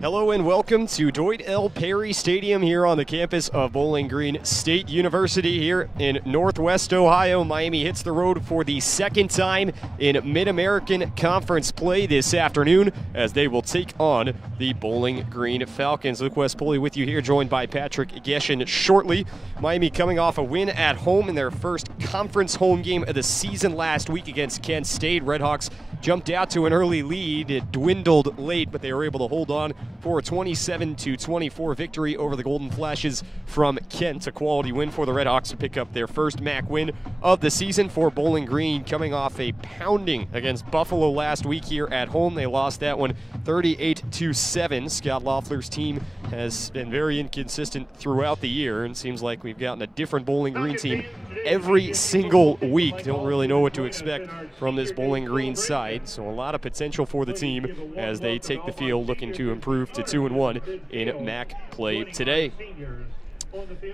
Hello and welcome to Doyt L. Perry Stadium here on the campus of Bowling Green State University here in Northwest Ohio. Miami hits the road for the second time in Mid-American Conference play this afternoon as they will take on the Bowling Green Falcons. Luke West Poley with you here, joined by Patrick Geshan shortly. Miami coming off a win at home in their first conference home game of the season last week against Kent State. RedHawks jumped out to an early lead. It dwindled late, but they were able to hold on for a 27-24 victory over the Golden Flashes from Kent. A quality win for the RedHawks to pick up their first MAC win of the season for Bowling Green, coming off a pounding against Buffalo last week here at home. They lost that one 38-7. Scott Loeffler's team has been very inconsistent throughout the year, and seems like we've gotten a different Bowling Green team every single week. Don't really know what to expect from this Bowling Green side, so a lot of potential for the team as they take the field looking to improve to 2-1 in MAC play today.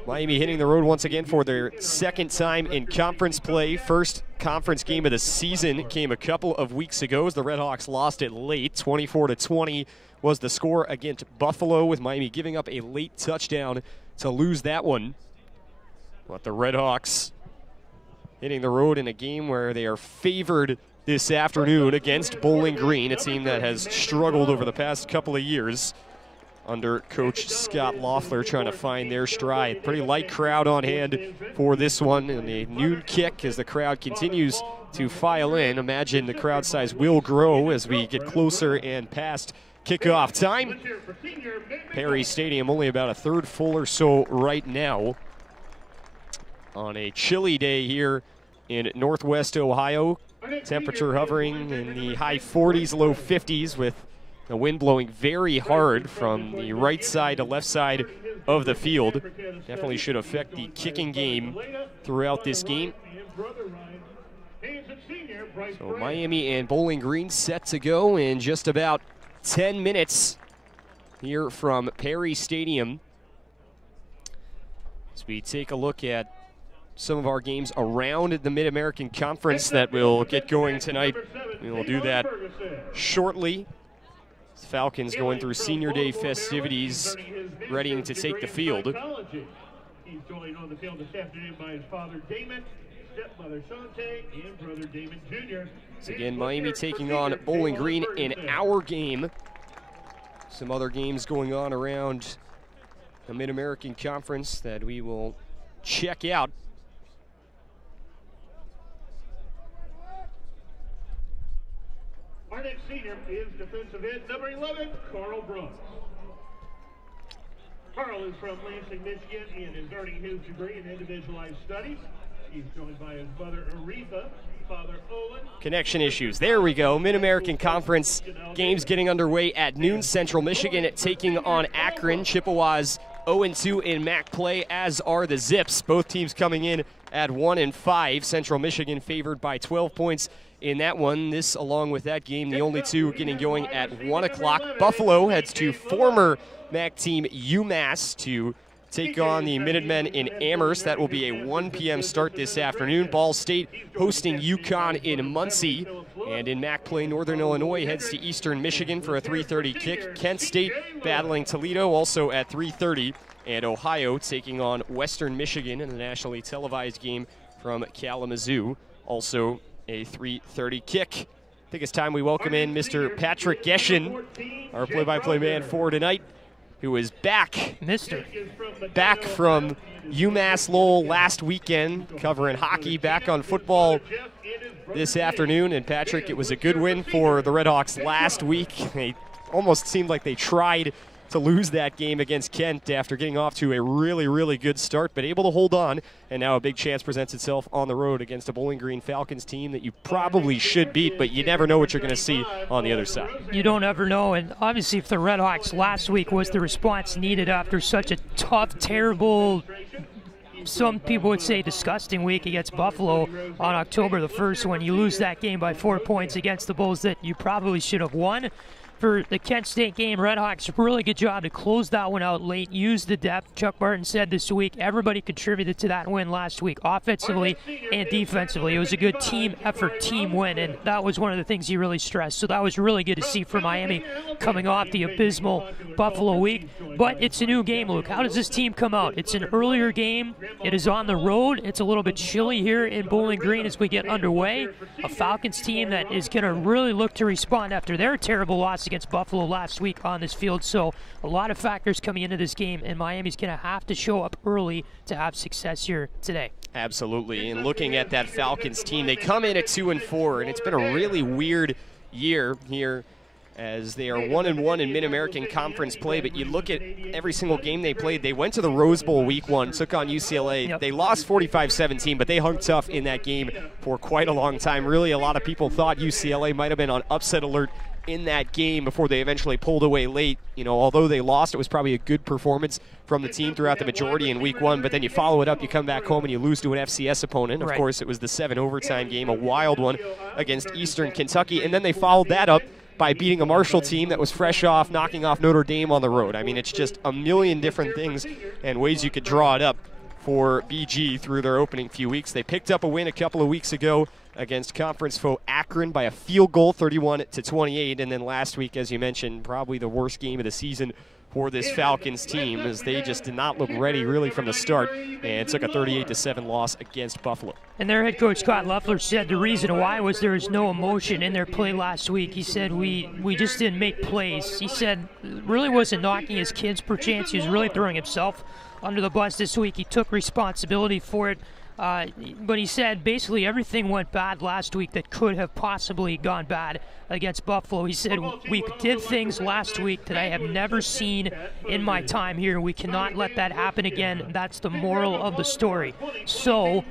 Miami hitting the road once again for their second time in conference play. First conference game of the season came a couple of weeks ago as the RedHawks lost it late. 24-20 was the score against Buffalo, with Miami giving up a late touchdown to lose that one. But the RedHawks hitting the road in a game where they are favored this afternoon against Bowling Green, a team that has struggled over the past couple of years under Coach Scott Loeffler, trying to find their stride. Pretty light crowd on hand for this one, and a noon kick as the crowd continues to file in. Imagine the crowd size will grow as we get closer and past kickoff time. Perry Stadium only about a third full or so right now on a chilly day here in Northwest Ohio. Temperature hovering in the high 40s, low 50s, with the wind blowing very hard from the right side to left side of the field. Definitely should affect the kicking game throughout this game. So Miami and Bowling Green set to go in just about 10 minutes here from Perry Stadium. As we take a look at some of our games around the Mid-American Conference that will get going tonight. We will do that shortly. The Falcons going through Senior Day festivities, readying to take the field. He's joined on the field this afternoon by his father Damon, stepmother Shante, and brother Damon Jr. So again, Miami taking on Bowling Green in our game. Some other games going on around the Mid-American Conference that we will check out. Our next senior is defensive end number 11, Carl Brooks. Carl is from Lansing, Michigan, and is earning his degree in individualized studies. He's joined by his mother, Aretha, father, Owen. Connection issues. There we go. Mid-American Conference games getting underway at noon. Central Michigan taking on Akron. Chippewas 0-2 in MAC play, as are the Zips. Both teams coming in at 1-5. Central Michigan favored by 12 points in that one. This, along with that game, the only two getting going at 1 o'clock. Buffalo heads to former MAC team UMass to take on the Minutemen in Amherst. That will be a 1 p.m. start this afternoon. Ball State hosting UConn in Muncie. And in MAC play, Northern Illinois heads to Eastern Michigan for a 3:30 kick. Kent State battling Toledo, also at 3:30. And Ohio taking on Western Michigan in the nationally televised game from Kalamazoo, also a 3:30 kick. I think it's time we welcome in Mr. Patrick Geshan, our play-by-play man for tonight, who is back from UMass Lowell last weekend, covering hockey, back on football this afternoon. And Patrick, it was a good win for the RedHawks last week. They almost seemed like they tried to lose that game against Kent after getting off to a really, really good start, but able to hold on. And now a big chance presents itself on the road against a Bowling Green Falcons team that you probably should beat, but you never know what you're going to see on the other side. You don't ever know, and obviously if the RedHawks last week was the response needed after such a tough, terrible, some people would say disgusting week against Buffalo on October the 1st, when you lose that game by 4 points against the Bulls that you probably should have won. after the Kent State game, RedHawks, really good job to close that one out late, use the depth. Chuck Martin said this week, everybody contributed to that win last week, offensively and defensively. It was a good team effort, team win, and that was one of the things he really stressed. So that was really good to see for Miami coming off the abysmal Buffalo week. But it's a new game, Luke. How does this team come out? It's an earlier game. It is on the road. It's a little bit chilly here in Bowling Green as we get underway. A Falcons team that is going to really look to respond after their terrible loss against Buffalo last week on this field. So a lot of factors coming into this game, and Miami's going to have to show up early to have success here today. Absolutely. And looking at that Falcons team, they come in at 2-4, and it's been a really weird year here as they are 1-1 in Mid-American Conference play. But you look at every single game they played. They went to the Rose Bowl week 1, took on UCLA. Yep. They lost 45-17, but they hung tough in that game for quite a long time. Really, a lot of people thought UCLA might have been on upset alert in that game before they eventually pulled away late. You know, although they lost, it was probably a good performance from the team throughout the majority in week 1, but then you follow it up, you come back home and you lose to an FCS opponent. Of course, it was the 7 overtime game, a wild one against Eastern Kentucky, and then they followed that up by beating a Marshall team that was fresh off knocking off Notre Dame on the road. I mean, it's just a million different things and ways you could draw it up for BG through their opening few weeks. They picked up a win a couple of weeks ago against conference foe Akron by a field goal, 31-28, and then last week, as you mentioned, probably the worst game of the season for this Falcons team, as they just did not look ready really from the start and took a 38-7 loss against Buffalo. And their head coach Scott Loeffler said the reason why was there was no emotion in their play last week. He said we just didn't make plays. He said really wasn't knocking his kids per chance. He was really throwing himself under the bus this week. He took responsibility for it. But he said basically everything went bad last week that could have possibly gone bad against Buffalo. He said, we did things last week that I have never seen in my time here. We cannot let that happen again. That's the moral of the story. So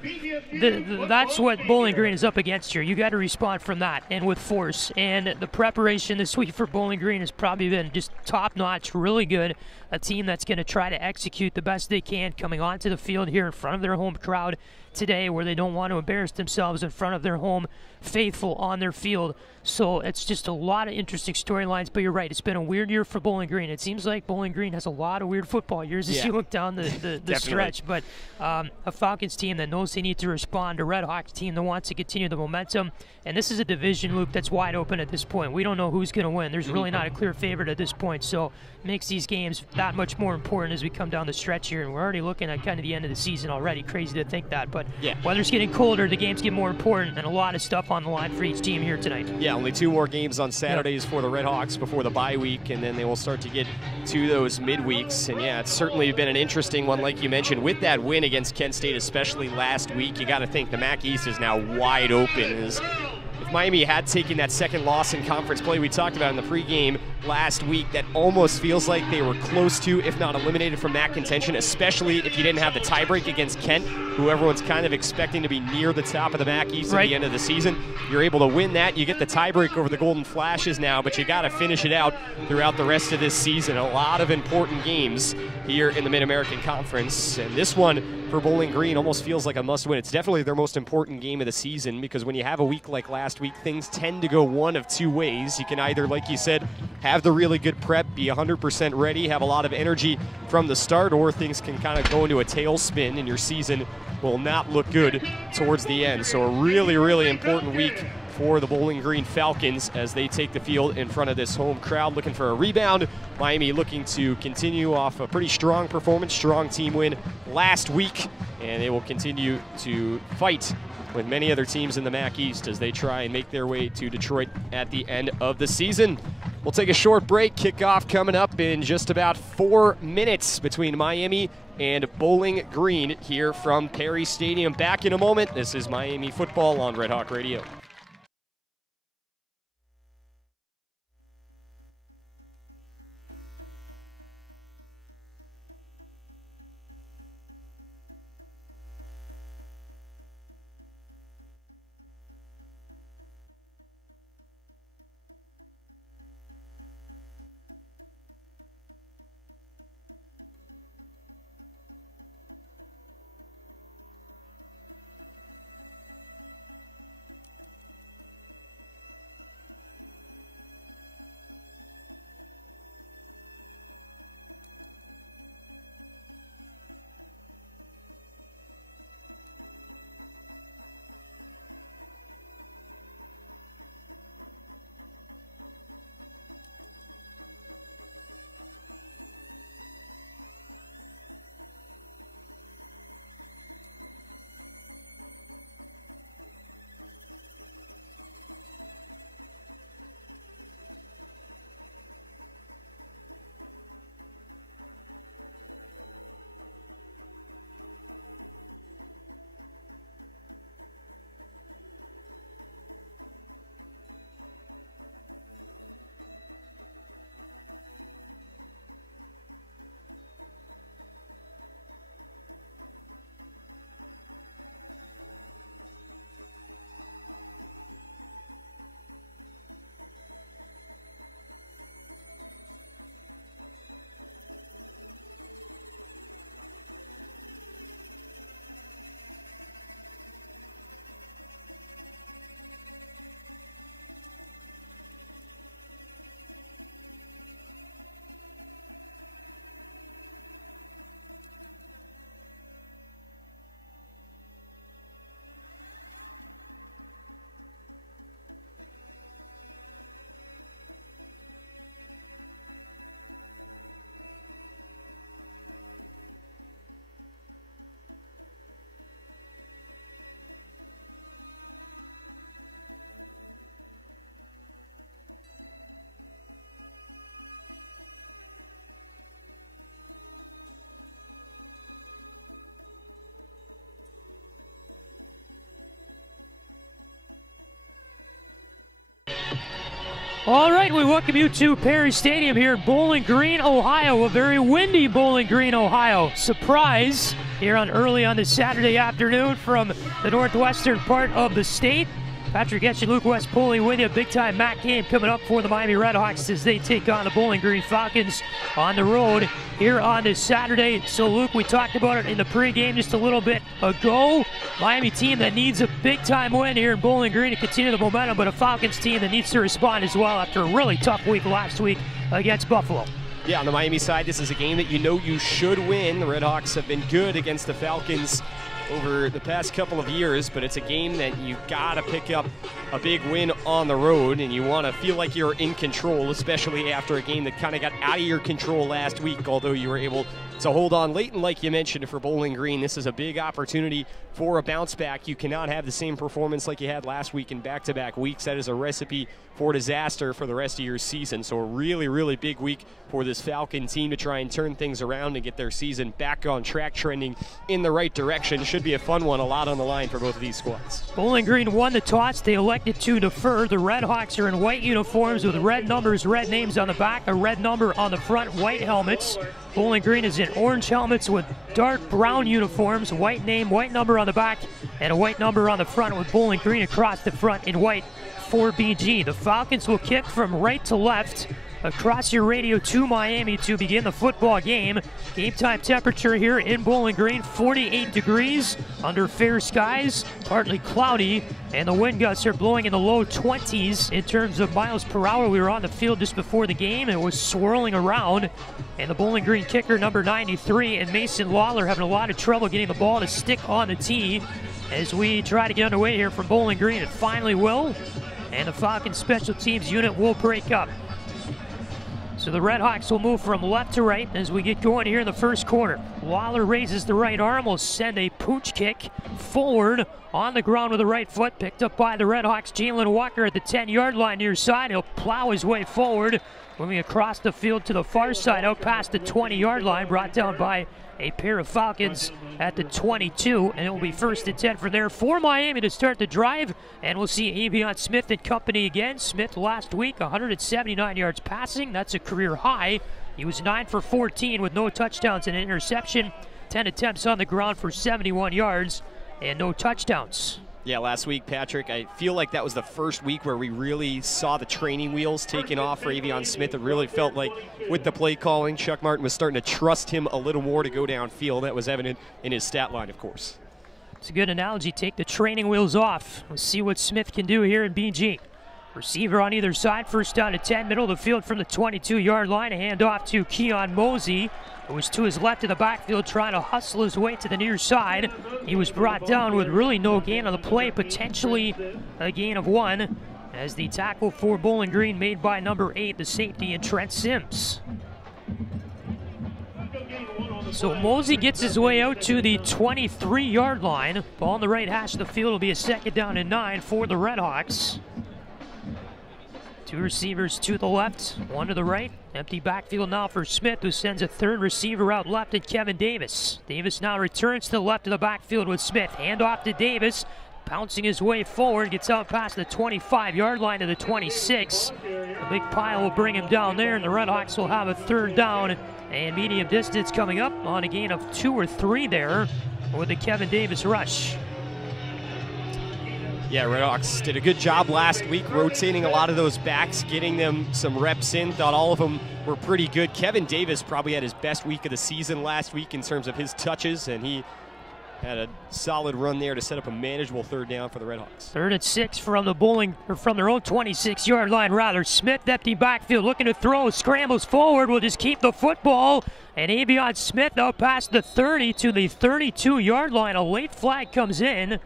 that's what Bowling Green is up against here. You got to respond from that and with force. And the preparation this week for Bowling Green has probably been just top-notch, really good. A team that's going to try to execute the best they can coming onto the field here in front of their home crowd today, where they don't want to embarrass themselves in front of their home faithful on their field. So it's just a lot of interesting storylines, but you're right, it's been a weird year for Bowling Green. It seems like Bowling Green has a lot of weird football years as you look down the stretch, but a Falcons team that knows they need to respond, a RedHawks team that wants to continue the momentum, and this is a division, Luke, that's wide open at this point. We don't know who's going to win. There's really not a clear favorite at this point, so it makes these games that much more important as we come down the stretch here, and we're already looking at kind of the end of the season already. Crazy to think that, but weather's getting colder, the games get more important, and a lot of stuff on the line for each team here tonight. Yeah, only 2 more games on Saturdays for the RedHawks before the bye week, and then they will start to get to those midweeks. And yeah, it's certainly been an interesting one, like you mentioned, with that win against Kent State, especially last week. You got to think the MAC East is now wide open. If Miami had taken that second loss in conference play we talked about in the pregame last week, that almost feels like they were close to, if not eliminated from MAC contention, especially if you didn't have the tiebreak against Kent, who everyone's kind of expecting to be near the top of the MAC East at the end of the season. You're able to win that. You get the tiebreak over the Golden Flashes now, but you got to finish it out throughout the rest of this season. A lot of important games here in the Mid-American Conference, and this one for Bowling Green almost feels like a must-win. It's definitely their most important game of the season, because when you have a week like last week, things tend to go one of two ways. You can either, like you said, have the really good prep, be 100% ready, have a lot of energy from the start, or things can kind of go into a tailspin and your season will not look good towards the end. So a really, really important week for the Bowling Green Falcons as they take the field in front of this home crowd looking for a rebound. Miami looking to continue off a pretty strong performance, strong team win last week, and they will continue to fight with many other teams in the MAC East as they try and make their way to Detroit at the end of the season. We'll take a short break. Kickoff coming up in just about 4 minutes between Miami and Bowling Green here from Perry Stadium. Back in a moment. This is Miami football on Red Hawk Radio. All right, we welcome you to Perry Stadium here in Bowling Green, Ohio. A very windy Bowling Green, Ohio. Surprise here early on this Saturday afternoon from the northwestern part of the state. Patrick Geshan, Luke West, Poley with you. Big-time MAC game coming up for the Miami RedHawks as they take on the Bowling Green Falcons on the road here on this Saturday. So, Luke, we talked about it in the pregame just a little bit ago. Miami team that needs a big-time win here in Bowling Green to continue the momentum, but a Falcons team that needs to respond as well after a really tough week last week against Buffalo. Yeah, on the Miami side, this is a game that you know you should win. The RedHawks have been good against the Falcons over the past couple of years, but it's a game that you gotta pick up a big win on the road, and you want to feel like you're in control, especially after a game that kind of got out of your control last week, although you were able to hold on late. And like you mentioned, for Bowling Green, this is a big opportunity for a bounce back. You cannot have the same performance like you had last week in back-to-back weeks. That is a recipe for disaster for the rest of your season. So a really, really big week for this Falcon team to try and turn things around and get their season back on track, trending in the right direction. Should be a fun one, a lot on the line for both of these squads. Bowling Green won the toss. They elected to defer. The RedHawks are in white uniforms with red numbers, red names on the back, a red number on the front, white helmets. Bowling Green is in orange helmets with dark brown uniforms, white name, white number on the back, and a white number on the front with Bowling Green across the front in white for BG. The Falcons will kick from right to left across your radio to Miami to begin the football game. Game time temperature here in Bowling Green, 48 degrees under fair skies, partly cloudy, and the wind gusts are blowing in the low 20s in terms of miles per hour. We were on the field just before the game, and it was swirling around, and the Bowling Green kicker, number 93, and Mason Lawler having a lot of trouble getting the ball to stick on the tee as we try to get underway here from Bowling Green. It finally will, and the Falcons special teams unit will break up. So the RedHawks will move from left to right as we get going here in the first quarter. Lawler raises the right arm, will send a pooch kick forward on the ground with the right foot, picked up by the RedHawks. Jalen Walker at the 10-yard line near side. He'll plow his way forward, moving across the field to the far side, out past the 20-yard line, brought down by a pair of Falcons at the 22, and it will be 1st and 10 from there for Miami to start the drive, and we'll see Avion Smith and company again. Smith last week, 179 yards passing. That's a career high. He was 9 for 14 with no touchdowns and an interception, 10 attempts on the ground for 71 yards and no touchdowns. Yeah, last week, Patrick, I feel like that was the first week where we really saw the training wheels taken off for Avion Smith. It really felt like with the play calling, Chuck Martin was starting to trust him a little more to go downfield. That was evident in his stat line, of course. It's a good analogy. Take the training wheels off. Let's see what Smith can do here in BG. Receiver on either side, first down to 10, middle of the field from the 22-yard line. A handoff to Keon Mosey, who was to his left in the backfield trying to hustle his way to the near side. He was brought down with really no gain on the play, potentially a gain of 1, as the tackle for Bowling Green made by number 8, the safety, and Trent Sims. So Mosey gets his way out to the 23-yard line. Ball on the right hash of the field will be a 2nd down and 9 for the RedHawks. Two receivers to the left, one to the right. Empty backfield now for Smith, who sends a third receiver out left at Kevin Davis. Davis now returns to the left of the backfield with Smith. Handoff to Davis, bouncing his way forward, gets out past the 25-yard line to the 26. A big pile will bring him down there, and the RedHawks will have a 3rd down and medium distance coming up on a gain of 2 or 3 there with the Kevin Davis rush. Yeah, RedHawks did a good job last week rotating a lot of those backs, getting them some reps in. Thought all of them were pretty good. Kevin Davis probably had his best week of the season last week in terms of his touches, and he had a solid run there to set up a manageable 3rd down for the RedHawks. 3rd and 6 from the from their own 26-yard line, rather. Smith, empty backfield, looking to throw, scrambles forward, will just keep the football. And Avion Smith now past the 30 to the 32-yard line. A late flag comes in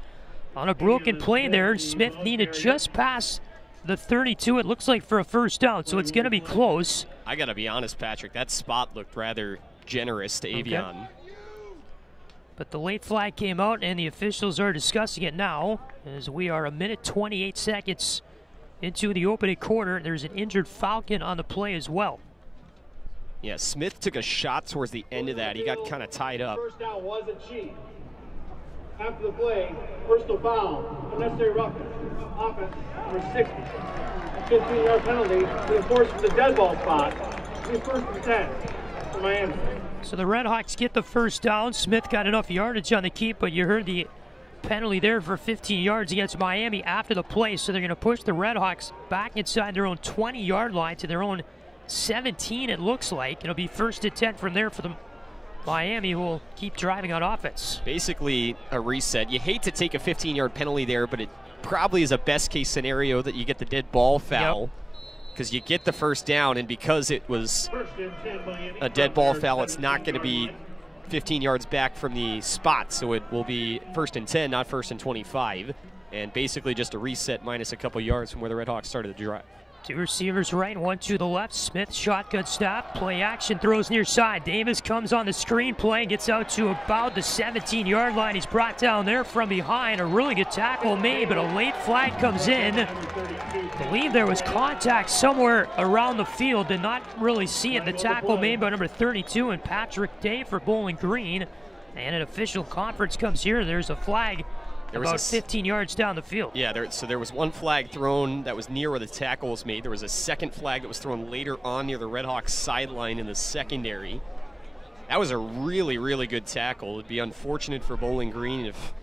on a broken play there. Smith needed just past the 32, it looks like, for a 1st down, so it's going to be close. I got to be honest, Patrick, that spot looked rather generous to Avion. Okay. But the late flag came out, and the officials are discussing it now, as we are 1:28 seconds into the opening quarter. There's an injured Falcon on the play as well. Yeah, Smith took a shot towards the end of that. He got kind of tied up. First down wasn't cheap. After the play, personal foul, unnecessary roughness, offense, number 60. 15-yard penalty, reinforced from the dead ball spot. It's first and 10 for Miami. So the RedHawks get the first down. Smith got enough yardage on the keep, but you heard the penalty there for 15 yards against Miami after the play. So they're going to push the RedHawks back inside their own 20-yard line to their own 17, it looks like. It'll be first and 10 from there for the Miami, who will keep driving on offense. Basically a reset. You hate to take a 15-yard penalty there, but it probably is a best-case scenario that you get the dead ball foul. Because you get the first down, and because it was a dead ball foul, it's not going to be 15 yards back from the spot, so it will be first and 10, not first and 25, and basically just a reset minus a couple yards from where the RedHawks started the drive. Two receivers right, one to the left. Smith, shotgun snap, play action, throws near side. Davis comes on the screen play, gets out to about the 17-yard line. He's brought down there from behind. A really good tackle made, but a late flag comes in. I believe there was contact somewhere around the field. Did not really see it. The tackle made by number 32 and Patrick Day for Bowling Green. And an official conference comes here. There's a flag about 15 yards down the field. Yeah, so there was one flag thrown that was near where the tackle was made. There was a second flag that was thrown later on near the RedHawks sideline in the secondary. That was a really, really good tackle. It'd be unfortunate for Bowling Green if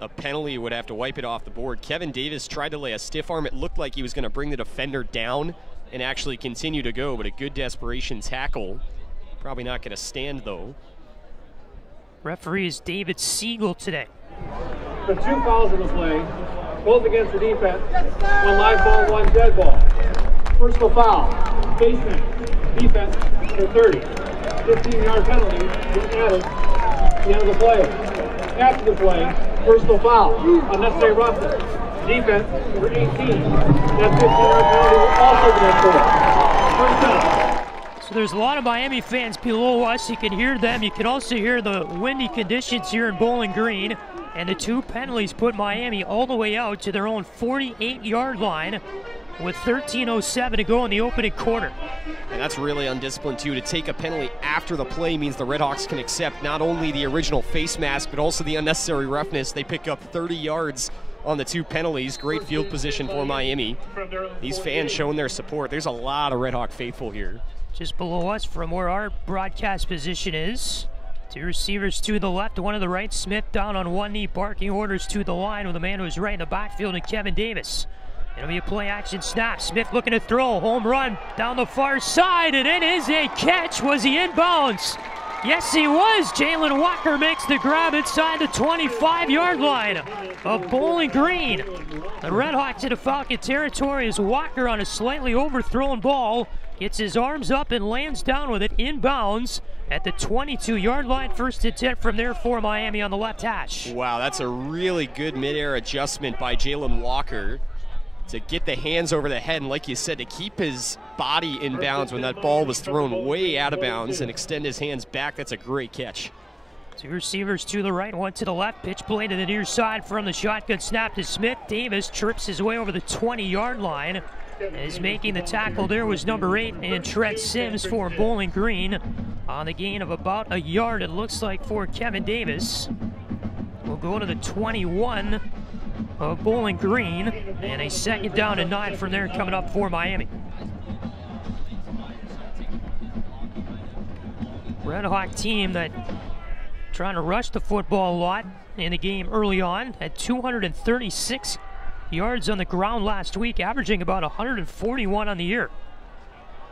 a penalty would have to wipe it off the board. Kevin Davis tried to lay a stiff arm. It looked like he was going to bring the defender down and actually continue to go, but a good desperation tackle. Probably not going to stand, though. Referee is David Siegel today. The 2 fouls in the play, both against the defense, 1 live ball, 1 dead ball. Personal foul, baseman, defense, for 30. 15-yard penalty was added at the end of the play. After the play, personal foul, unnecessary roughness, defense, for 18. That 15-yard penalty will also be enforced. First down. So there's a lot of Miami fans below us. You can hear them. You can also hear the windy conditions here in Bowling Green. And the 2 penalties put Miami all the way out to their own 48-yard line with 13:07 to go in the opening quarter. And that's really undisciplined, too. To take a penalty after the play means the RedHawks can accept not only the original face mask, but also the unnecessary roughness. They pick up 30 yards on the 2 penalties. Great field position for Miami. These fans showing their support. There's a lot of RedHawk faithful here. Just below us from where our broadcast position is. 2 receivers to the left, 1 to the right. Smith down on 1 knee, barking orders to the line with a man who's right in the backfield and Kevin Davis. It'll be a play action snap. Smith looking to throw, home run down the far side, and it is a catch. Was he inbounds? Yes, he was. Jalen Walker makes the grab inside the 25-yard line of Bowling Green. The RedHawks into Falcon territory as Walker on a slightly overthrown ball gets his arms up and lands down with it inbounds at the 22-yard line. First and 10 from there for Miami on the left hash. Wow, that's a really good midair adjustment by Jalen Walker to get the hands over the head, and like you said, to keep his body in bounds when that ball was thrown way out of bounds and extend his hands back. That's a great catch. 2 receivers to the right, 1 to the left. Pitch play to the near side from the shotgun snap to Smith. Davis trips his way over the 20-yard line. As making the tackle there was number 8 and Trent Sims for Bowling Green on the gain of about a yard, it looks like, for Kevin Davis. We'll go to the 21 of Bowling Green, and a second down and 9 from there coming up for Miami. RedHawk team that trying to rush the football a lot in the game early on, had 236 yards on the ground last week, averaging about 141 on the year.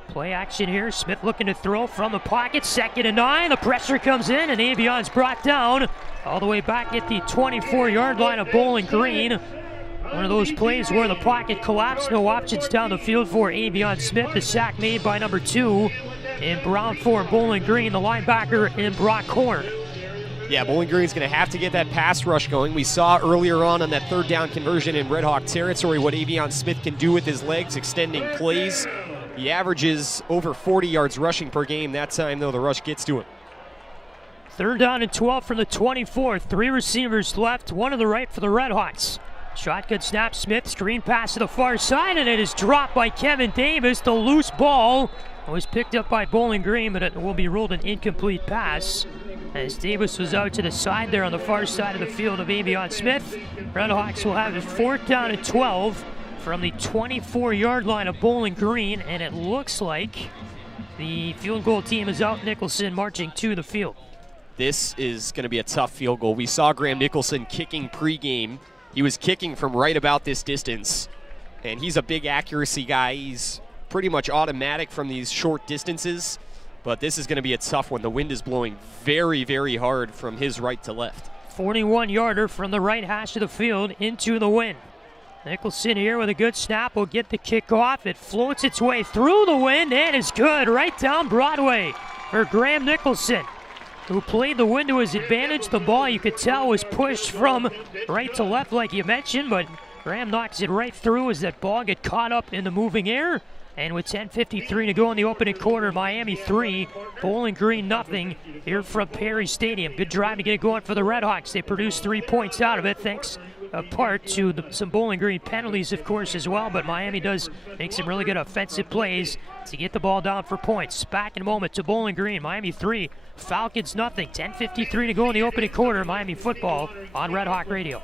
Play action here. Smith looking to throw from the pocket. 2nd and 9. The pressure comes in, and Avion's brought down all the way back at the 24-yard line of Bowling Green. One of those plays where the pocket collapsed. No options down the field for Avion Smith. The sack made by number 2 in Brown for Bowling Green, the linebacker in Brock Horn. Yeah, Bowling Green's going to have to get that pass rush going. We saw earlier on that 3rd down conversion in RedHawk territory what Avion Smith can do with his legs, extending plays. He averages over 40 yards rushing per game. That time, though, the rush gets to him. 3rd down and 12 from the 24. 3 receivers left, 1 to the right for the RedHawks. Shotgun snap, Smith, screen pass to the far side, and it is dropped by Kevin Davis. The loose ball It was picked up by Bowling Green, but it will be ruled an incomplete pass as Davis was out to the side there on the far side of the field of Avion Smith. RedHawks will have it 4th down and 12 from the 24-yard line of Bowling Green, and it looks like the field goal team is out. Nicholson marching to the field. This is going to be a tough field goal. We saw Graham Nicholson kicking pregame. He was kicking from right about this distance, and he's a big accuracy guy. He's pretty much automatic from these short distances, but this is going to be a tough one. The wind is blowing very, very hard from his right to left. 41-yarder from the right hash of the field into the wind. Nicholson here with a good snap will get the kick off. It floats its way through the wind and is good right down Broadway for Graham Nicholson, who played the wind to his advantage. The ball, you could tell, was pushed from right to left like you mentioned, but Graham knocks it right through as that ball get caught up in the moving air. And with 10:53 to go in the opening quarter, Miami 3, Bowling Green nothing here from Perry Stadium. Good drive to get it going for the RedHawks. They produced 3 points out of it, thanks part to some Bowling Green penalties, of course, as well. But Miami does make some really good offensive plays to get the ball down for points. Back in a moment to Bowling Green. Miami 3, Falcons nothing. 10:53 to go in the opening quarter. Miami football on Red Hawk Radio.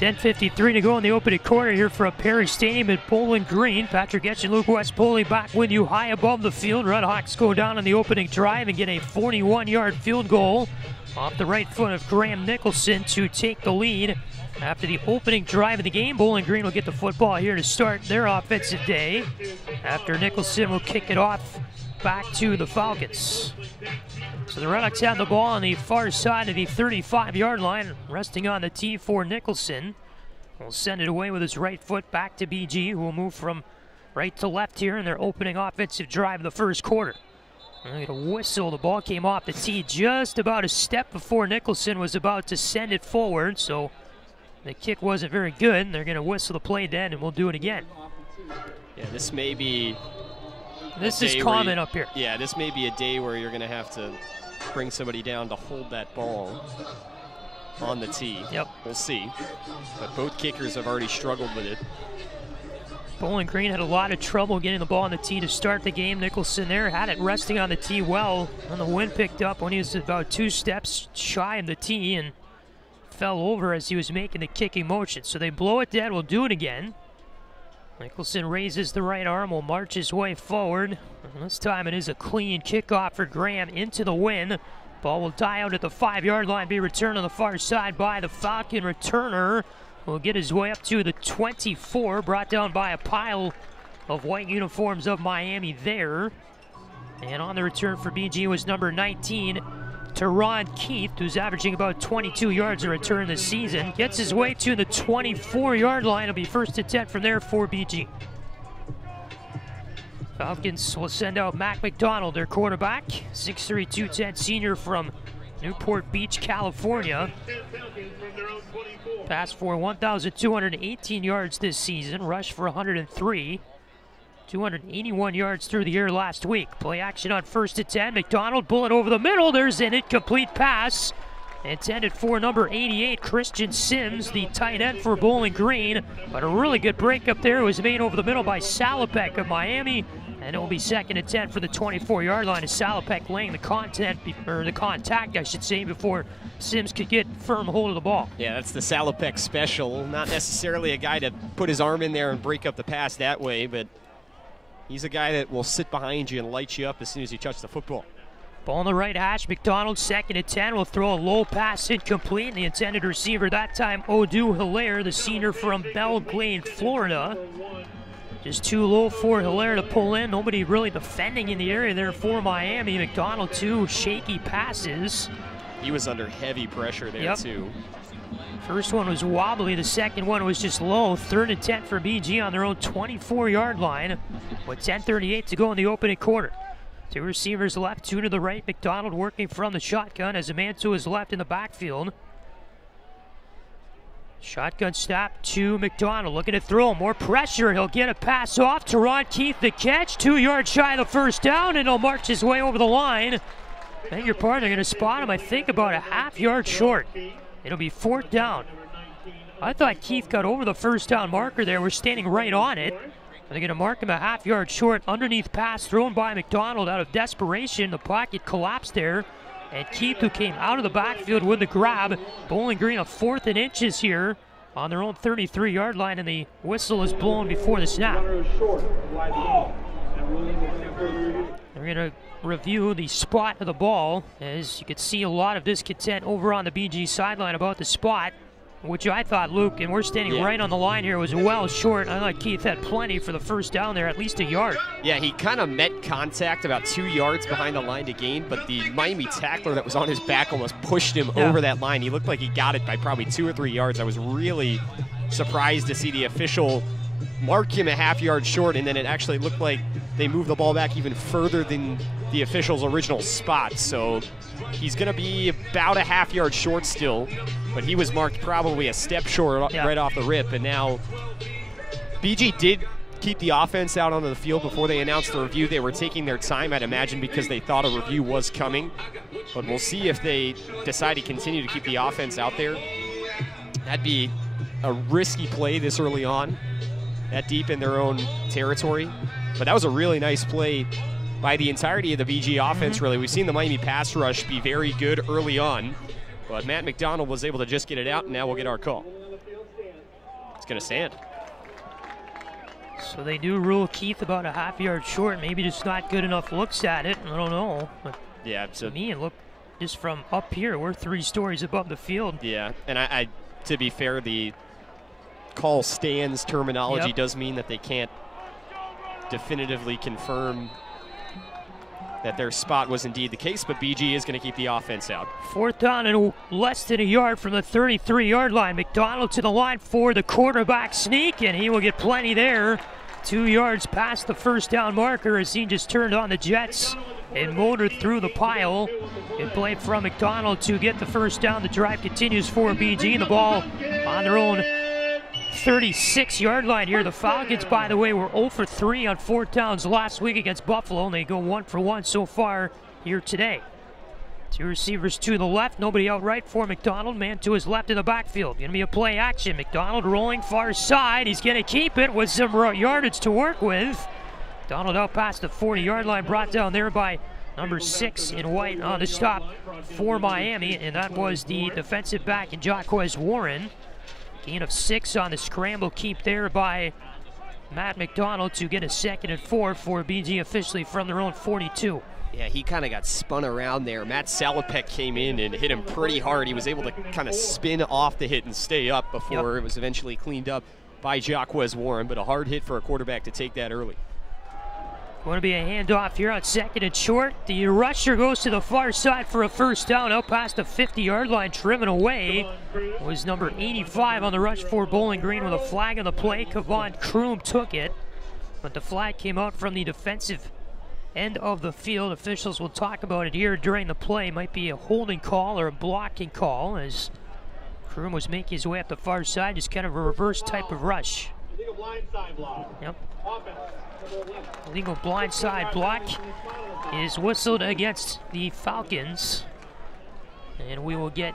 .10:53 to go in the opening quarter here from Perry Stadium at Bowling Green. Patrick Geshan, Luke West, Poley back with you high above the field. RedHawks go down on the opening drive and get a 41-yard field goal off the right foot of Graham Nicholson to take the lead. After the opening drive of the game, Bowling Green will get the football here to start their offensive day, after Nicholson will kick it off back to the Falcons. So the RedHawks have the ball on the far side of the 35-yard line, resting on the tee for Nicholson. Will send it away with his right foot back to BG, who will move from right to left here in their opening offensive drive of the first quarter. They get a whistle. The ball came off the tee just about a step before Nicholson was about to send it forward, so the kick wasn't very good. They're going to whistle the play dead, and we'll do it again. Yeah, this may be... This is common up here. Yeah, this may be a day where you're going to have to bring somebody down to hold that ball on the tee. Yep. We'll see. But both kickers have already struggled with it. Bowling Green had a lot of trouble getting the ball on the tee to start the game. Nicholson there had it resting on the tee well, and the wind picked up when he was about 2 steps shy of the tee and fell over as he was making the kicking motion. So they blow it dead. We'll do it again. Nicholson raises the right arm, will march his way forward. And this time it is a clean kickoff for Graham into the wind. Ball will die out at the 5-yard line, be returned on the far side by the Falcon returner. Will get his way up to the 24, brought down by a pile of white uniforms of Miami there. And on the return for BG was number 19, to Ron Keith, who's averaging about 22 yards a return this season. Gets his way to the 24-yard line. It'll be 1st and 10 from there for BG. Falcons will send out Mac McDonald, their quarterback, 6'3", 210 senior from Newport Beach, California. Passed for 1,218 yards this season, rushed for 103. 281 yards through the air last week. Play action on 1st and 10. McDonald, bullet over the middle. There's an incomplete pass intended for number 88, Christian Sims, the tight end for Bowling Green. But a really good breakup there was made over the middle by Salopek of Miami. And it will be 2nd and 10 for the 24-yard line as Salopek laying the contact, I should say, before Sims could get firm hold of the ball. Yeah, that's the Salopek special. Not necessarily a guy to put his arm in there and break up the pass that way, but he's a guy that will sit behind you and light you up as soon as you touch the football. Ball on the right hash. McDonald, 2nd and 10, will throw a low pass incomplete. The intended receiver that time, Odu Hilaire, the senior from Belle Glade, Florida. Just too low for Hilaire to pull in. Nobody really defending in the area there for Miami. McDonald, 2 shaky passes. He was under heavy pressure there, too. First one was wobbly. The second one was just low. 3rd and 10 for BG on their own 24-yard line with 10:38 to go in the opening quarter. 2 receivers left, 2 to the right. McDonald working from the shotgun as a man to his left in the backfield. Shotgun snap to McDonald, looking to throw, more pressure. He'll get a pass off to Ron Keith, the catch, 2 yards shy of the 1st down, and he'll march his way over the line. Beg your pardon, they're going to spot him, I think, about a half-yard short. It'll be 4th down. I thought Keith got over the 1st down marker there. We're standing right on it. They're going to mark him a half-yard short. Underneath pass thrown by McDonald out of desperation. The pocket collapsed there. And Keith, who came out of the backfield with the grab. Bowling Green a 4th and inches here on their own 33-yard line, and the whistle is blown before the snap. They're going to review the spot of the ball, as you could see a lot of discontent over on the BG sideline about the spot, which I thought, Luke, and we're standing right on the line here, was well short. I thought Keith had plenty for the 1st down there, at least a yard. Yeah, he kind of met contact about 2 yards behind the line to gain, but the Miami tackler that was on his back almost pushed him over that line. He looked like he got it by probably 2 or 3 yards. I was really surprised to see the official mark him a half-yard short, and then it actually looked like they moved the ball back even further than the official's original spot. So he's going to be about a half-yard short still, but he was marked probably a step short right off the rip. And now BG did keep the offense out onto the field before they announced the review. They were taking their time, I'd imagine, because they thought a review was coming. But we'll see if they decide to continue to keep the offense out there. That'd be a risky play this early on, that deep in their own territory. But that was a really nice play by the entirety of the BG offense, really. We've seen the Miami pass rush be very good early on, but Matt McDonald was able to just get it out, and now we'll get our call. It's going to stand. So they do rule Keith about a half-yard short, maybe just not good enough looks at it. I don't know. But yeah, to me, it looked just from up here, we're 3 stories above the field. Yeah, and I to be fair, the call stands terminology does mean that they can't definitively confirm that their spot was indeed the case, but BG is going to keep the offense out. 4th down and less than a yard from the 33-yard line. McDonald to the line for the quarterback sneak, and he will get plenty there. 2 yards past the 1st down marker as he just turned on the jets and motored through the pile. Good play from McDonald to get the 1st down. The drive continues for BG, and the ball on their own 36-yard line here. The Falcons, by the way, were 0 for 3 on 4th downs last week against Buffalo, and they go 1 for 1 so far here today. 2 receivers to the left, nobody out right for McDonald. Man to his left in the backfield. Going to be a play action. McDonald rolling far side. He's going to keep it with some yardage to work with. McDonald out past the 40-yard line, brought down there by number 6 in white on the stop for Miami, and that was the defensive back in Jaquez Warren. Gain of 6 on the scramble keep there by Matt McDonald to get a 2nd and 4 for BG officially from their own 42. Yeah, he kind of got spun around there. Matt Salopek came in and hit him pretty hard. He was able to kind of spin off the hit and stay up before it was eventually cleaned up by Jaquez Warren, but a hard hit for a quarterback to take that early. Going to be a handoff here on second and short. The rusher goes to the far side for a first down, out past the 50-yard line, driven away. Was number 85 on the rush for Bowling Green with a flag on the play. Kevon Kroom took it, but the flag came out from the defensive end of the field. Officials will talk about it here during the play. Might be a holding call or a blocking call, as Kroom was making his way up the far side. Just kind of a reverse type of rush. Illegal blindside block. Yep. Illegal blindside block is whistled against the Falcons, and we will get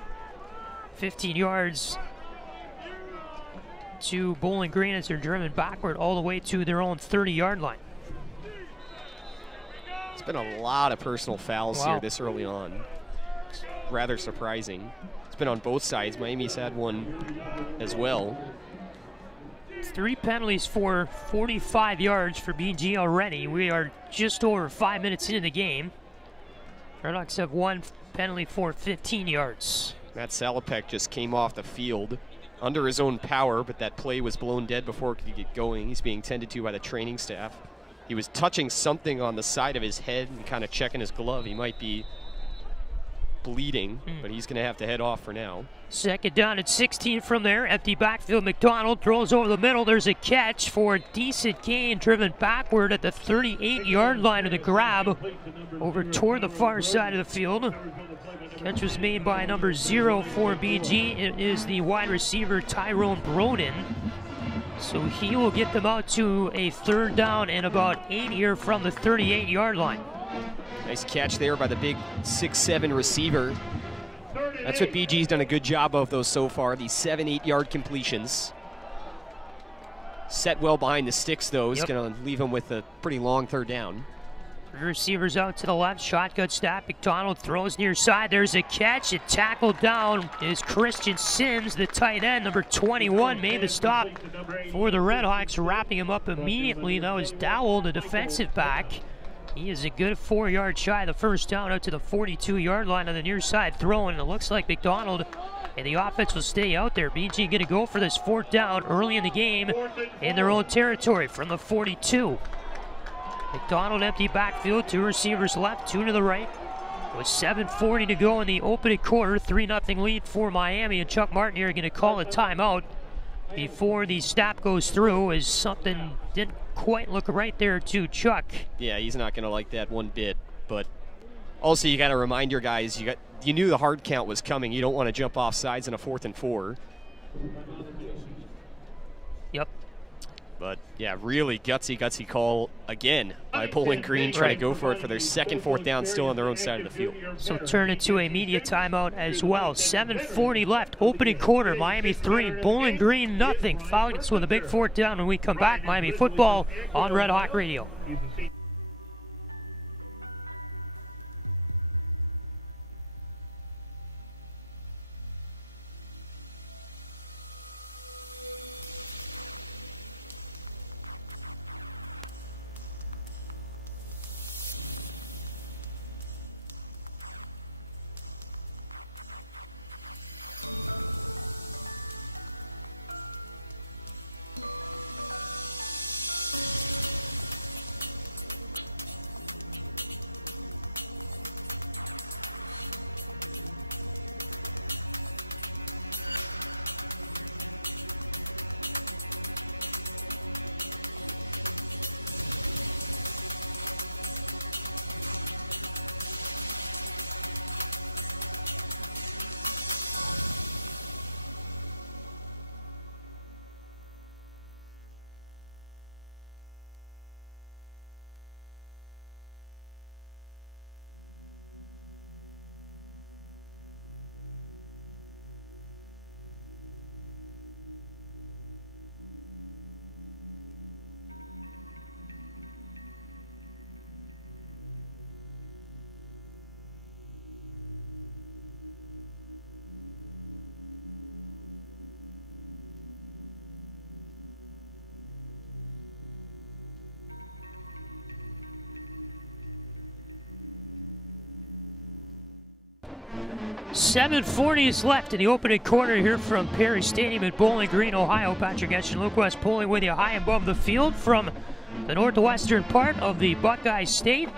15 yards to Bowling Green as they're driven backward all the way to their own 30-yard line. It's been a lot of personal fouls here this early on. It's rather surprising. It's been on both sides. Miami's had one as well. 3 penalties for 45 yards for BG already. We are just over 5 minutes into the game. RedHawks have 1 penalty for 15 yards. Matt Salopek just came off the field under his own power, but that play was blown dead before it could get going. He's being tended to by the training staff. He was touching something on the side of his head and kind of checking his glove. He might be bleeding, but he's going to have to head off for now. Second down at 16 from there. Empty backfield. McDonald throws over the middle. There's a catch for a decent gain, driven backward at the 38-yard line of the grab over toward the far side of the field. Catch was made by number 0 for BG. It is the wide receiver Tyrone Broden. So he will get them out to a third down and about 8 here from the 38-yard line. Nice catch there by the big 6'7" receiver. That's what BG's done a good job of, though, so far. These 7-8-yard completions. Set well behind the sticks, though. He's going to leave him with a pretty long third down. Receivers out to the left. Shotgun snap. McDonald throws near side. There's a catch. And tackled down is Christian Sims, the tight end. Number 21 made the stop for the RedHawks, wrapping him up immediately. That was Dowell, the defensive back. He is a good 4 yards shy of the first down, out to the 42-yard line on the near side throw, and it looks like McDonald and the offense will stay out there. BG going to go for this fourth down early in the game in their own territory from the 42. McDonald empty backfield, 2 receivers left, 2 to the right. With 7:40 to go in the opening quarter, 3-0 lead for Miami, and Chuck Martin here going to call a timeout before the snap goes through, as something didn't quite look right there to Chuck. Yeah, he's not going to like that one bit, but also you got to remind your guys, you knew the hard count was coming. You don't want to jump off sides in a 4th and 4. Yep. But yeah, really gutsy call again by Bowling Green, trying to go for it for their second 4th down, still on their own side of the field. So turn into a media timeout as well. 7:40 left, opening quarter. Miami 3, Bowling Green nothing. Falcons with a big 4th down when we come back. Miami football on Red Hawk Radio. .740 is left in the opening quarter here from Perry Stadium in Bowling Green, Ohio. Patrick Geshan, Luke West Poley with you high above the field from the northwestern part of the Buckeye State.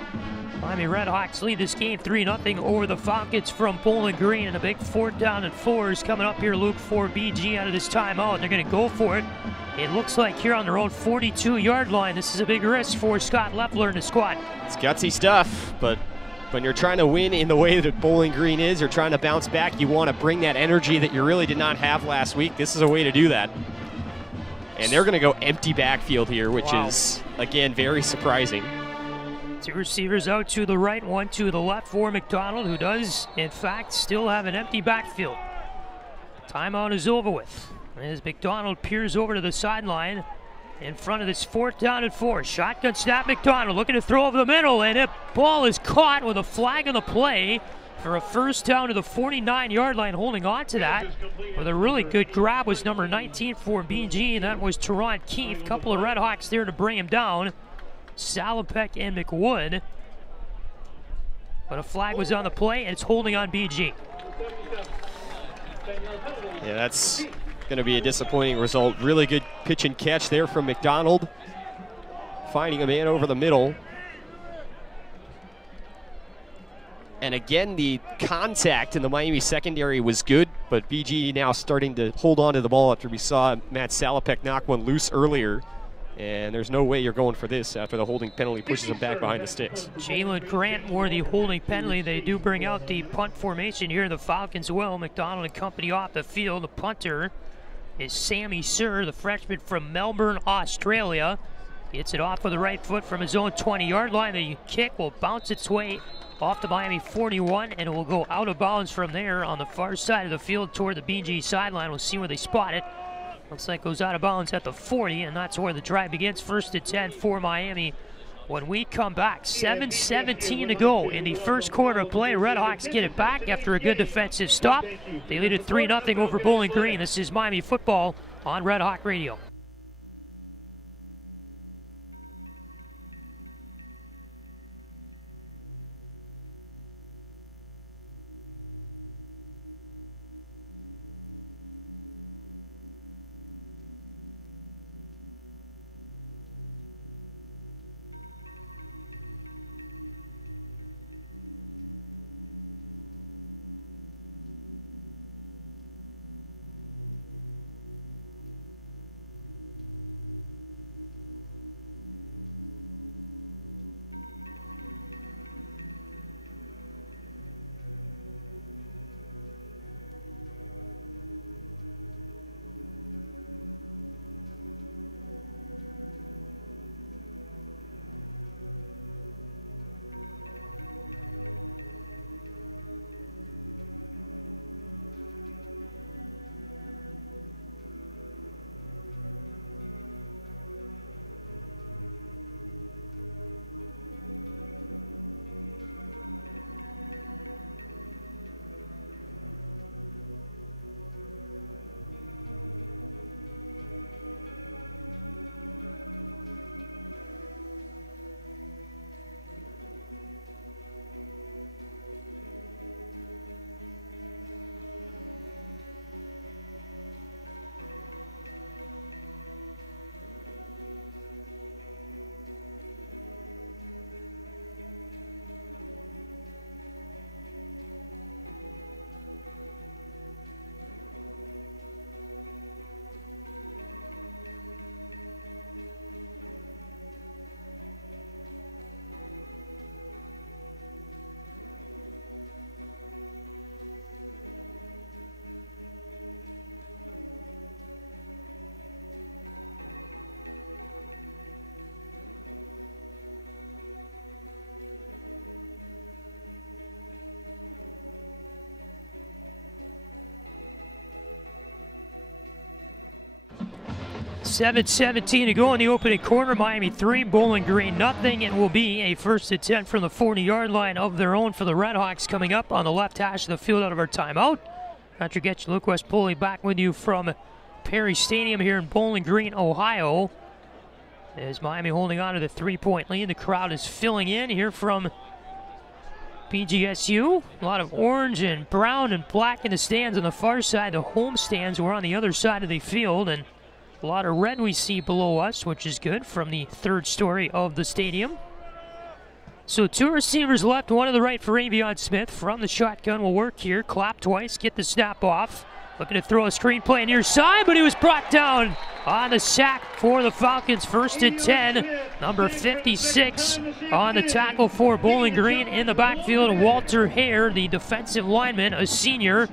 Miami RedHawks lead this game 3-0 over the Falcons from Bowling Green, and a big 4th down and 4 is coming up here, Luke, for BG out of this timeout. They're going to go for it. It looks like here on their own 42-yard line. This is a big risk for Scott Leffler and the squad. It's gutsy stuff, but when you're trying to win in the way that Bowling Green is, you're trying to bounce back, you want to bring that energy that you really did not have last week. This is a way to do that. And they're going to go empty backfield here, which is, again, very surprising. 2 receivers out to the right, 1 to the left for McDonald, who does, in fact, still have an empty backfield. Timeout is over with. As McDonald peers over to the sideline in front of this 4th down and 4. Shotgun snap, McDonald looking to throw over the middle, and that ball is caught with a flag on the play for a 1st down to the 49-yard line. Holding on to that with a really good grab was number 19 for BG, and that was Teron Keefe. Couple of RedHawks there to bring him down, Salopek and McWood. But a flag was on the play, and it's holding on BG. Yeah, that's going to be a disappointing result. Really good pitch and catch there from McDonald, finding a man over the middle. And again, the contact in the Miami secondary was good, but BG now starting to hold on to the ball after we saw Matt Salopek knock one loose earlier. And there's no way you're going for this after the holding penalty pushes him back behind the sticks. Jalen Grant wore the holding penalty. They do bring out the punt formation here. The Falcons will. McDonald and company off the field. The punter is Sammy Sir, the freshman from Melbourne, Australia. Gets it off with the right foot from his own 20-yard line. The kick will bounce its way off the Miami 41, and it will go out of bounds from there on the far side of the field toward the BG sideline. We'll see where they spot it. Looks like it goes out of bounds at the 40, and that's where the drive begins. 1st and 10 for Miami. When we come back, 7:17 to go in the first quarter of play. RedHawks get it back after a good defensive stop. They lead it 3-0 over Bowling Green. This is Miami football on Red Hawk Radio. .17 to go in the opening quarter. Miami 3, Bowling Green nothing. It will be a 1st and 10 from the 40-yard line of their own for the RedHawks coming up on the left hash of the field out of our timeout. Patrick Getch, Luke West Poley back with you from Perry Stadium here in Bowling Green, Ohio. As Miami holding on to the 3-point lead. The crowd is filling in here from BGSU. A lot of orange and brown and black in the stands on the far side. The home stands were on the other side of the field, and A lot of red we see below us, which is good from the third story of the stadium. So 2 receivers left, 1 to the right for Avion Smith. From the shotgun will work here. Clap twice, get the snap off. Looking to throw a screen play near side, but he was brought down on the sack for the Falcons. 1st and 10. Number 56 on the tackle for Bowling Green. In the backfield, Walter Hare, the defensive lineman, a senior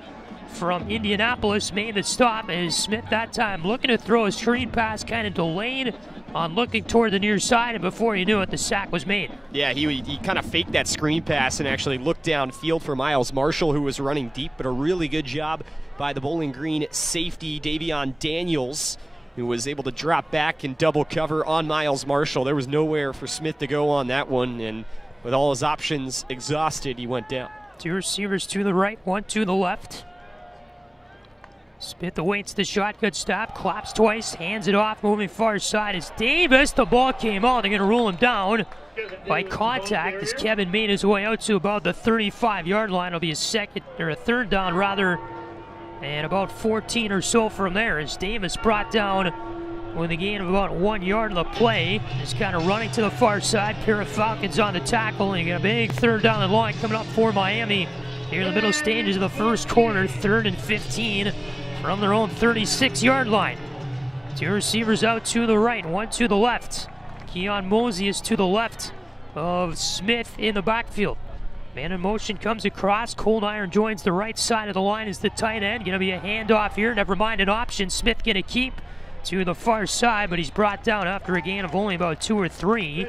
from Indianapolis, made the stop as Smith that time looking to throw a screen pass, kind of delayed on looking toward the near side, and before you knew it, the sack was made. Yeah, he kind of faked that screen pass and actually looked downfield for Miles Marshall, who was running deep, but a really good job by the Bowling Green safety, Davion Daniels, who was able to drop back and double cover on Miles Marshall. There was nowhere for Smith to go on that one, and with all his options exhausted, he went down. 2 receivers to the right, 1 to the left. Smith awaits the shotgun stop, claps twice, hands it off, moving far side is Davis. The ball came out. They're going to rule him down by contact as Kevin made his way out to about the 35-yard line. It'll be a 3rd down rather, and about 14 or so from there as Davis brought down with a gain of about 1 yard of the play. Just kind of running to the far side. Pair of Falcons on the tackle, and you got a big 3rd down the line coming up for Miami here in the middle stages of the first quarter. 3rd and 15. From their own 36-yard line. 2 receivers out to the right, 1 to the left. Keon Mosey is to the left of Smith in the backfield. Man in motion comes across. Cold Iron joins the right side of the line as the tight end. Going to be a handoff here. Never mind an option. Smith going to keep to the far side, but he's brought down after a gain of only about 2 or 3.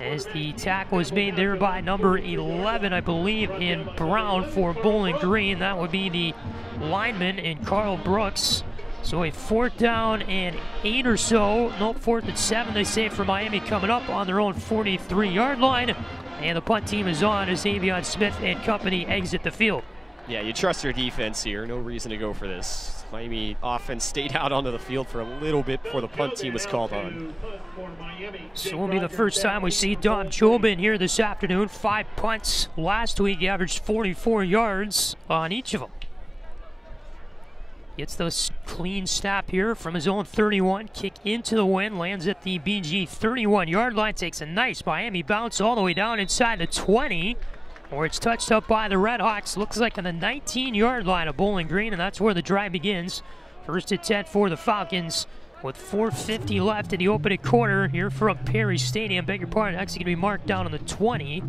As the tackle was made there by number 11, I believe, in Brown for Bowling Green. That would be the lineman in Carl Brooks. So a 4th down and 8 or so. No, 4th and 7 they say for Miami coming up on their own 43-yard line. And the punt team is on as Avion Smith and company exit the field. Yeah, you trust your defense here. No reason to go for this. Miami offense stayed out onto the field for a little bit before the punt team was called on. So it will be the first time we see Dom Jobin here this afternoon. 5 punts. Last week he averaged 44 yards on each of them. Gets the clean snap here from his own 31. Kick into the wind. Lands at the BG 31-yard line. Takes a nice Miami bounce all the way down inside the 20. Where it's touched up by the RedHawks. Looks like on the 19-yard line of Bowling Green, and that's where the drive begins. 1st and 10 for the Falcons with 4:50 left in the opening quarter here from Perry Stadium. Beg your pardon, actually going to be marked down on the 20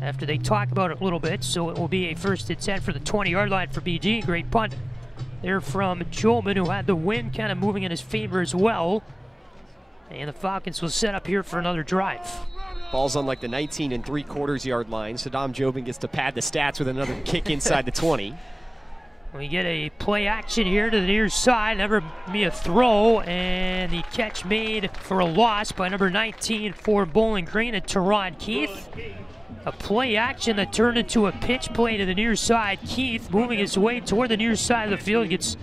after they talk about it a little bit. So it will be a 1st and 10 for the 20-yard line for BG. Great punt there from Jolman, who had the wind kind of moving in his favor as well. And the Falcons will set up here for another drive. Ball's on like the 19 3/4 yard line. So Dom Jobin gets to pad the stats with another kick inside the 20. We get a play action here to the near side. Never be a throw, and the catch made for a loss by number 19 for Bowling Green and Teron Keith. A play action that turned into a pitch play to the near side. Keith moving his way toward the near side of the field gets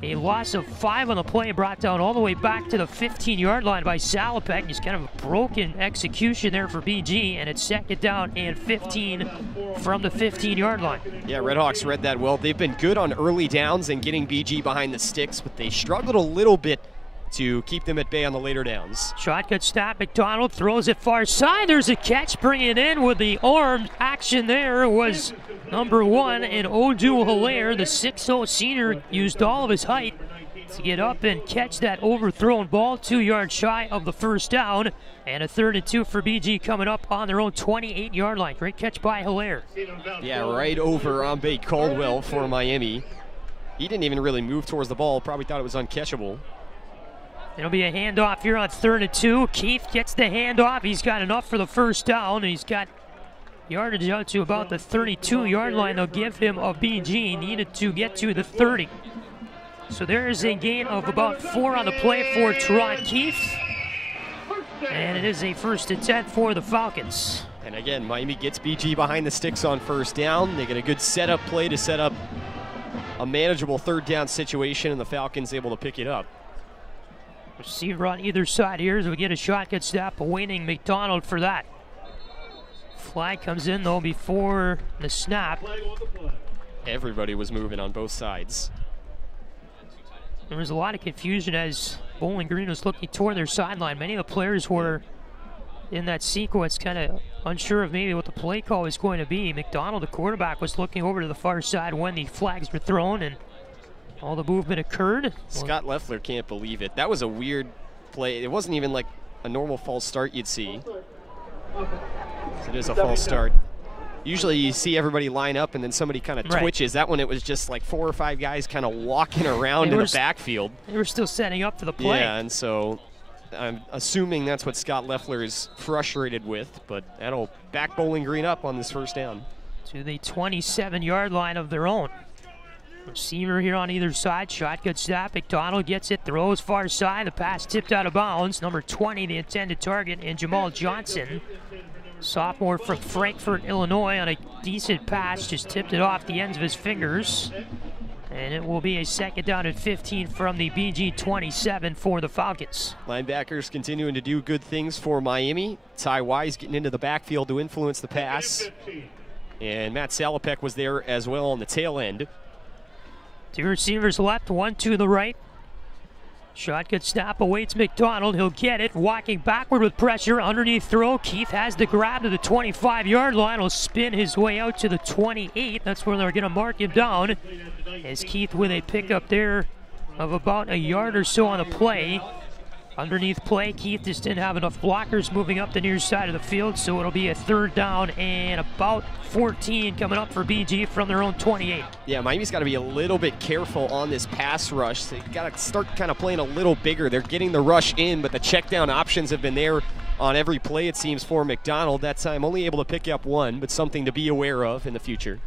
a loss of 5 on the play, brought down all the way back to the 15-yard line by Salopek. Just kind of a broken execution there for BG, and it's 2nd down and 15 from the 15-yard line. Yeah, RedHawks read that well. They've been good on early downs and getting BG behind the sticks, but they struggled a little bit to keep them at bay on the later downs. Shotgun snap, McDonald throws it far side. There's a catch, bringing it in with the arm action there was number 1 in Odu Hilaire. The 6'0 senior used all of his height to get up and catch that overthrown ball. 2 yards shy of the 1st down, and a 3rd and 2 for BG coming up on their own 28-yard line. Great catch by Hilaire. Yeah, right over Ambe Caldwell for Miami. He didn't even really move towards the ball. Probably thought it was uncatchable. It'll be a handoff here on 3rd and 2. Keith gets the handoff. He's got enough for the 1st down, and he's got yardage out to about the 32-yard line. They'll give him a BG. Needed to get to the 30. So there is a gain of about 4 on the play for Teron Keith. And it is a 1st and 10 for the Falcons. And again, Miami gets BG behind the sticks on 1st down. They get a good setup play to set up a manageable 3rd down situation, and the Falcons able to pick it up. Receiver on either side here as we get a shotgun snap, awaiting McDonald for that. Flag comes in though before the snap. Everybody was moving on both sides. There was a lot of confusion as Bowling Green was looking toward their sideline. Many of the players were in that sequence kind of unsure of maybe what the play call was going to be. McDonald, the quarterback, was looking over to the far side when the flags were thrown and all the movement occurred. Scott Leffler can't believe it. That was a weird play. It wasn't even like a normal false start you'd see. So it is a false start. Usually you see everybody line up and then somebody kind of twitches. That one, it was just like 4 or 5 guys kind of walking around in the backfield. They were still setting up for the play. Yeah, and so I'm assuming that's what Scott Leffler is frustrated with, but that'll back Bowling Green up on this first down. To the 27-yard line of their own. Receiver here on either side, shotgun snap. McDonald gets it, throws far side. The pass tipped out of bounds. Number 20, the intended target, and Jamal Johnson, sophomore from Frankfort, Illinois, on a decent pass, just tipped it off the ends of his fingers. And it will be a second down and 15 from the BG 27 for the Falcons. Linebackers continuing to do good things for Miami. Ty Wise getting into the backfield to influence the pass. And Matt Salopek was there as well on the tail end. 2 receivers left, 1 to the right. Shotgun snap awaits McDonald. He'll get it. Walking backward with pressure. Underneath throw. Keith has the grab to the 25-yard line. He'll spin his way out to the 28. That's where they're going to mark him down. As Keith with a pickup there of about a yard or so on the play. Underneath play, Keith just didn't have enough blockers moving up the near side of the field, so it'll be a third down and about 14 coming up for BG from their own 28. Yeah, Miami's got to be a little bit careful on this pass rush. They've got to start kind of playing a little bigger. They're getting the rush in, but the check down options have been there on every play, it seems, for McDonald. That time only able to pick up 1, but something to be aware of in the future.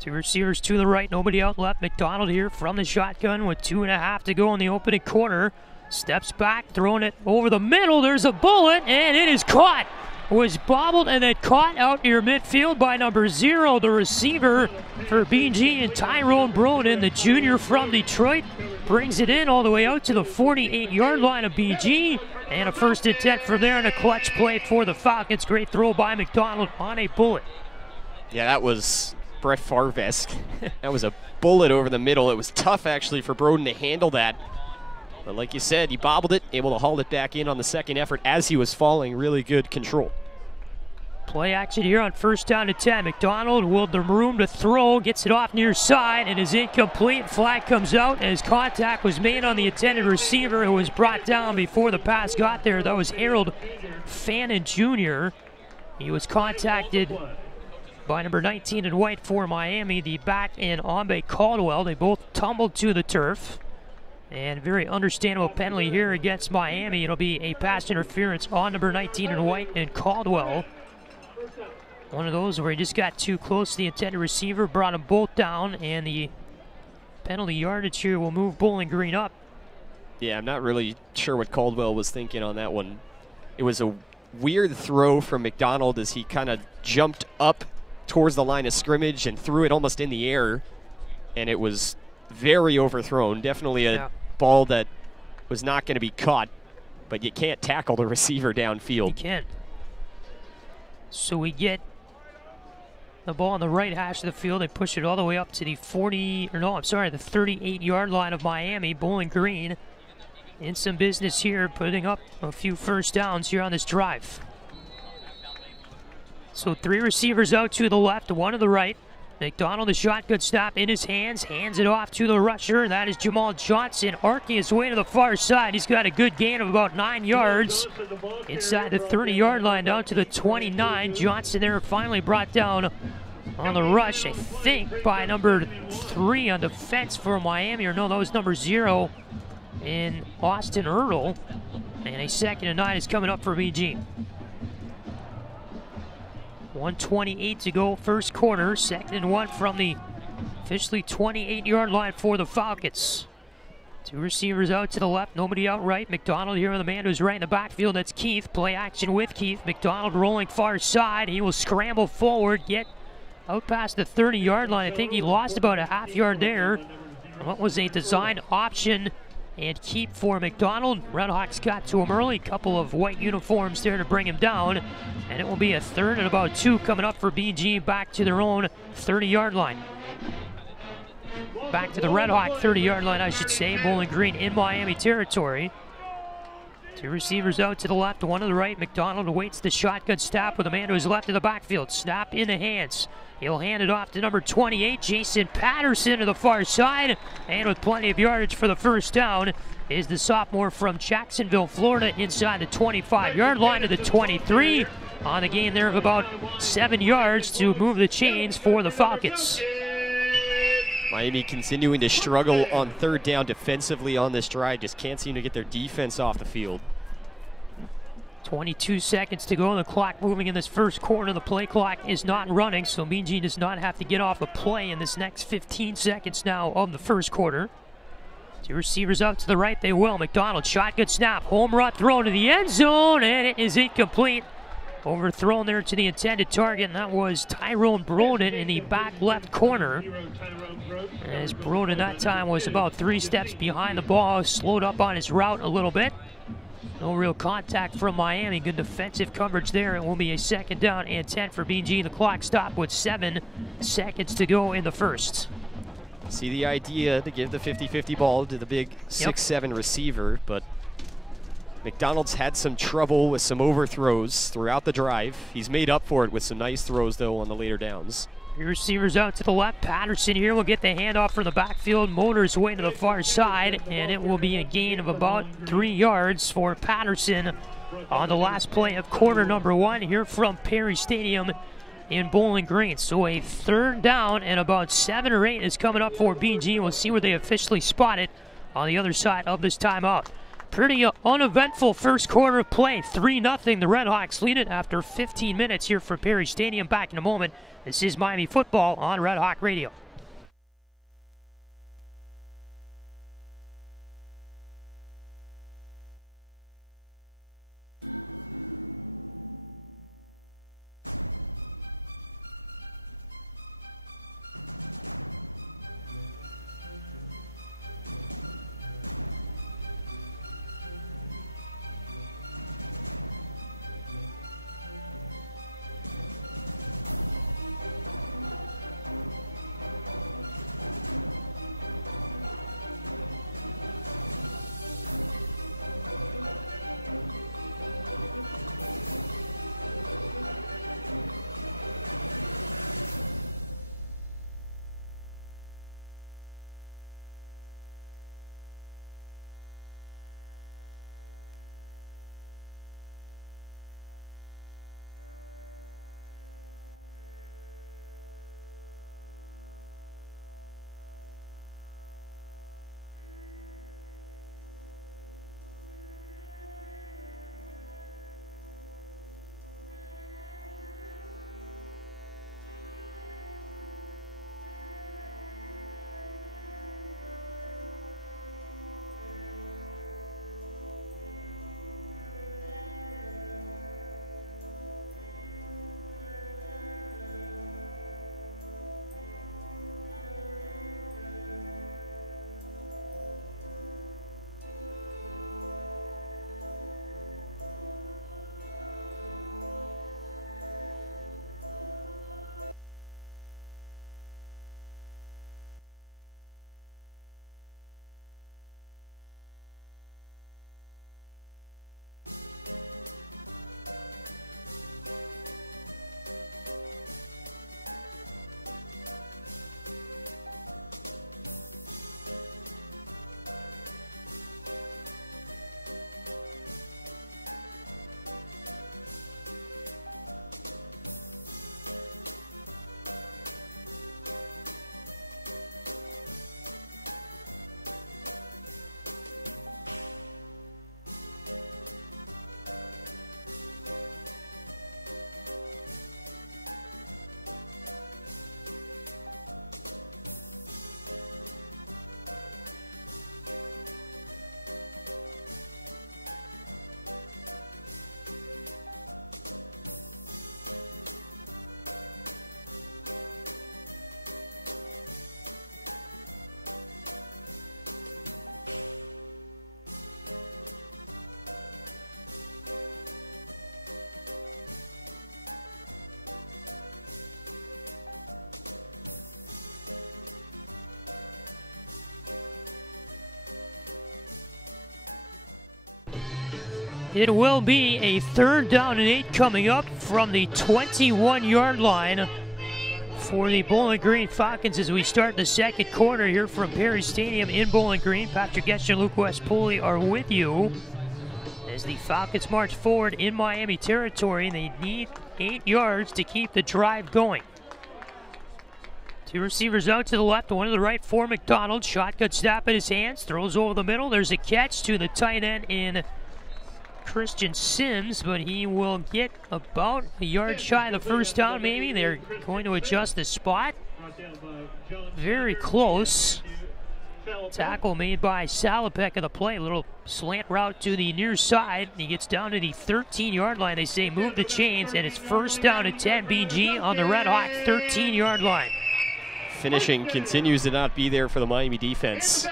2 receivers to the right, nobody out left. McDonald here from the shotgun with 2.5 to go in the opening quarter. Steps back, throwing it over the middle. There's a bullet, and it is caught. Was bobbled and then caught out near midfield by number 0, the receiver for BG, and Tyrone Broden, the junior from Detroit, brings it in all the way out to the 48-yard line of BG. And a first and 10 from there, and a clutch play for the Falcons. Great throw by McDonald on a bullet. Yeah, that was Brett Favre-esque. That was a bullet over the middle. It was tough, actually, for Broden to handle that. But like you said, he bobbled it, able to haul it back in on the second effort as he was falling. Really good control. Play action here on first down and 10. McDonald with the room to throw, gets it off near side, and is incomplete. Flag comes out as contact was made on the intended receiver, who was brought down before the pass got there. That was Harold Fannin Jr. He was contacted by number 19 in white for Miami, the back and Ambe Caldwell. They both tumbled to the turf. And very understandable penalty here against Miami. It'll be a pass interference on number 19 in white and Caldwell. One of those where he just got too close to the intended receiver, brought them both down, and the penalty yardage here will move Bowling Green up. Yeah, I'm not really sure what Caldwell was thinking on that one. It was a weird throw from McDonald as he kind of jumped up towards the line of scrimmage and threw it almost in the air, and it was very overthrown. Definitely a ball that was not going to be caught, but you can't tackle the receiver downfield. You can't. So we get the ball on the right hash of the field. They push it all the way up to the 38-yard line of Miami. Bowling Green in some business here, putting up a few first downs here on this drive. So 3 receivers out to the left, 1 to the right. McDonald, the shotgun snap in his hands, hands it off to the rusher. That is Jamal Johnson, arcing his way to the far side. He's got a good gain of about 9 yards. Inside the 30-yard line down to the 29. Johnson there finally brought down on the rush, I think, by number 3 on defense for Miami. Or no, that was number 0 in Austin Ertl. And a second and 9 is coming up for BG. 1:28 to go, first quarter. Second and 1 from the officially 28-yard line for the Falcons. 2 receivers out to the left, nobody out right. McDonald here, the man who's right in the backfield. That's Keith. Play action with Keith. McDonald rolling far side. He will scramble forward, get out past the 30-yard line. I think he lost about a half yard there. What was a design option and keep for McDonald. RedHawks got to him early. Couple of white uniforms there to bring him down. And it will be a third and about 2 coming up for BG back to their own 30-yard line. back to the RedHawk 30-yard line, I should say. Bowling Green in Miami territory. 2 receivers out to the left, 1 to the right. McDonald awaits the shotgun snap with a man to his left in the backfield. Snap in the hands. He'll hand it off to number 28, Jason Patterson, to the far side. And with plenty of yardage for the first down is the sophomore from Jacksonville, Florida, inside the 25-yard line to the 23. On the gain there of about 7 yards to move the chains for the Falcons. Miami continuing to struggle on 3rd down defensively on this drive. Just can't seem to get their defense off the field. 22 seconds to go, and the clock moving in this first quarter. The play clock is not running, so BG does not have to get off a play in this next 15 seconds now of the first quarter. 2 receivers out to the right, they will. McDonald, shotgun snap, home run thrown to the end zone, and it is incomplete. Overthrown there to the intended target, and that was Tyrone Broden in the back left corner. As Broden that time was about 3 steps behind the ball, slowed up on his route a little bit. No real contact from Miami. Good defensive coverage there. It will be a 2nd down and 10 for BG. The clock stopped with 7 seconds to go in the first. See the idea to give the 50-50 ball to the big 6'7" receiver, but McDonald's had some trouble with some overthrows throughout the drive. He's made up for it with some nice throws, though, on the later downs. 3 receivers out to the left. Patterson here will get the handoff from the backfield. Motors way to the far side, and it will be a gain of about 3 yards for Patterson on the last play of quarter number 1 here from Perry Stadium in Bowling Green. So a 3rd down and about 7 or 8 is coming up for BG. We'll see where they officially spot it on the other side of this timeout. Pretty uneventful first quarter of play. 3-0. The RedHawks lead it after 15 minutes here for Perry Stadium. Back in a moment. This is Miami football on RedHawk Radio. It will be a 3rd down and 8 coming up from the 21-yard line for the Bowling Green Falcons as we start the 2nd quarter here from Perry Stadium in Bowling Green. Patrick Geshan, Luke West Poley are with you as the Falcons march forward in Miami territory. They need 8 yards to keep the drive going. 2 receivers out to the left, 1 to the right for McDonald. Shotgun snap in his hands, throws over the middle. There's a catch to the tight end in Christian Sims, but he will get about a yard shy of the 1st down maybe. They're going to adjust the spot. Very close. Tackle made by Salopek of the play. A little slant route to the near side. He gets down to the 13-yard line. They say move the chains, and it's 1st down and 10 BG on the RedHawks 13-yard line. Finishing continues to not be there for the Miami defense.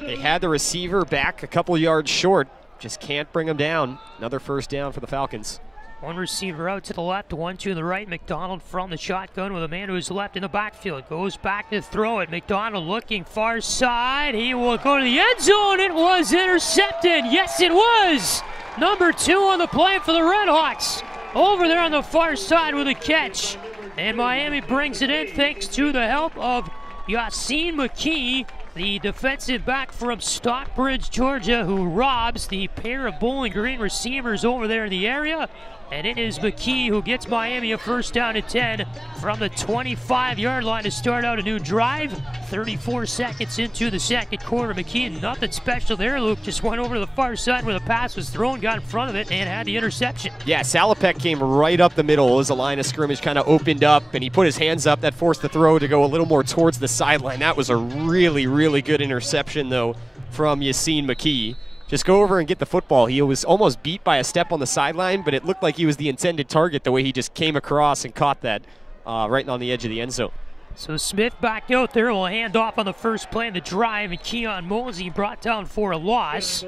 They had the receiver back a couple yards short. Just can't bring him down. Another 1st down for the Falcons. 1 receiver out to the left, 1 to the right. McDonald from the shotgun with a man to his left in the backfield. Goes back to throw it. McDonald looking far side. He will go to the end zone. It was intercepted. Yes, it was. Number 2 on the play for the RedHawks. Over there on the far side with a catch. And Miami brings it in thanks to the help of Yassine McKee, the defensive back from Stockbridge, Georgia, who robs the pair of Bowling Green receivers over there in the area. And it is McKee who gets Miami a 1st down and 10 from the 25-yard line to start out a new drive. 34 seconds into the 2nd quarter. McKee, nothing special there, Luke. Just went over to the far side where the pass was thrown, got in front of it, and had the interception. Yeah, Salopek came right up the middle as the line of scrimmage kind of opened up, and he put his hands up. That forced the throw to go a little more towards the sideline. That was a really, really good interception, though, from Yassine McKee. Just go over and get the football. He was almost beat by a step on the sideline, but it looked like he was the intended target the way he just came across and caught that right on the edge of the end zone. So Smith back out there, will hand off on the first play of the drive, and Keon Mosey brought down for a loss.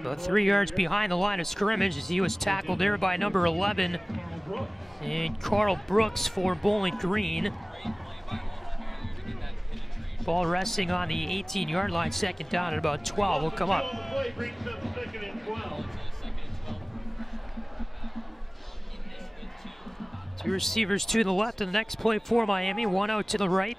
About 3 yards behind the line of scrimmage as he was tackled there by number 11, and Carl Brooks for Bowling Green. Ball resting on the 18-yard line, 2nd down at about 12 will come up. 2 receivers to the left in the next play for Miami, 1 out to the right.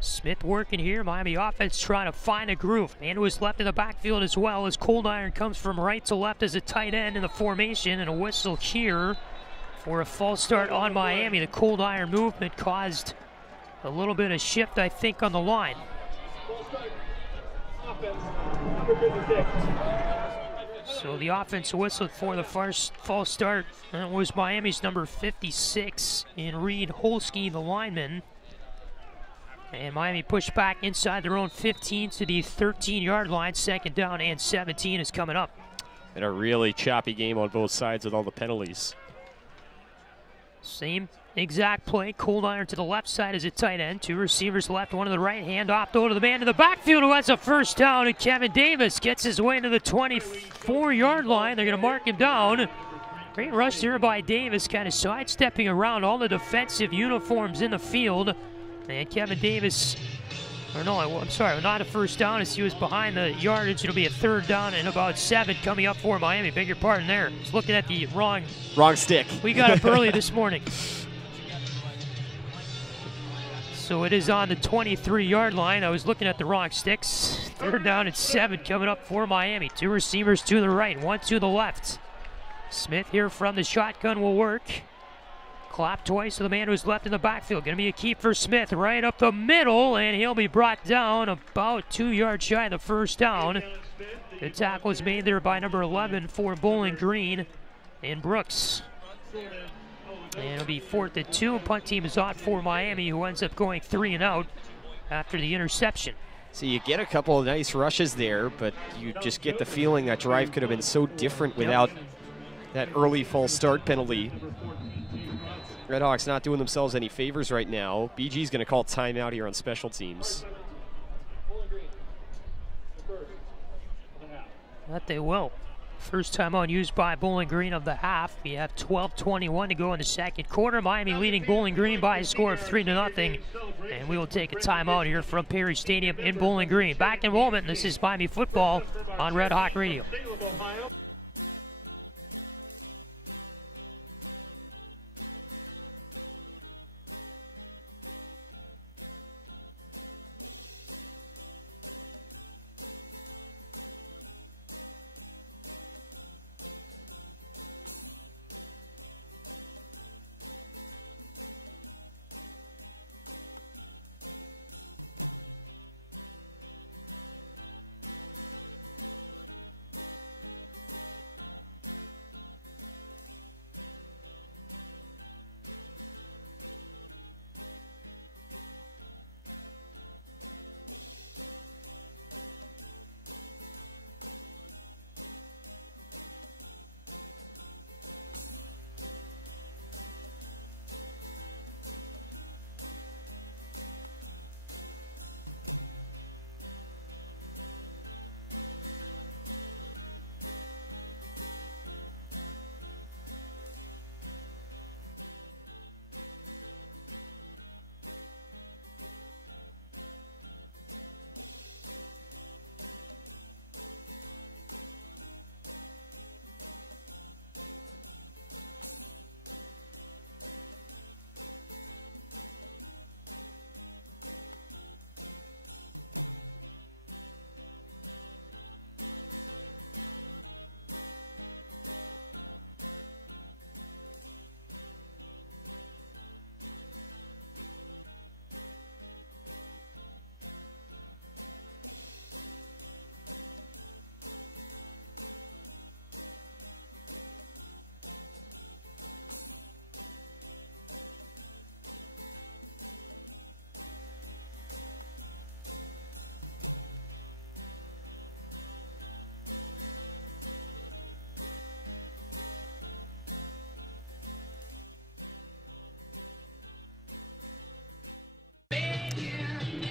Smith working here, Miami offense trying to find a groove. Man to his left in the backfield as well as Cold Iron comes from right to left as a tight end in the formation, and a whistle here for a false start on Miami. The Cold Iron movement caused a little bit of shift, I think, on the line. So the offense whistled for the first false start. That was Miami's number 56 in Reed Holsky, the lineman. And Miami pushed back inside their own 15 to the 13-yard line. 2nd down and 17 is coming up. And a really choppy game on both sides with all the penalties. Same exact play. Cold Iron to the left side as a tight end. 2 receivers left, 1 to the right. Hand off though to the man to the backfield who has a 1st down. And Kevin Davis gets his way to the 24-yard line. They're going to mark him down. Great rush there by Davis, kind of sidestepping around all the defensive uniforms in the field. And Kevin Davis, or no, I'm sorry, not a 1st down as he was behind the yardage. It'll be a 3rd down and about 7 coming up for Miami. Beg your pardon there. I was looking at the wrong stick. We got up early this morning. So it is on the 23-yard line. I was looking at the wrong sticks. 3rd down and 7 coming up for Miami. 2 receivers to the right, 1 to the left. Smith here from the shotgun will work. Clap twice to the man who's left in the backfield. Going to be a keep for Smith right up the middle, and he'll be brought down about 2 yards shy of the 1st down. The tackle is made there by number 11 for Bowling Green and Brooks. And it'll be 4th and 2. Punt team is off for Miami, who ends up going 3 and out after the interception. So you get a couple of nice rushes there, but you just get the feeling that drive could have been so different without that early false start penalty. RedHawks not doing themselves any favors right now. BG's going to call timeout here on special teams. That they will. First timeout used by Bowling Green of the half. We have 12:21 to go in the second quarter. Miami leading Bowling Green by a score of 3-0. And we will take a timeout here from Perry Stadium in Bowling Green. Back in a moment. This is Miami football on Red Hawk Radio.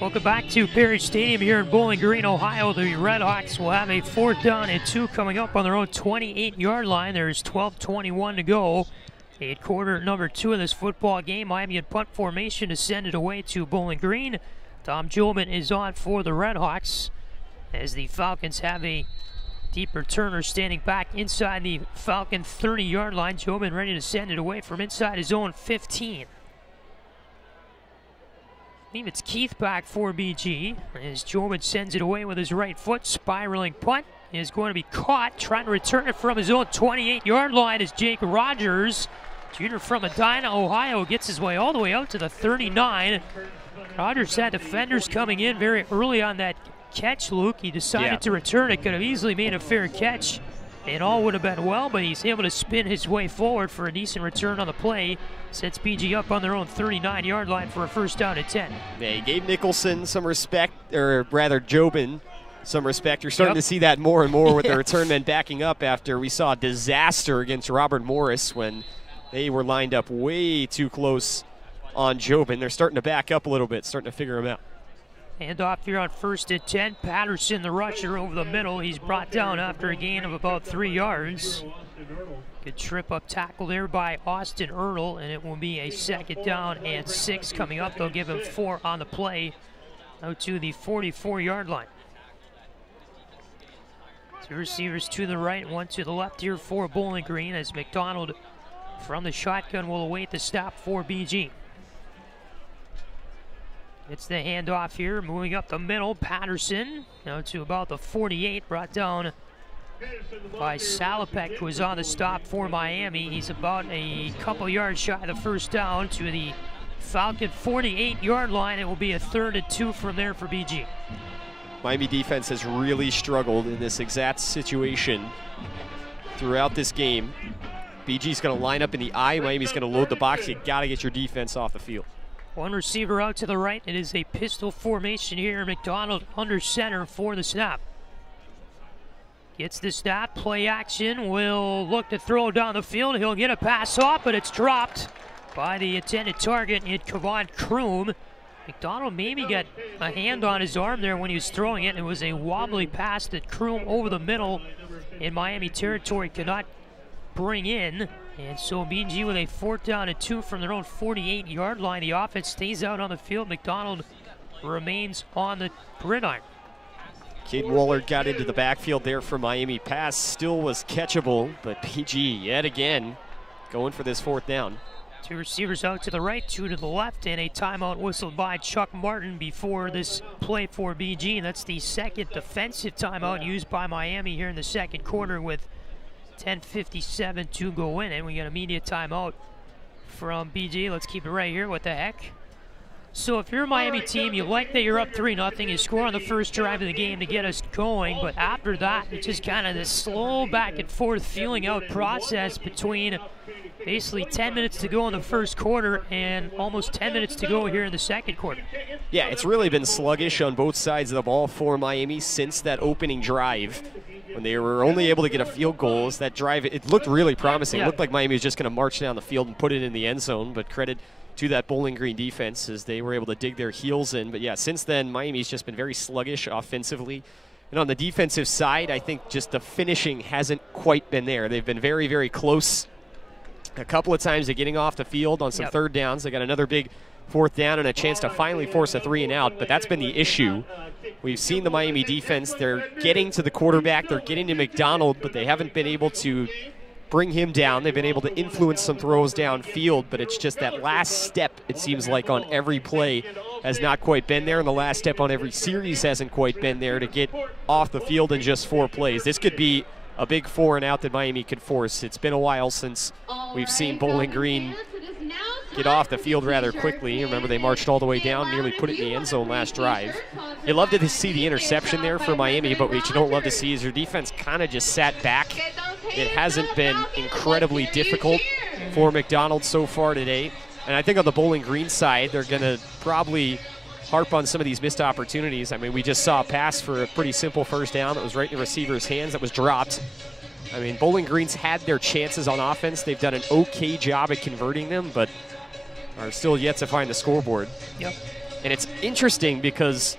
Welcome back to Perry Stadium here in Bowling Green, Ohio. The RedHawks will have a 4th down and 2 coming up on their own 28-yard line. There's 12:21 to go. In quarter number 2 of this football game, Miami in punt formation to send it away to Bowling Green. Tom Jobin is on for the RedHawks as the Falcons have a deep returner standing back inside the Falcon 30-yard line. Jobin ready to send it away from inside his own 15. I believe it's Keith back for BG as Jobin sends it away with his right foot. Spiraling punt is going to be caught, trying to return it from his own 28-yard line as Jake Rogers, junior from Medina, Ohio, gets his way all the way out to the 39. Rogers had defenders coming in very early on that catch, Luke. He decided to return it, could have easily made a fair catch. It all would have been well, but he's able to spin his way forward for a decent return on the play. Sets BG up on their own 39-yard line for a 1st down and 10. Yeah, he gave Nicholson some respect, or rather Jobin some respect. You're starting to see that more and more with the return men backing up after we saw a disaster against Robert Morris when they were lined up way too close on Jobin. They're starting to back up a little bit, starting to figure him out. Handoff here on 1st and 10. Patterson, the rusher, over the middle. He's brought down after a gain of about 3 yards. Good trip up tackle there by Austin Ertl, and it will be a 2nd down and 6 coming up. They'll give him 4 on the play out to the 44-yard line. 2 receivers to the right, 1 to the left here for Bowling Green as McDonald from the shotgun will await the stop for BG. It's the handoff here, moving up the middle. Patterson down to about the 48, brought down by Salopek, who is on the stop for Miami. He's about a couple yards shy of the 1st down to the Falcon 48-yard line. It will be a 3rd and 2 from there for BG. Miami defense has really struggled in this exact situation throughout this game. BG's going to line up in the eye. Miami's going to load the box. You got to get your defense off the field. 1 receiver out to the right. It is a pistol formation here. McDonald under center for the snap. Gets the snap, play action, will look to throw down the field. He'll get a pass off, but it's dropped by the intended target in Kevon Kroom. McDonald maybe got a hand on his arm there when he was throwing it. It was a wobbly pass that Kroom over the middle in Miami territory could not bring in. And so BG with a 4th down and 2 from their own 48-yard line. The offense stays out on the field. McDonald remains on the gridiron. Caden Waller got into the backfield there for Miami. Pass still was catchable, but BG yet again going for this 4th down. 2 receivers out to the right, 2 to the left, and a timeout whistled by Chuck Martin before this play for BG. And that's the 2nd defensive timeout used by Miami here in the 2nd quarter with 10:57 to go in, and we got a media timeout from BG. Let's keep it right here. What the heck? So if you're a Miami team, you like that you're up 3-0, you score on the first drive of the game to get us going, but after that, it's just kind of this slow back and forth feeling out process between basically 10 minutes to go in the first quarter and almost 10 minutes to go here in the 2nd quarter. Yeah, it's really been sluggish on both sides of the ball for Miami since that opening drive. When they were only able to get a field goal, that drive, it looked really promising. It looked like Miami was just going to march down the field and put it in the end zone, but credit to that Bowling Green defense as they were able to dig their heels in. But yeah, since then, Miami's just been very sluggish offensively. And on the defensive side, I think just the finishing hasn't quite been there. They've been very, very close a couple of times to getting off the field on some 3rd downs. They got another big 4th down and a chance to finally force a 3-and-out, but that's been the issue. We've seen the Miami defense. They're getting to the quarterback. They're getting to McDonald, but they haven't been able to bring him down. They've been able to influence some throws downfield, but it's just that last step, it seems like, on every play has not quite been there, and the last step on every series hasn't quite been there to get off the field in just 4 plays. This could be a big 4-and-out that Miami could force. It's been a while since we've seen Bowling Green get off the field rather quickly. Remember, they marched all the way down, nearly put it in the end zone last drive. You love to see the interception there for Miami, but what you don't love to see is your defense kind of just sat back. It hasn't been incredibly difficult for McDonald so far today. And I think on the Bowling Green side, they're going to probably harp on some of these missed opportunities. I mean, we just saw a pass for a pretty simple 1st down that was right in the receiver's hands that was dropped. I mean, Bowling Green's had their chances on offense. They've done an okay job at converting them, but are still yet to find the scoreboard. Yep. And it's interesting because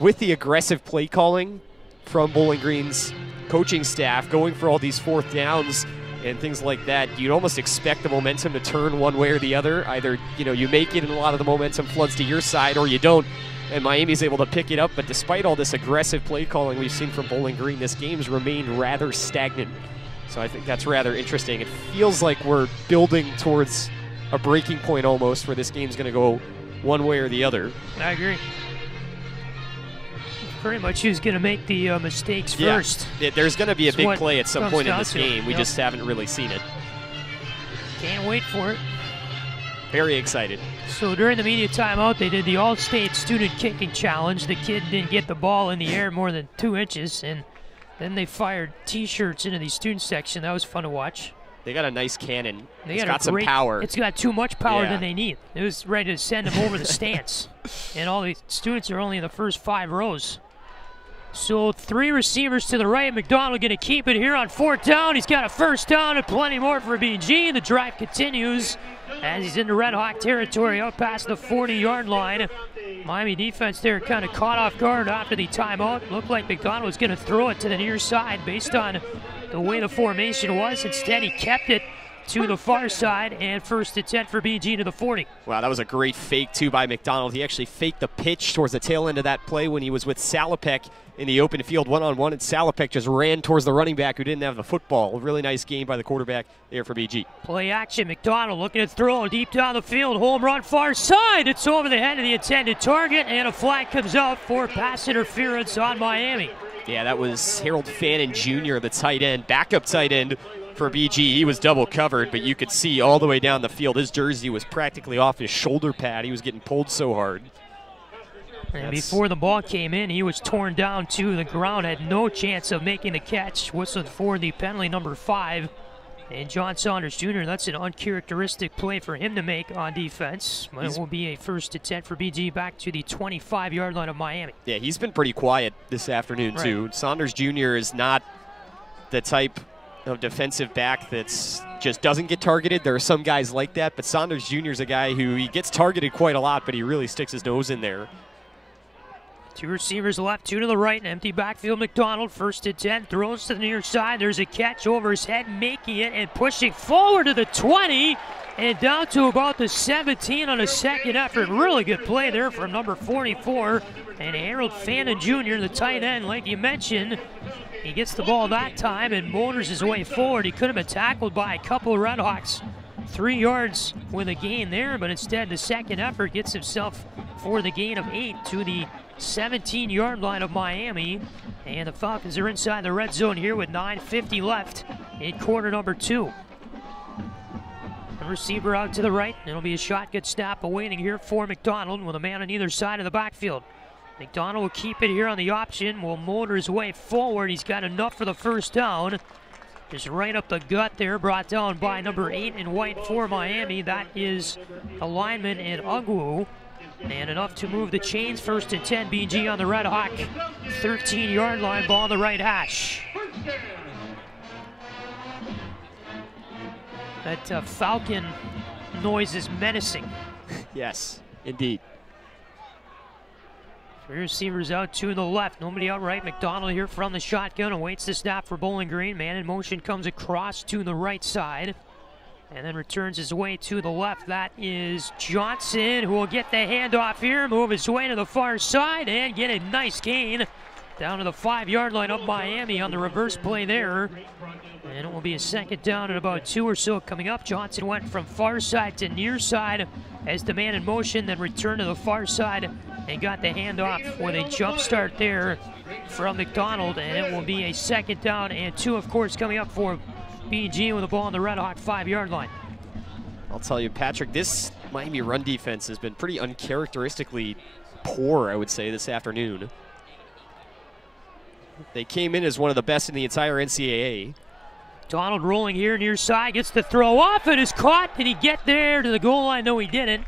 with the aggressive play calling from Bowling Green's coaching staff, going for all these 4th downs and things like that, you'd almost expect the momentum to turn one way or the other. Either, you make it and a lot of the momentum floods to your side, or you don't, and Miami's able to pick it up. But despite all this aggressive play calling we've seen from Bowling Green, this game's remained rather stagnant. So I think that's rather interesting. It feels like we're building towards a breaking point almost, where this game's going to go one way or the other. I agree. Pretty much who's going to make the mistakes first. Yeah, there's going to be a big play at some point in this game. We just haven't really seen it. Can't wait for it. Very excited. So during the media timeout, they did the All-State Student Kicking Challenge. The kid didn't get the ball in the air more than 2 inches, and then they fired T-shirts into the student section. That was fun to watch. They got a nice cannon. It's got some power. It's got too much power than they need. It was ready to send them over the stands. And all the students are only in the first 5 rows. So 3 receivers to the right. McDonald going to keep it here on 4th down. He's got a 1st down and plenty more for BG. The drive continues as he's into Red Hawk territory out past the 40-yard line. Miami defense there kind of caught off guard after the timeout. Looked like McDonald was going to throw it to the near side based on the way the formation was. Instead, he kept it to the far side, and 1st and 10 for BG to the 40. Wow, that was a great fake, too, by McDonald. He actually faked the pitch towards the tail end of that play when he was with Salopek in the open field one-on-one, and Salopek just ran towards the running back who didn't have the football. A really nice game by the quarterback there for BG. Play action, McDonald looking to throw deep down the field. Home run far side. It's over the head of the intended target, and a flag comes out for pass interference on Miami. Yeah, that was Harold Fannin Jr., the tight end, backup tight end for BG. He was double covered, but you could see all the way down the field his jersey was practically off his shoulder pad. He was getting pulled so hard. And before the ball came in, he was torn down to the ground, had no chance of making the catch. Whistled for the penalty number 5. And John Saunders Jr., that's an uncharacteristic play for him to make on defense. But it will be a 1st and 10 for BG back to the 25-yard line of Miami. Yeah, he's been pretty quiet this afternoon, too. Saunders Jr. is not the type of defensive back that's just doesn't get targeted. There are some guys like that, but Saunders Jr. is a guy who he gets targeted quite a lot, but he really sticks his nose in there. Two receivers left, two to the right, an empty backfield. McDonald, 1st and 10, throws to the near side. There's a catch over his head, making it and pushing forward to the 20 and down to about the 17 on a second effort. Really good play there from number 44. And Harold Fannin Jr., the tight end, like you mentioned, he gets the ball that time and motors his way forward. He could have been tackled by a couple of RedHawks. 3 yards with a gain there, but instead the second effort gets himself for the gain of 8 to the 17-yard line of Miami. And the Falcons are inside the red zone here with 9:50 left in quarter number 2. The receiver out to the right. It'll be a shotgun snap awaiting here for McDonald with a man on either side of the backfield. McDonald will keep it here on the option, will motor his way forward. He's got enough for the first down. Just right up the gut there, brought down by number 8 in white for Miami. That is a lineman in Ugwu. And enough to move the chains. 1st and 10, BG on the Red Hawk. 13-yard line, ball on the right hash. That Falcon noise is menacing. Yes, indeed. 3 receivers out to the left, nobody out right. McDonald here from the shotgun, awaits the snap for Bowling Green. Man in motion comes across to the right side and then returns his way to the left. That is Johnson, who will get the handoff here, move his way to the far side and get a nice gain down to the 5-yard line of Miami on the reverse play there. And it will be a second down and about 2 or so coming up. Johnson went from far side to near side as the man in motion, then returned to the far side and got the handoff with a jump start there from McDonald. And it will be a second down and 2, of course, coming up for BG with the ball on the Red Hawk 5-yard line. I'll tell you, Patrick, this Miami run defense has been pretty uncharacteristically poor, I would say, this afternoon. They came in as one of the best in the entire NCAA. Donald rolling here near side, gets the throw off and is caught. Did he get there to the goal line? No, he didn't.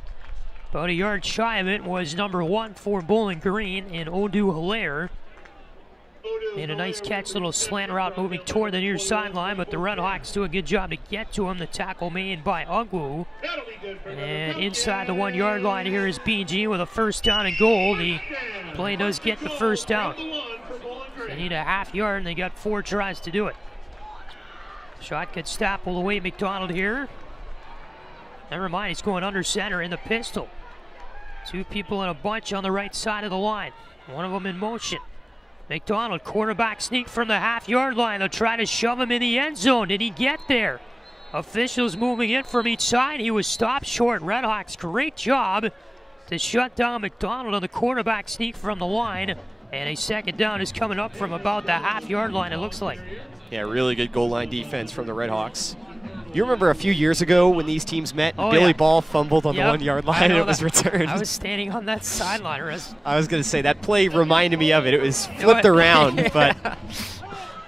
About a yard shy of it was number 1 for Bowling Green in Odu Hilaire. And a nice catch, little slant route moving toward the near sideline, but the RedHawks do a good job to get to him. The tackle made by Ugwu. And inside the 1-yard line here is BG with a first down and goal. The play does get the first down. They need a half yard and they got 4 tries to do it. Shotgun stop will await McDonald here. Never mind, he's going under center in the pistol. 2 people in a bunch on the right side of the line. One of them in motion. McDonald, quarterback sneak from the half-yard line. They'll try to shove him in the end zone. Did he get there? Officials moving in from each side. He was stopped short. RedHawks, great job to shut down McDonald on the quarterback sneak from the line. And a second down is coming up from about the half-yard line, it looks like. Yeah, really good goal line defense from the RedHawks. You remember a few years ago when these teams met, Billy Ball fumbled on the 1-yard line and it was returned. I was standing on that sideline, Riz. I was going to say, that play reminded me of it. It was flipped around, yeah. But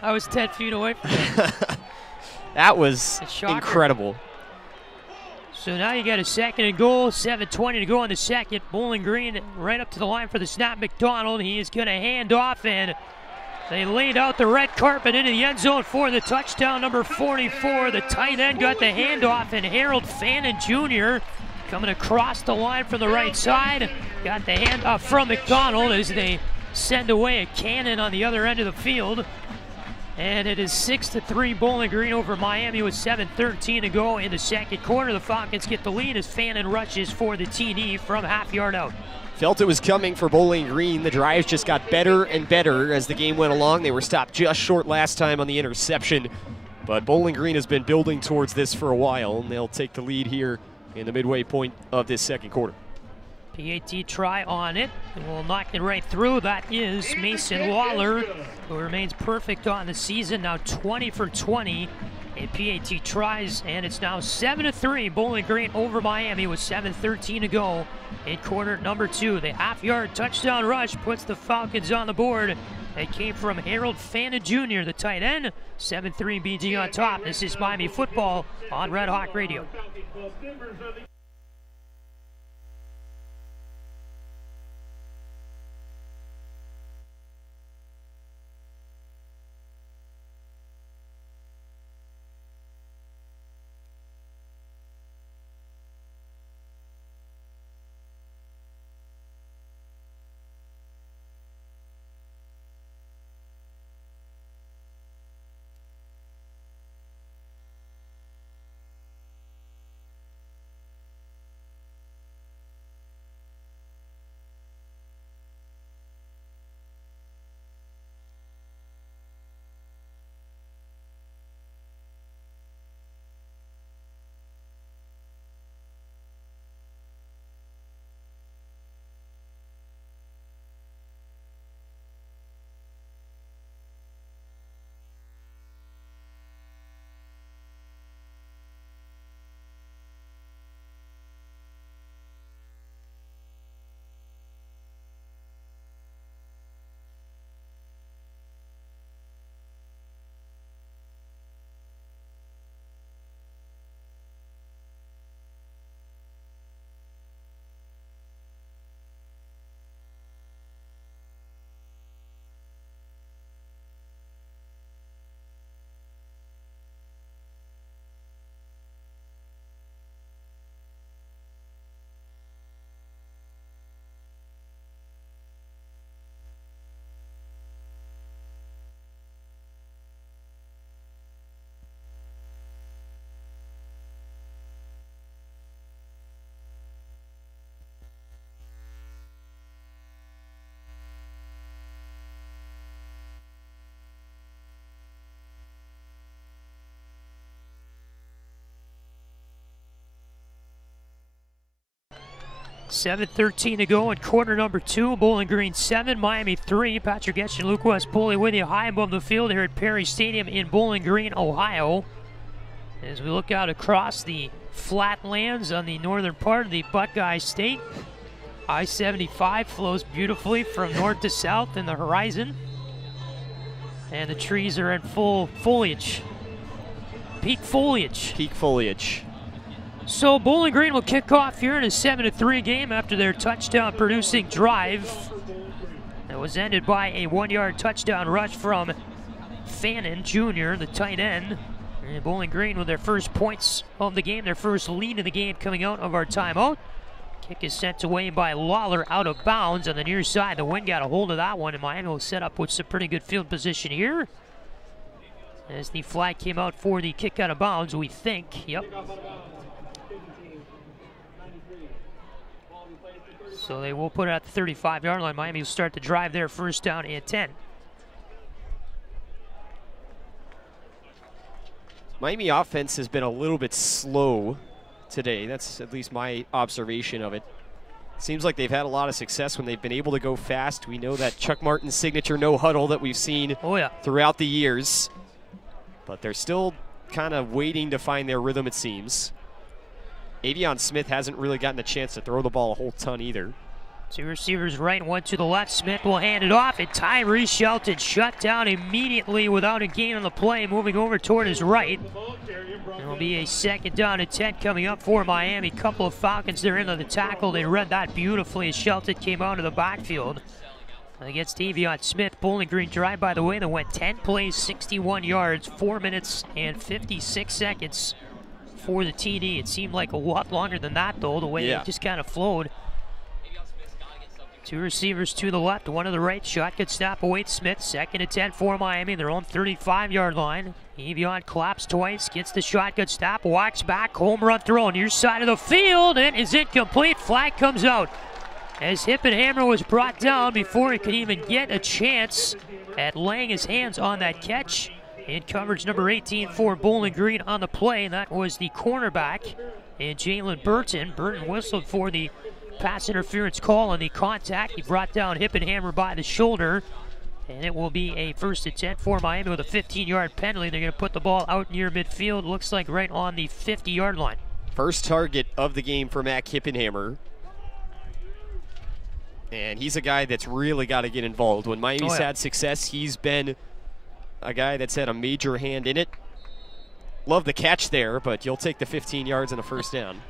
I was 10 feet away from it. That was incredible. So now you got a second and goal, 7:20 to go on the second. Bowling Green right up to the line for the snap. McDonald, he is going to hand off, and they laid out the red carpet into the end zone for the touchdown. Number 44, the tight end, got the handoff, and Harold Fannin Jr. coming across the line from the right side. Got the handoff from McDonald as they send away a cannon on the other end of the field. And it is 6-3 Bowling Green over Miami with 7:13 to go in the second quarter. The Falcons get the lead as Fannin rushes for the TD from half-yard out. Felt it was coming for Bowling Green. The drives just got better and better as the game went along. They were stopped just short last time on the interception. But Bowling Green has been building towards this for a while, and they'll take the lead here in the midway point of this second quarter. PAT try on it, and we'll knock it right through. That is Mason Waller, who remains perfect on the season, now 20 for 20 in PAT tries, and it's now 7-3 Bowling Green over Miami with 7:13 to go in quarter number 2. The half-yard touchdown rush puts the Falcons on the board. It came from Harold Fannin Jr., the tight end. 7-3 BG on top. This is Miami football on Red Hawk Radio. 7:13 to go in quarter number 2. Bowling Green 7, Miami 3. Patrick Geshan, Luke West, Poley with you high above the field here at Perry Stadium in Bowling Green, Ohio. As we look out across the flatlands on the northern part of the Buckeye State, I-75 flows beautifully from north to south in the horizon. And the trees are in full foliage. Peak foliage. Peak foliage. So Bowling Green will kick off here in a 7-3 game after their touchdown-producing drive. That was ended by a 1-yard touchdown rush from Fannin Jr., the tight end. And Bowling Green with their first points of the game, their first lead of the game coming out of our timeout. Kick is sent away by Lawler out of bounds on the near side. The wind got a hold of that one, and Miami will set up with some pretty good field position here. As the flag came out for the kick out of bounds, we think. Yep. So they will put it at the 35-yard line. Miami will start to drive their first down and 10. Miami offense has been a little bit slow today. That's at least my observation of it. Seems like they've had a lot of success when they've been able to go fast. We know that Chuck Martin's signature no huddle that we've seen throughout the years. But they're still kind of waiting to find their rhythm, it seems. Avion Smith hasn't really gotten a chance to throw the ball a whole ton either. 2 receivers right, 1 to the left. Smith will hand it off, and Tyree Shelton shut down immediately without a gain on the play, moving over toward his right. It'll be a 2nd down and 10 coming up for Miami. Couple of Falcons there into the tackle. They read that beautifully as Shelton came out of the backfield. Against Avion Smith, Bowling Green drive, by the way, that went 10 plays, 61 yards, 4 minutes and 56 seconds for the TD. It seemed like a lot longer than that, though, the way it just kind of flowed. 2 receivers to the left, 1 to the right. Shotgun snap awaits Smith. 2nd and 10 for Miami, their own 35-yard line. Avion claps twice, gets the shotgun snap, walks back, home run throw near side of the field, and is incomplete. Flag comes out as Hippenhammer was brought down before he could even get a chance at laying his hands on that catch. In coverage number 18 for Bowling Green on the play, and that was the cornerback, and Jalen Burton. Burton whistled for the pass interference call on the contact. He brought down Hippenhammer by the shoulder, and it will be a 1st and 10 for Miami with a 15-yard penalty. They're going to put the ball out near midfield, looks like right on the 50-yard line. First target of the game for Mac Hippenhammer. And he's a guy that's really got to get involved. When Miami's had success, he's been a guy that's had a major hand in it. Love the catch there, but you'll take the 15 yards and a 1st down.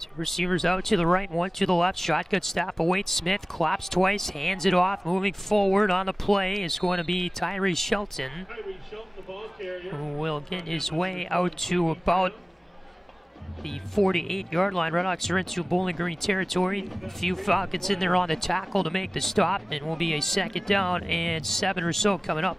2 receivers out to the right, 1 to the left. Shotgun snap awaits Smith, claps twice, hands it off. Moving forward on the play is going to be Tyree Shelton, who will get his way out to about the 48-yard line. RedHawks are into Bowling Green territory. A few Falcons in there on the tackle to make the stop, and will be a 2nd down and 7 or so coming up.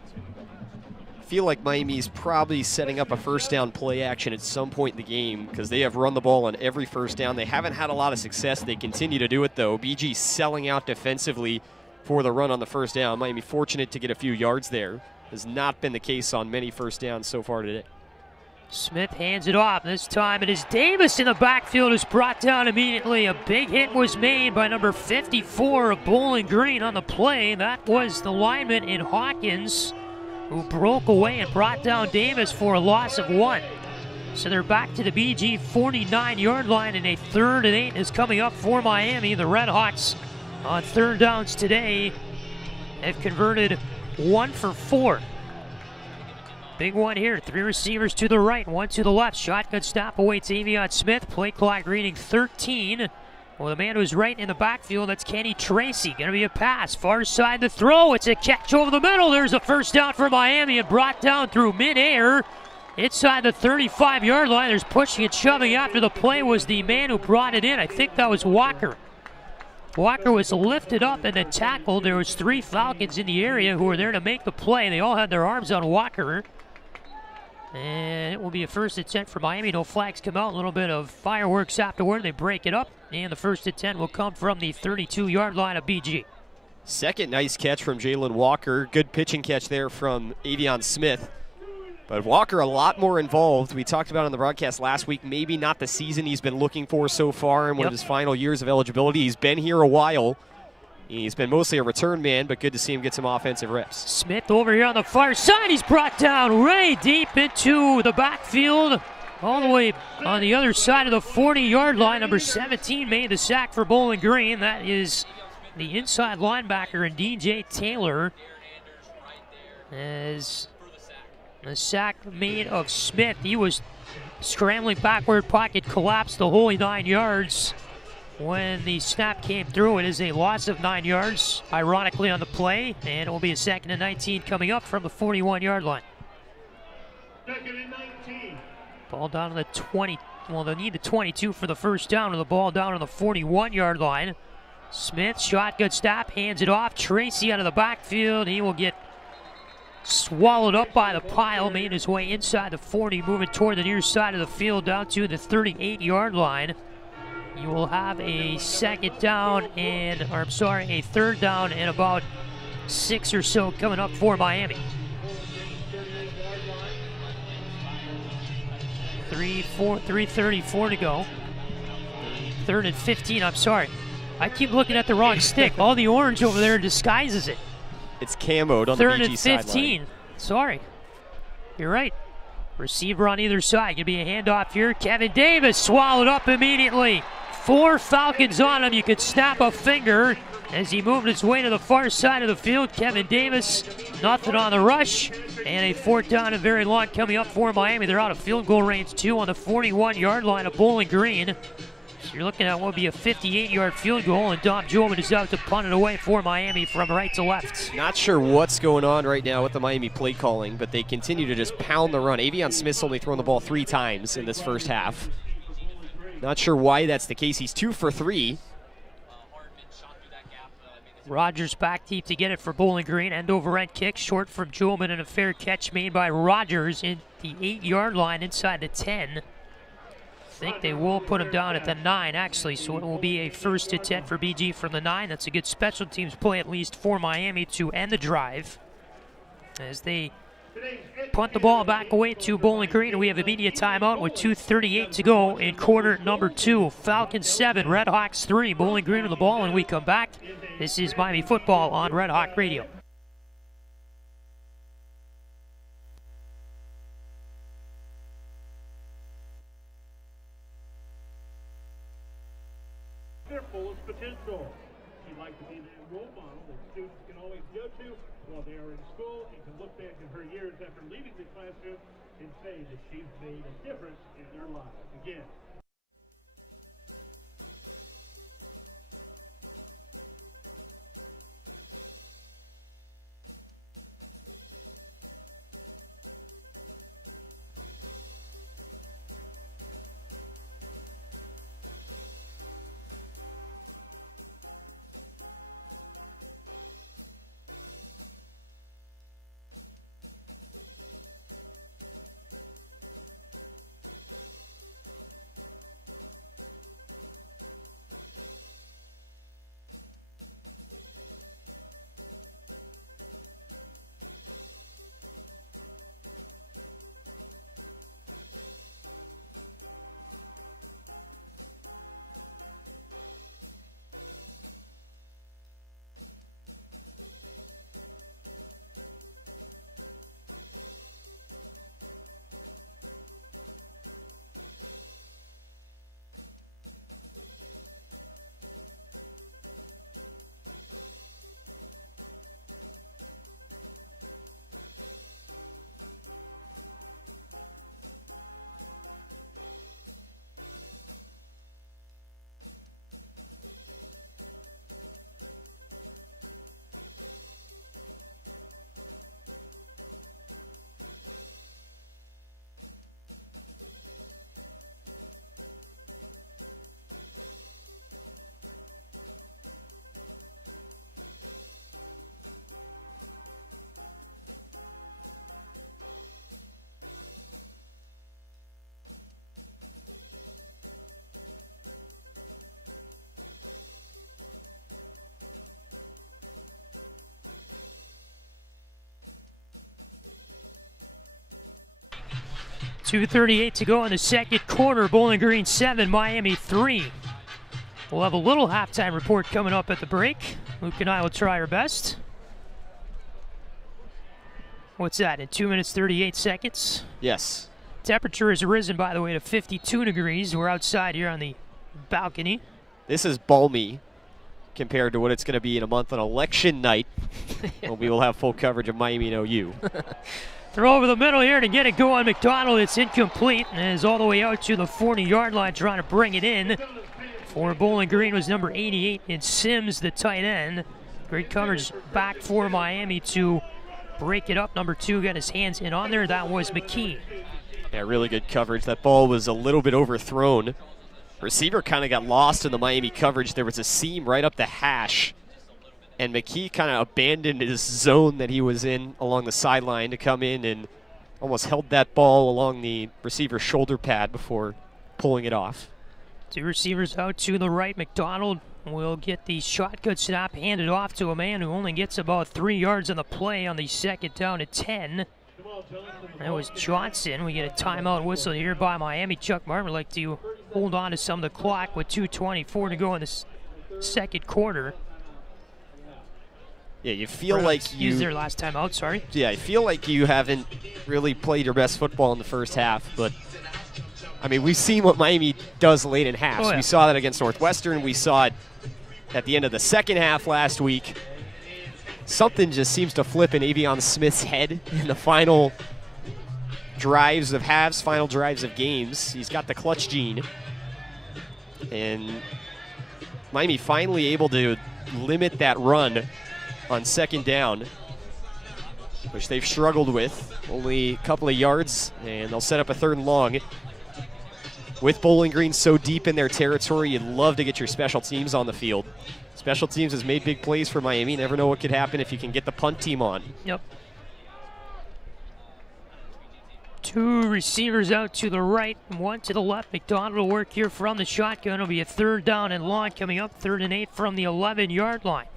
I feel like Miami's probably setting up a 1st down play action at some point in the game because they have run the ball on every 1st down. They haven't had a lot of success. They continue to do it, though. BG selling out defensively for the run on the 1st down. Miami fortunate to get a few yards there. Has not been the case on many 1st downs so far today. Smith hands it off. This time it is Davis in the backfield, who's brought down immediately. A big hit was made by number 54 of Bowling Green on the play. That was the lineman in Hawkins, who broke away and brought down Davis for a loss of 1. So they're back to the BG 49-yard line, and a 3rd and 8 is coming up for Miami. The RedHawks on 3rd downs today have converted 1 for 4. Big one here. 3 receivers to the right, 1 to the left. Shotgun stop awaits Avion Smith. Play clock reading 13. Well, the man who's right in the backfield, that's Kenny Tracy. Going to be a pass. Far side the throw. It's a catch over the middle. There's a 1st down for Miami, and brought down through midair inside the 35-yard line. There's pushing and shoving after the play was the man who brought it in. I think that was Walker. Walker was lifted up and then tackled. There was 3 Falcons in the area who were there to make the play. They all had their arms on Walker. And it will be a 1st and 10 for Miami. No flags come out. A little bit of fireworks afterward. They break it up. And the 1st and 10 will come from the 32-yard line of BG. 2nd nice catch from Jalen Walker. Good pitching catch there from Avion Smith. But Walker a lot more involved. We talked about on the broadcast last week, maybe not the season he's been looking for so far in one of his final years of eligibility. He's been here a while. He's been mostly a return man, but good to see him get some offensive reps. Smith over here on the far side. He's brought down way deep into the backfield, all the way on the other side of the 40-yard line. Number 17 made the sack for Bowling Green. That is the inside linebacker, and DJ Taylor, as the sack made of Smith. He was scrambling backward, pocket collapsed the whole 9 yards. When the snap came through, it is a loss of 9 yards, ironically, on the play, and it will be a 2nd and 19 coming up from the 41-yard line. 2nd and 19. Ball down to the 20. Well, they'll need the 22 for the first down, and the ball down on the 41-yard line. Smith, shotgun snap, hands it off. Tracy out of the backfield. He will get swallowed up by the pile, made his way inside the 40, moving toward the near side of the field down to the 38-yard line. You will have a third down and about 6 or so coming up for Miami. 3:34 to go. 3rd and 15, I'm sorry. I keep looking at the wrong stick. All the orange over there disguises it. It's camoed on the BG sideline. 3rd and 15. Sorry. You're right. Receiver on either side. Could be a handoff here. Kevin Davis swallowed up immediately. 4 Falcons on him. You could snap a finger as he moved his way to the far side of the field. Kevin Davis, nothing on the rush. And a 4th down and very long coming up for Miami. They're out of field goal range, too, on the 41-yard line of Bowling Green. So you're looking at what would be a 58-yard field goal, and Dom Joman is out to punt it away for Miami from right to left. Not sure what's going on right now with the Miami play calling, but they continue to just pound the run. Avion Smith's only thrown the ball 3 times in this first half. Not sure why that's the case. He's 2 for 3. Rogers back deep to get it for Bowling Green. End over end kick, short from Joman, and a fair catch made by Rogers in the 8-yard line inside the 10. I think they will put him down at the 9, actually, so it will be a 1st and 10 for BG from the 9. That's a good special teams play, at least for Miami, to end the drive. As they punt the ball back away to Bowling Green, and we have a media timeout with 2:38 to go in quarter number 2. Falcons 7, RedHawks 3. Bowling Green with the ball, and we come back. This is Miami football on Red Hawk Radio. Their fullest potential. She'd like to be the role model that students can always go to while they are in school and can look back at her years after leaving the classroom and say that she's made a difference in their lives. Again. 2:38 to go in the second quarter. Bowling Green 7, Miami 3. We'll have a little halftime report coming up at the break. Luke and I will try our best. What's that, in 2 minutes, 38 seconds? Yes. Temperature has risen, by the way, to 52 degrees. We're outside here on the balcony. This is balmy compared to what it's going to be in a month on election night when we will have full coverage of Miami and OU. Throw over the middle here to get it going. McDonald, it's incomplete and is all the way out to the 40-yard line trying to bring it in. For Bowling Green was number 88 in Sims, the tight end. Great coverage back for Miami to break it up. Number 2 got his hands in on there. That was McKee. Yeah, really good coverage. That ball was a little bit overthrown. Receiver kind of got lost in the Miami coverage. There was a seam right up the hash, and McKee kind of abandoned his zone that he was in along the sideline to come in and almost held that ball along the receiver's shoulder pad before pulling it off. 2 receivers out to the right. McDonald will get the shotgun snap handed off to a man who only gets about 3 yards on the play on the second down at 10. That was Johnson. We get a timeout whistle here by Miami. Chuck Martin would like to hold on to some of the clock with 2:24 to go in the second quarter. Yeah, you feel like you used their last time out, sorry. Yeah, I feel like you haven't really played your best football in the first half, but I mean, we've seen what Miami does late in halves. Oh, yeah. We saw that against Northwestern. We saw it at the end of the second half last week. Something just seems to flip in Avion Smith's head in the final drives of halves, final drives of games. He's got the clutch gene. And Miami finally able to limit that run on second down, which they've struggled with. Only a couple of yards, and they'll set up a 3rd and long. With Bowling Green so deep in their territory, you'd love to get your special teams on the field. Special teams has made big plays for Miami. Never know what could happen if you can get the punt team on. Yep. 2 receivers out to the right, 1 to the left. McDonald will work here from the shotgun. It'll be a 3rd down and long coming up, 3rd and 8 from the 11-yard line.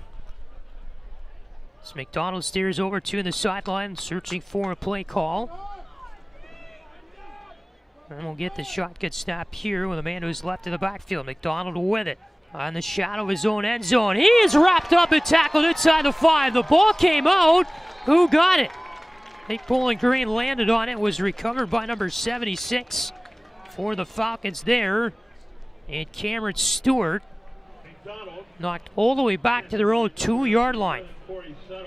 As McDonald steers over to the sideline, searching for a play call. And we'll get the shotgun snap here with a man who's left in the backfield. McDonald with it. On the shadow of his own end zone. He is wrapped up and tackled inside the 5. The ball came out. Who got it? I think Bowling Green landed on it. Was recovered by number 76 for the Falcons there. And Cameron Stewart knocked all the way back to their own 2-yard line.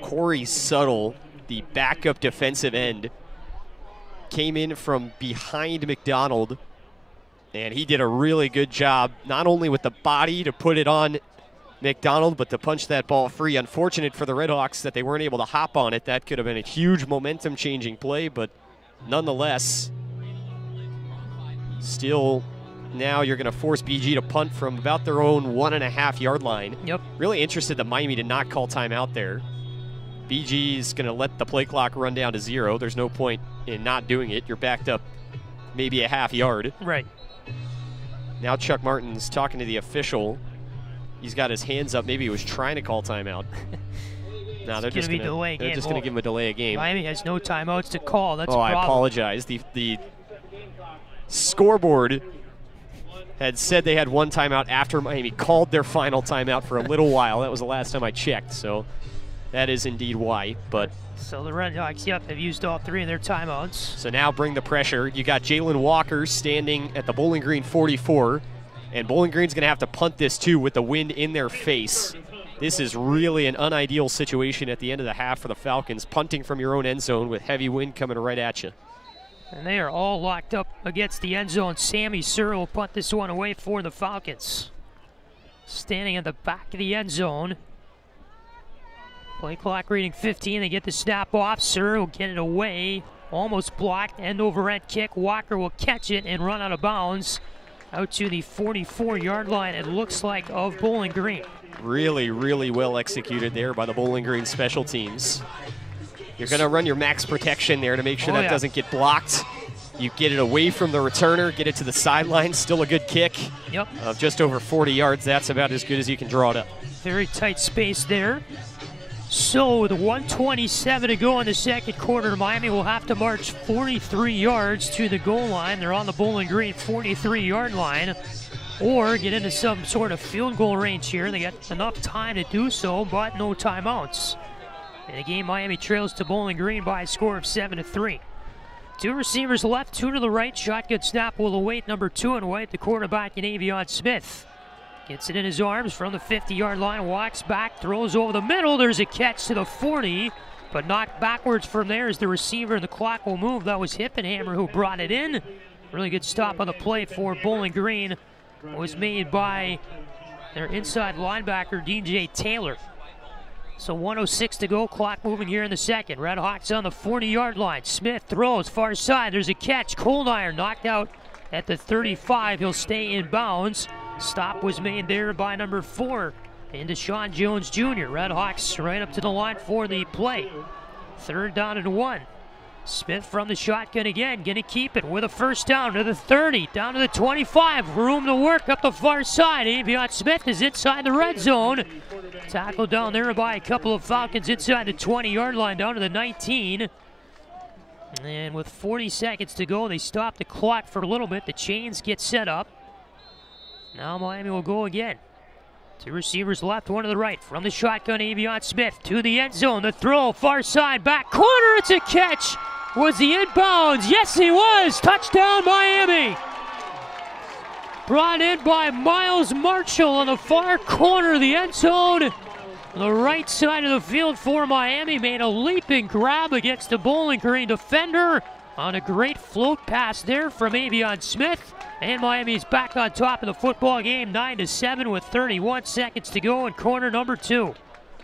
Corey Suttle, the backup defensive end, came in from behind McDonald, and he did a really good job, not only with the body to put it on McDonald, but to punch that ball free. Unfortunate for the RedHawks that they weren't able to hop on it. That could have been a huge momentum-changing play, but nonetheless, still now you're going to force BG to punt from about their own 1.5-yard line. Yep. Really interested that Miami did not call timeout there. BG is going to let the play clock run down to 0. There's no point in not doing it. You're backed up maybe a half yard. Right. Now Chuck Martin's talking to the official. He's got his hands up. Maybe he was trying to call timeout. No, they're just going to give him a delay of game. Miami has no timeouts to call. That's a problem. I apologize. The scoreboard had said they had 1 timeout after Miami called their final timeout for a little while. That was the last time I checked, so that is indeed why. But so the RedHawks, yep, have used all 3 of their timeouts. So now bring the pressure. You got Jalen Walker standing at the Bowling Green 44, and Bowling Green's going to have to punt this too with the wind in their face. This is really an unideal situation at the end of the half for the Falcons, punting from your own end zone with heavy wind coming right at you. And they are all locked up against the end zone. Sammy Sir will punt this one away for the Falcons. Standing at the back of the end zone. Play clock reading 15. They get the snap off. Sir will get it away. Almost blocked. End over end kick. Walker will catch it and run out of bounds. Out to the 44-yard line, it looks like, of Bowling Green. Really, really well executed there by the Bowling Green special teams. You're going to run your max protection there to make sure that doesn't get blocked. You get it away from the returner, get it to the sideline. Still a good kick of just over 40 yards. That's about as good as you can draw it up. Very tight space there. So with 1:27 to go in the second quarter, Miami will have to march 43 yards to the goal line. They're on the Bowling Green 43-yard line, or get into some sort of field goal range here. They got enough time to do so, but no timeouts. In the game, Miami trails to Bowling Green by a score of 7-3. Two receivers left, two to the right. Shotgun snap will await number 2 and white, the quarterback in Avion Smith. Gets it in his arms from the 50-yard line, walks back, throws over the middle. There's a catch to the 40, but knocked backwards from there as the receiver, and the clock will move. That was Hippenhammer who brought it in. Really good stop on the play for Bowling Green. It was made by their inside linebacker, DJ Taylor. So 1:06 to go, clock moving here in the second. RedHawks on the 40-yard line. Smith throws far side. There's a catch. Cold iron knocked out at the 35. He'll stay in bounds. Stop was made there by number 4, into Sean Jones Jr. RedHawks right up to the line for the play. 3rd down and 1. Smith from the shotgun again, gonna keep it with a first down to the 30, down to the 25. Room to work up the far side. Avion Smith is inside the red zone. Tackled down there by a couple of Falcons inside the 20-yard line, down to the 19. And with 40 seconds to go, they stop the clock for a little bit. The chains get set up. Now Miami will go again. Two receivers left, one to the right. From the shotgun, Avion Smith to the end zone. The throw, far side, back corner. It's a catch. Was he inbounds? Yes, he was. Touchdown, Miami. Brought in by Miles Marshall on the far corner of the end zone. The right side of the field for Miami. Made a leaping grab against the Bowling Green defender on a great float pass there from Avion Smith. And Miami's back on top of the football game, 9-7 with 31 seconds to go in quarter number 2.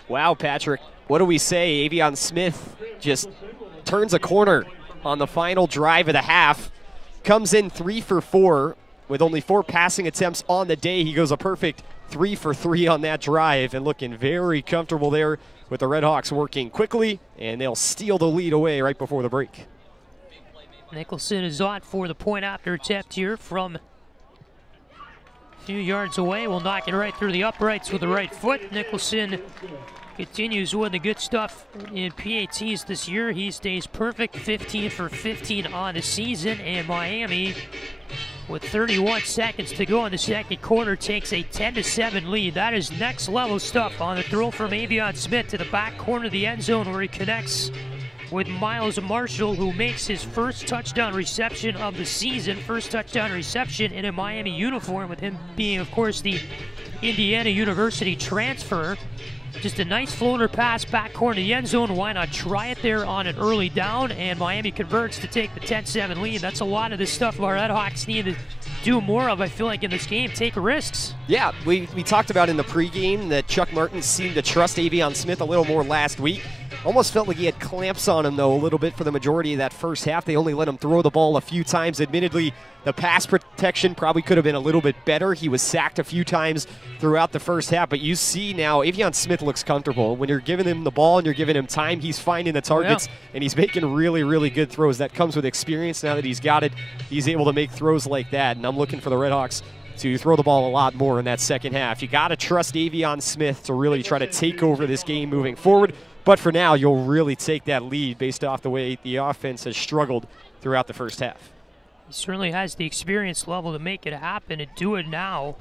Wow, Patrick, what do we say? Avion Smith just turns a corner on the final drive of the half. Comes in 3 for 4 with only 4 passing attempts on the day. He goes a perfect 3 for 3 on that drive and looking very comfortable there with the RedHawks working quickly, and they'll steal the lead away right before the break. Nicholson is on for the point after attempt here from a few yards away. Will knock it right through the uprights with the right foot. Nicholson continues with the good stuff in PATs this year. He stays perfect, 15 for 15 on the season. And Miami, with 31 seconds to go in the second quarter, takes a 10-7 lead. That is next level stuff on the throw from Avion Smith to the back corner of the end zone, where he connects with Miles Marshall, who makes his first touchdown reception of the season. First touchdown reception in a Miami uniform, with him being, of course, the Indiana University transfer. Just a nice floater pass back corner of the end zone. Why not try it there on an early down? And Miami converts to take the 10-7 lead. That's a lot of the stuff our RedHawks need to do more of, I feel like, in this game. Take risks. Yeah, we talked about in the pregame that Chuck Martin seemed to trust Avion Smith a little more last week. Almost felt like he had clamps on him, though, a little bit for the majority of that first half. They only let him throw the ball a few times. Admittedly, the pass protection probably could have been a little bit better. He was sacked a few times throughout the first half. But you see now, Avion Smith looks comfortable. When you're giving him the ball and you're giving him time, he's finding the targets, and he's making really, really good throws. That comes with experience. Now that he's got it, he's able to make throws like that. And I'm looking for the RedHawks to throw the ball a lot more in that second half. You got to trust Avion Smith to really try to take over this game moving forward. But for now, you'll really take that lead based off the way the offense has struggled throughout the first half. He certainly has the experience level to make it happen and do it now.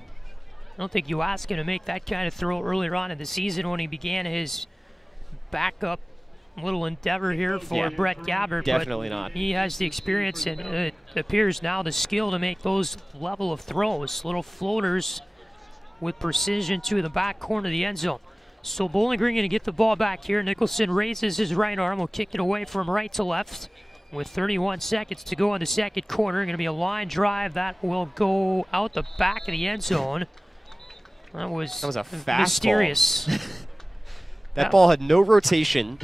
I don't think you ask him to make that kind of throw earlier on in the season when he began his backup little endeavor here for Brett Gabbert. Definitely but not. He has the experience and it appears now the skill to make those level of throws, little floaters with precision to the back corner of the end zone. So Bowling Green going to get the ball back here. Nicholson raises his right arm, will kick it away from right to left. With 31 seconds to go in the second quarter, going to be a line drive that will go out the back of the end zone. That was a fast mysterious. That ball had no rotation,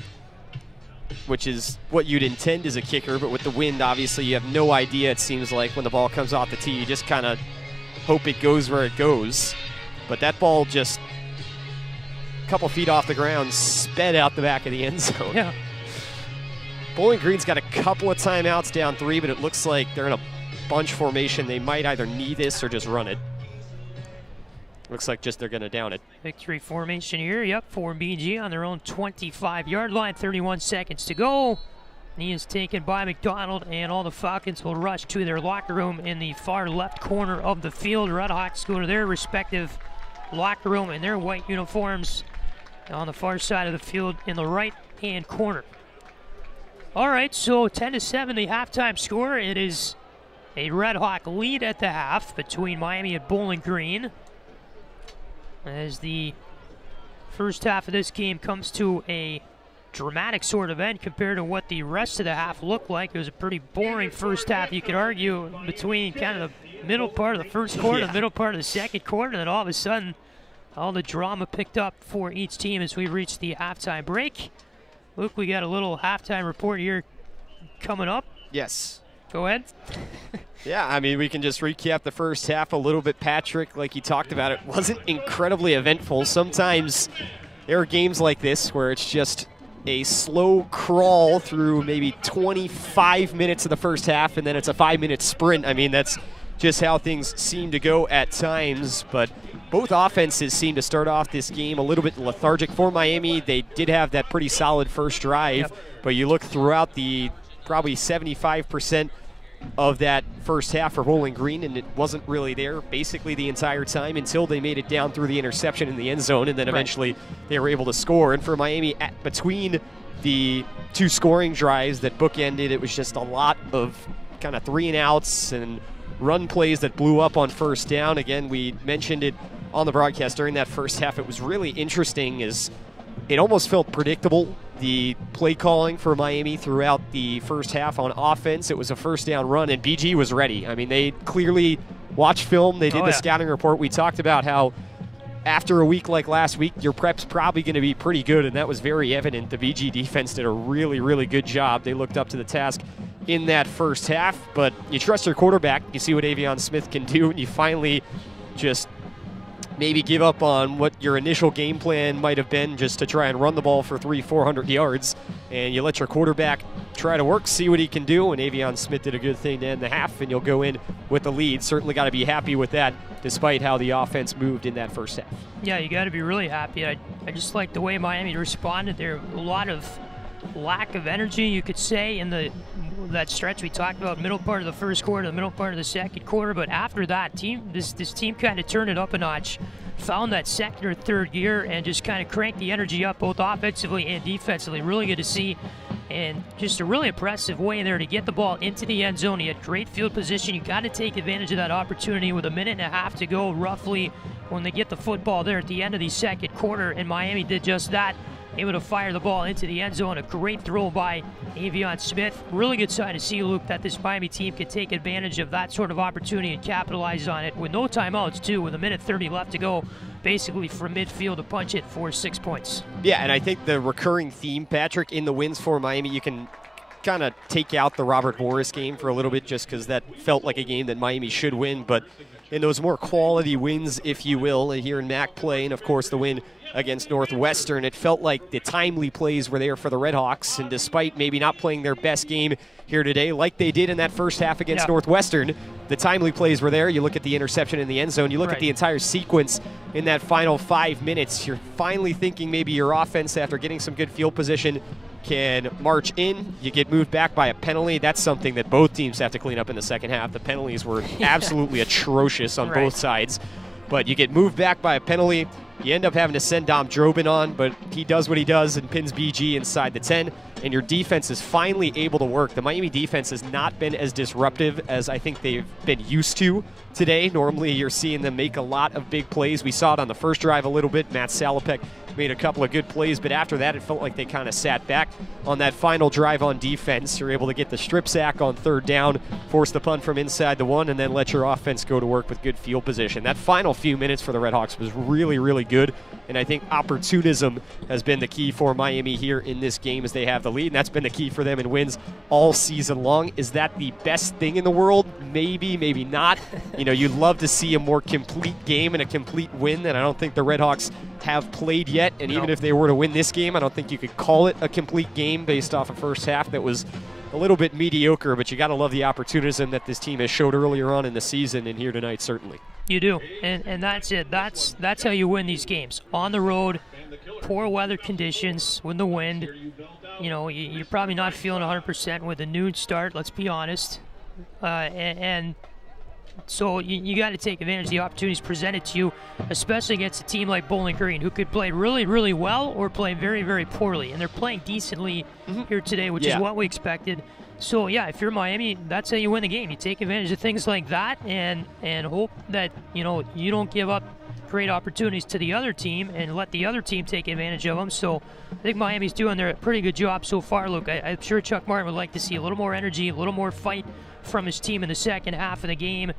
which is what you'd intend as a kicker, but with the wind, obviously, you have no idea, it seems like, when the ball comes off the tee. You just kind of hope it goes where it goes. But that ball just couple feet off the ground, sped out the back of the end zone. Yeah. Bowling Green's got a couple of timeouts, down 3, but it looks like they're in a bunch formation. They might either need this or just run it. Looks like just they're going to down it. Victory formation here. Yep, for BG on their own 25-yard line. 31 seconds to go. He is taken by McDonald, and all the Falcons will rush to their locker room in the far left corner of the field. RedHawks go to their respective locker room in their white uniforms on the far side of the field in the right-hand corner. All right, so 10-7 the halftime score. It is a RedHawk lead at the half between Miami and Bowling Green, as the first half of this game comes to a dramatic sort of end compared to what the rest of the half looked like. It was a pretty boring first half, you could argue, between kind of the middle part of the first quarter, the middle part of the second quarter, and then all of a sudden, all the drama picked up for each team as we reached the halftime break. Luke, we got a little halftime report here coming up. Yes. Go ahead. Yeah, I mean, we can just recap the first half a little bit, Patrick. Like you talked about, it wasn't incredibly eventful. Sometimes there are games like this where it's just a slow crawl through maybe 25 minutes of the first half, and then it's a 5-minute sprint. I mean, that's just how things seem to go at times. But both offenses seem to start off this game a little bit lethargic. For Miami, they did have that pretty solid first drive, but you look throughout the probably 75% of that first half for Bowling Green, and it wasn't really there basically the entire time until they made it down through the interception in the end zone, and then eventually they were able to score. And for Miami, between the two scoring drives that bookended, it was just a lot of kind of 3-and-outs and run plays that blew up on first down. Again, we mentioned it on the broadcast during that first half. It was really interesting, as it almost felt predictable, the play calling for Miami throughout the first half on offense. It was a first down run, and BG was ready. I mean, they clearly watched film. They did the scouting report. We talked about how after a week like last week, your prep's probably going to be pretty good, and that was very evident. The BG defense did a really, really good job. They looked up to the task in that first half, but you trust your quarterback. You see what Avion Smith can do, and you finally just maybe give up on what your initial game plan might have been, just to try and run the ball for 300-400 yards, and you let your quarterback try to work, see what he can do, and Avion Smith did a good thing to end the half, and you'll go in with the lead. Certainly got to be happy with that, despite how the offense moved in that first half. Yeah, you got to be really happy. I just like the way Miami responded there. A lot of lack of energy, you could say, in that stretch we talked about, middle part of the first quarter, the middle part of the second quarter. But after that, this team kind of turned it up a notch, found that second or third gear, and just kind of cranked the energy up both offensively and defensively. Really good to see, and just a really impressive way there to get the ball into the end zone. You had great field position. You got to take advantage of that opportunity with a minute and a half to go roughly when they get the football there at the end of the second quarter, and Miami did just that. Able to fire the ball into the end zone. A great throw by Avion Smith. Really good sign to see, Luke, that this Miami team can take advantage of that sort of opportunity and capitalize on it with no timeouts, too, with a minute 30 left to go, basically from midfield to punch it for 6 points. Yeah, and I think the recurring theme, Patrick, in the wins for Miami, you can kind of take out the Robert Morris game for a little bit, just because that felt like a game that Miami should win. But in those more quality wins, if you will, here in MAC play, and of course the win against Northwestern, it felt like the timely plays were there for the RedHawks, and despite maybe not playing their best game here today, like they did in that first half against Northwestern, the timely plays were there. You look at the interception in the end zone, you look at the entire sequence in that final 5 minutes, you're finally thinking maybe your offense, after getting some good field position, can march in. You get moved back by a penalty. That's something that both teams have to clean up in the second half. The penalties were absolutely atrocious on both sides. But you get moved back by a penalty. You end up having to send Dom Drobin on, but he does what he does and pins BG inside the 10, and your defense is finally able to work. The Miami defense has not been as disruptive as I think they've been used to today. Normally you're seeing them make a lot of big plays. We saw it on the first drive a little bit. Matt Salopek made a couple of good plays, but after that it felt like they kind of sat back. On that final drive on defense, you're able to get the strip sack on third down, force the punt from inside the 1, and then let your offense go to work with good field position. That final few minutes for the RedHawks was really, really good, and I think opportunism has been the key for Miami here in this game as they have the lead, and that's been the key for them in wins all season long. Is that the best thing in the world? Maybe, maybe not. You know, you'd love to see a more complete game and a complete win, and I don't think the RedHawks have played yet, and even if they were to win this game, I don't think you could call it a complete game based off a first half that was a little bit mediocre, but you got to love the opportunism that this team has showed earlier on in the season and here tonight, certainly. You do, and that's it. That's how you win these games. On the road, poor weather conditions, with the wind. You know, you're probably not feeling 100% with the noon start, let's be honest. And so you got to take advantage of the opportunities presented to you, especially against a team like Bowling Green, who could play really, really well or play very, very poorly. And they're playing decently here today, which is what we expected. So, yeah, if you're Miami, that's how you win the game. You take advantage of things like that and hope that, you know, you don't give up great opportunities to the other team and let the other team take advantage of them. So I think Miami's doing their pretty good job so far, Luke. I'm sure Chuck Martin would like to see a little more energy, a little more fight from his team in the second half of the game.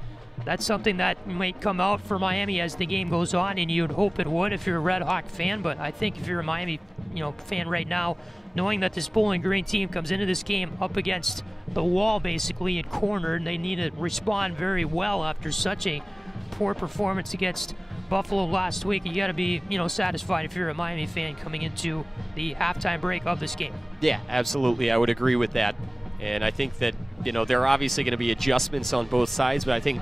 That's something that might come out for Miami as the game goes on, and you'd hope it would if you're a Red Hawk fan. But I think if you're a Miami, fan right now, knowing that this Bowling Green team comes into this game up against the wall basically and cornered, they need to respond very well after such a poor performance against Buffalo last week. You got to be, satisfied if you're a Miami fan coming into the halftime break of this game. Yeah, absolutely. I would agree with that. And I think that, there are obviously going to be adjustments on both sides, but I think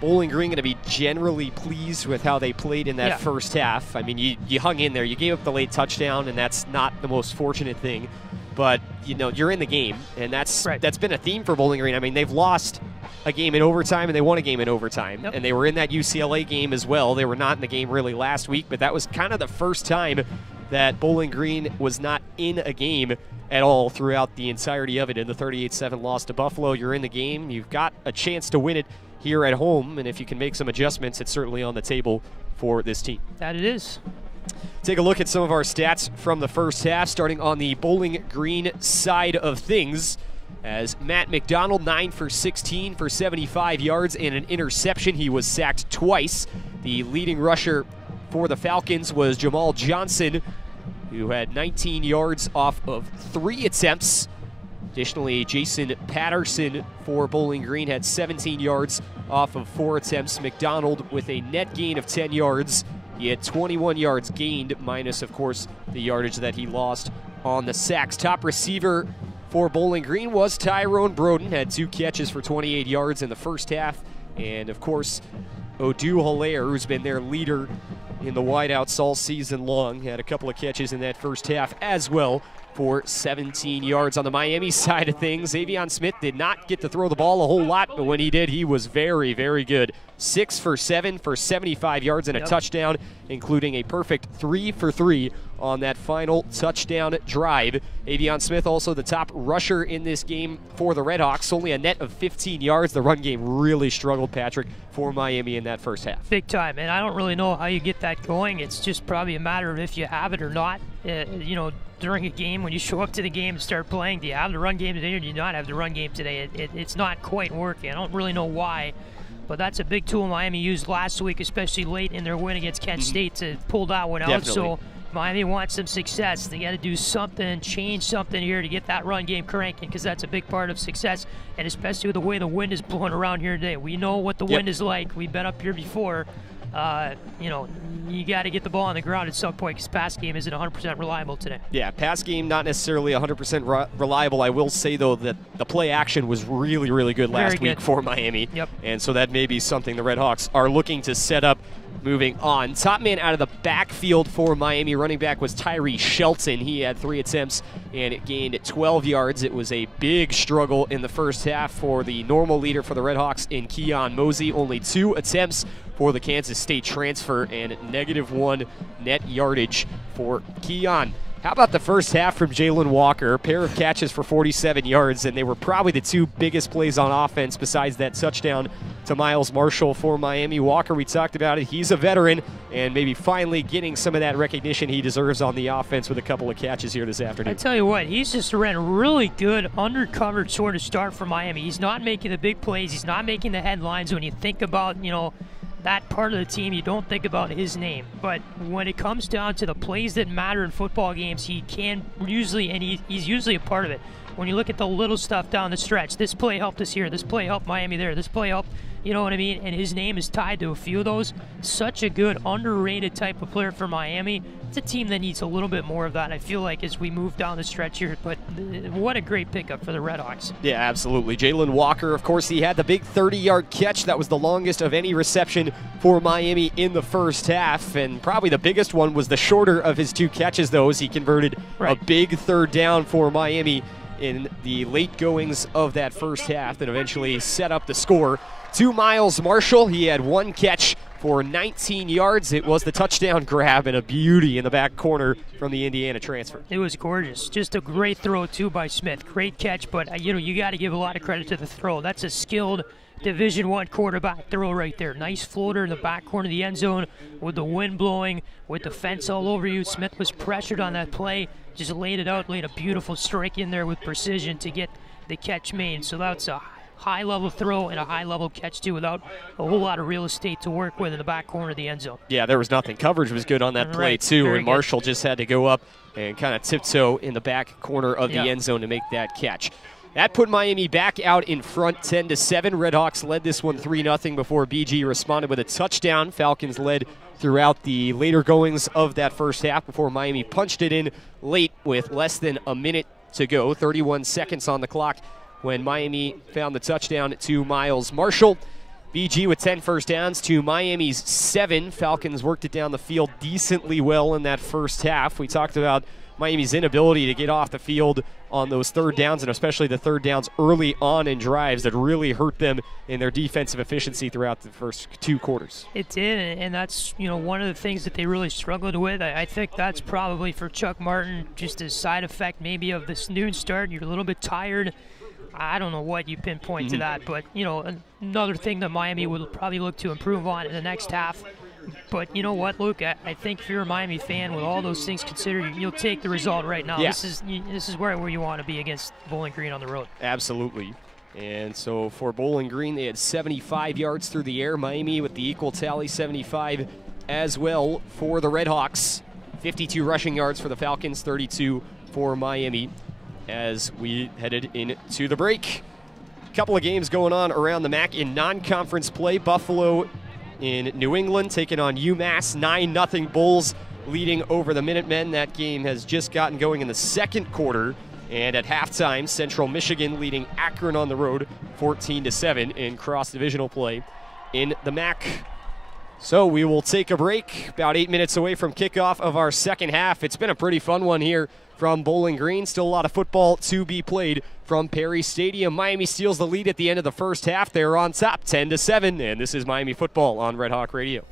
Bowling Green going to be generally pleased with how they played in that first half. I mean, you hung in there. You gave up the late touchdown, and that's not the most fortunate thing. But, you're in the game, and that's been a theme for Bowling Green. I mean, they've lost a game in overtime, and they won a game in overtime. And they were in that UCLA game as well. They were not in the game really last week, but that was kind of the first time that Bowling Green was not in a game at all throughout the entirety of it. In the 38-7 loss to Buffalo, you're in the game. You've got a chance to win it here at home, and if you can make some adjustments, it's certainly on the table for this team. That it is. Take a look at some of our stats from the first half, starting on the Bowling Green side of things, as Matt McDonald, 9 for 16 for 75 yards and an interception. He was sacked twice. The leading rusher for the Falcons was Jamal Johnson, who had 19 yards off of 3 attempts. Additionally, Jason Patterson for Bowling Green had 17 yards off of 4 attempts. McDonald with a net gain of 10 yards. He had 21 yards gained, minus, of course, the yardage that he lost on the sacks. Top receiver for Bowling Green was Tyrone Broden, had 2 catches for 28 yards in the first half. And, of course, Odu Hilaire, who's been their leader in the wideouts all season long, had a couple of catches in that first half as well for 17 yards. On the Miami side of things, Avion Smith did not get to throw the ball a whole lot, but when he did, he was very, very good. 6 for 7 for 75 yards and a touchdown, including a perfect 3 for 3 on that final touchdown drive. Avion Smith also the top rusher in this game for the RedHawks, only a net of 15 yards. The run game really struggled, Patrick, for Miami in that first half. Big time, and I don't really know how you get that going. It's just probably a matter of if you have it or not. During a game, when you show up to the game and start playing, do you have the run game today or do you not have the run game today? It's not quite working. I don't really know why, but that's a big tool Miami used last week, especially late in their win against Kent State, to pull that one out. So Miami wants some success. They got to do something, change something here to get that run game cranking, because that's a big part of success, and especially with the way the wind is blowing around here today. We know what the wind is like. We've been up here before. You got to get the ball on the ground at some point, because pass game isn't 100% reliable today. Yeah, pass game not necessarily 100% reliable. I will say, though, that the play action was really, really good last week for Miami. And so that may be something the RedHawks are looking to set up moving on. Top man out of the backfield for Miami running back was Tyree Shelton. He had 3 attempts and it gained 12 yards. It was a big struggle in the first half for the normal leader for the RedHawks in Keon Mosey. Only 2 attempts for the Kansas State transfer and -1 net yardage for Keon. How about the first half from Jalen Walker? A pair of catches for 47 yards, and they were probably the 2 biggest plays on offense besides that touchdown to Miles Marshall for Miami. Walker, we talked about it. He's a veteran, and maybe finally getting some of that recognition he deserves on the offense with a couple of catches here this afternoon. I tell you what, he's just ran a really good undercover sort of start for Miami. He's not making the big plays. He's not making the headlines. When you think about, that part of the team, you don't think about his name. But when it comes down to the plays that matter in football games, he can usually, and he's usually a part of it. When you look at the little stuff down the stretch, this play helped us here, this play helped Miami there, this play helped, You know what I mean? And his name is tied to a few of those. Such a good, underrated type of player for Miami. It's a team that needs a little bit more of that, I feel like, as we move down the stretch here. But what a great pickup for the RedHawks. Yeah, absolutely. Jalen Walker, of course, he had the big 30-yard catch. That was the longest of any reception for Miami in the first half. And probably the biggest one was the shorter of his 2 catches, though, as he converted a big third down for Miami in the late goings of that first half that eventually set up the score. To Miles Marshall, he had 1 catch for 19 yards. It was the touchdown grab and a beauty in the back corner from the Indiana transfer. It was gorgeous. Just a great throw, too, by Smith. Great catch, but, you got to give a lot of credit to the throw. That's a skilled Division I quarterback throw right there. Nice floater in the back corner of the end zone with the wind blowing, with the fence all over you. Smith was pressured on that play, just laid it out, laid a beautiful strike in there with precision to get the catch made. So that's a high-level throw and a high-level catch, too, without a whole lot of real estate to work with in the back corner of the end zone. Yeah, there was nothing. Coverage was good on that play, too, Very and Marshall just had to go up and kind of tiptoe in the back corner of the end zone to make that catch. That put Miami back out in front 10-7. RedHawks led this one 3-0 before BG responded with a touchdown. Falcons led throughout the later goings of that first half before Miami punched it in late with less than a minute to go. 31 seconds on the clock when Miami found the touchdown to Miles Marshall. BG with 10 first downs to Miami's 7. Falcons worked it down the field decently well in that first half. We talked about Miami's inability to get off the field on those third downs, and especially the third downs early on in drives that really hurt them in their defensive efficiency throughout the first 2 quarters. It did, and that's one of the things that they really struggled with. I think that's probably for Chuck Martin just a side effect maybe of this noon start. You're a little bit tired. I don't know what you pinpoint to that, but another thing that Miami will probably look to improve on in the next half. But you know what, Luke? I think if you're a Miami fan, with all those things considered, you'll take the result right now. Yeah. This is where you want to be against Bowling Green on the road. Absolutely. And so for Bowling Green, they had 75 yards through the air. Miami with the equal tally, 75 as well for the RedHawks. 52 rushing yards for the Falcons, 32 for Miami as we headed into the break. A couple of games going on around the MAC in non-conference play. Buffalo in New England taking on UMass, 9-0 Bulls leading over the Minutemen. That game has just gotten going in the second quarter. And at halftime, Central Michigan leading Akron on the road 14-7 in cross-divisional play in the MAC. So we will take a break, about 8 minutes away from kickoff of our second half. It's been a pretty fun one here from Bowling Green. Still a lot of football to be played from Perry Stadium. Miami steals the lead at the end of the first half. They're on top 10-7, and this is Miami football on Red Hawk Radio.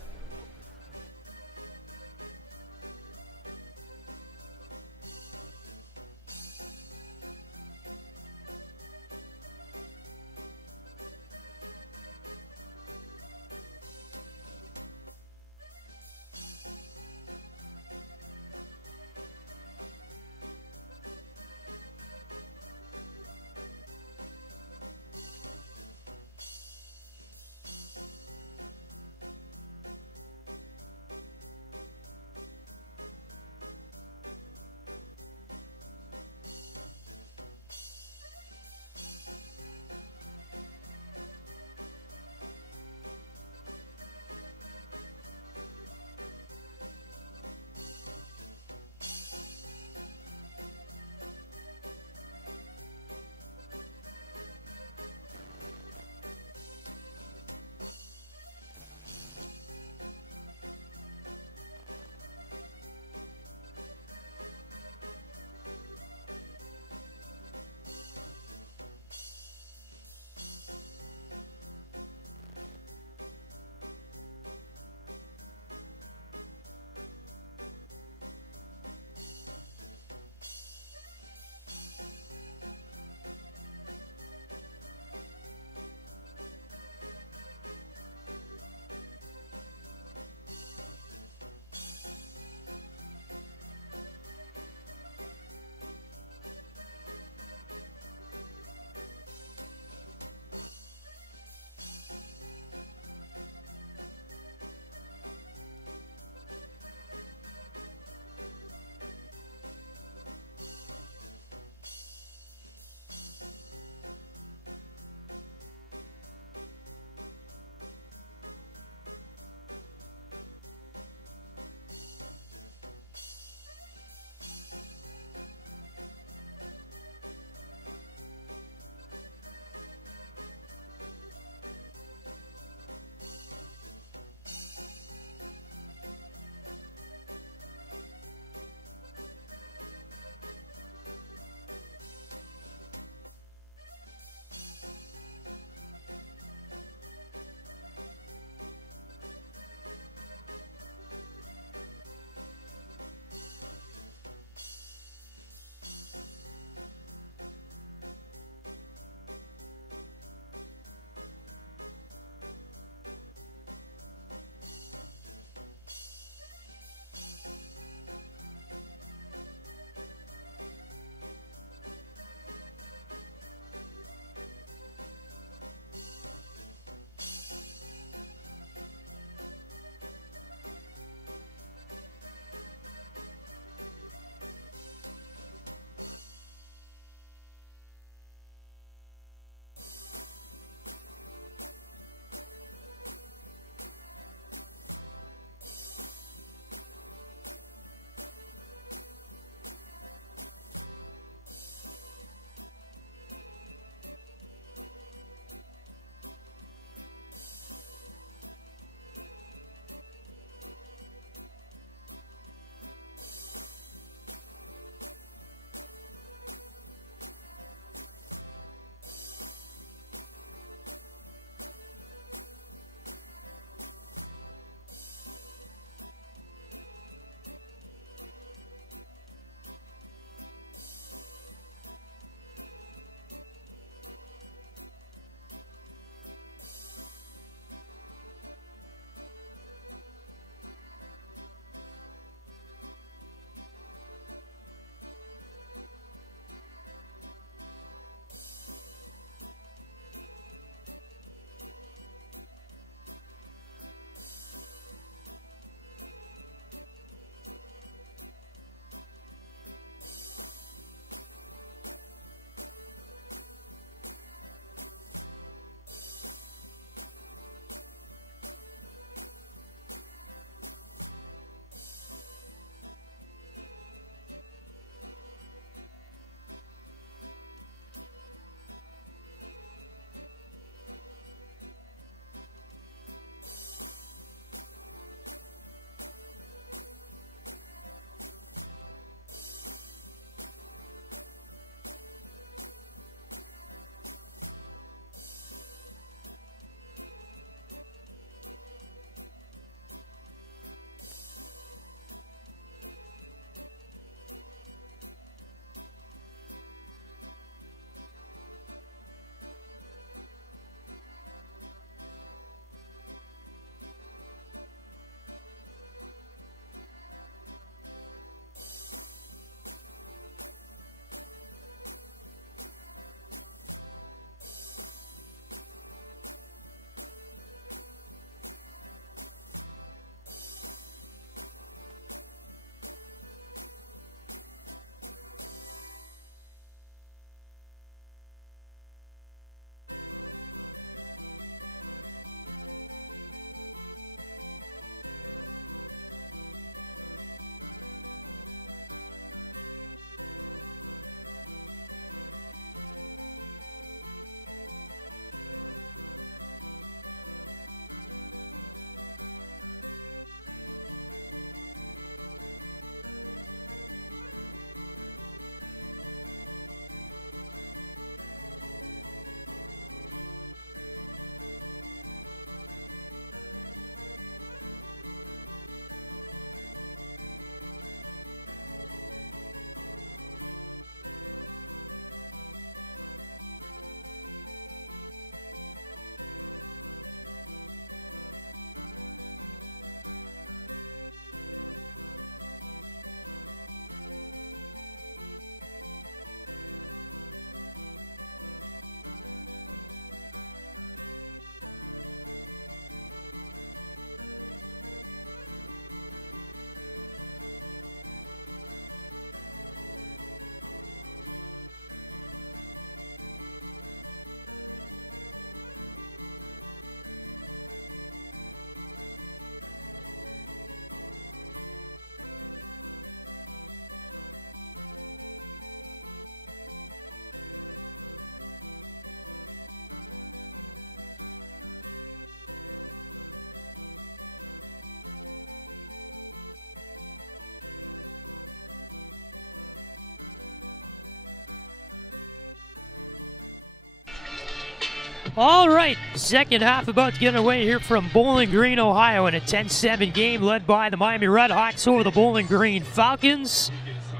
All right, second half about to get away here from Bowling Green, Ohio, in a 10-7 game led by the Miami RedHawks over the Bowling Green Falcons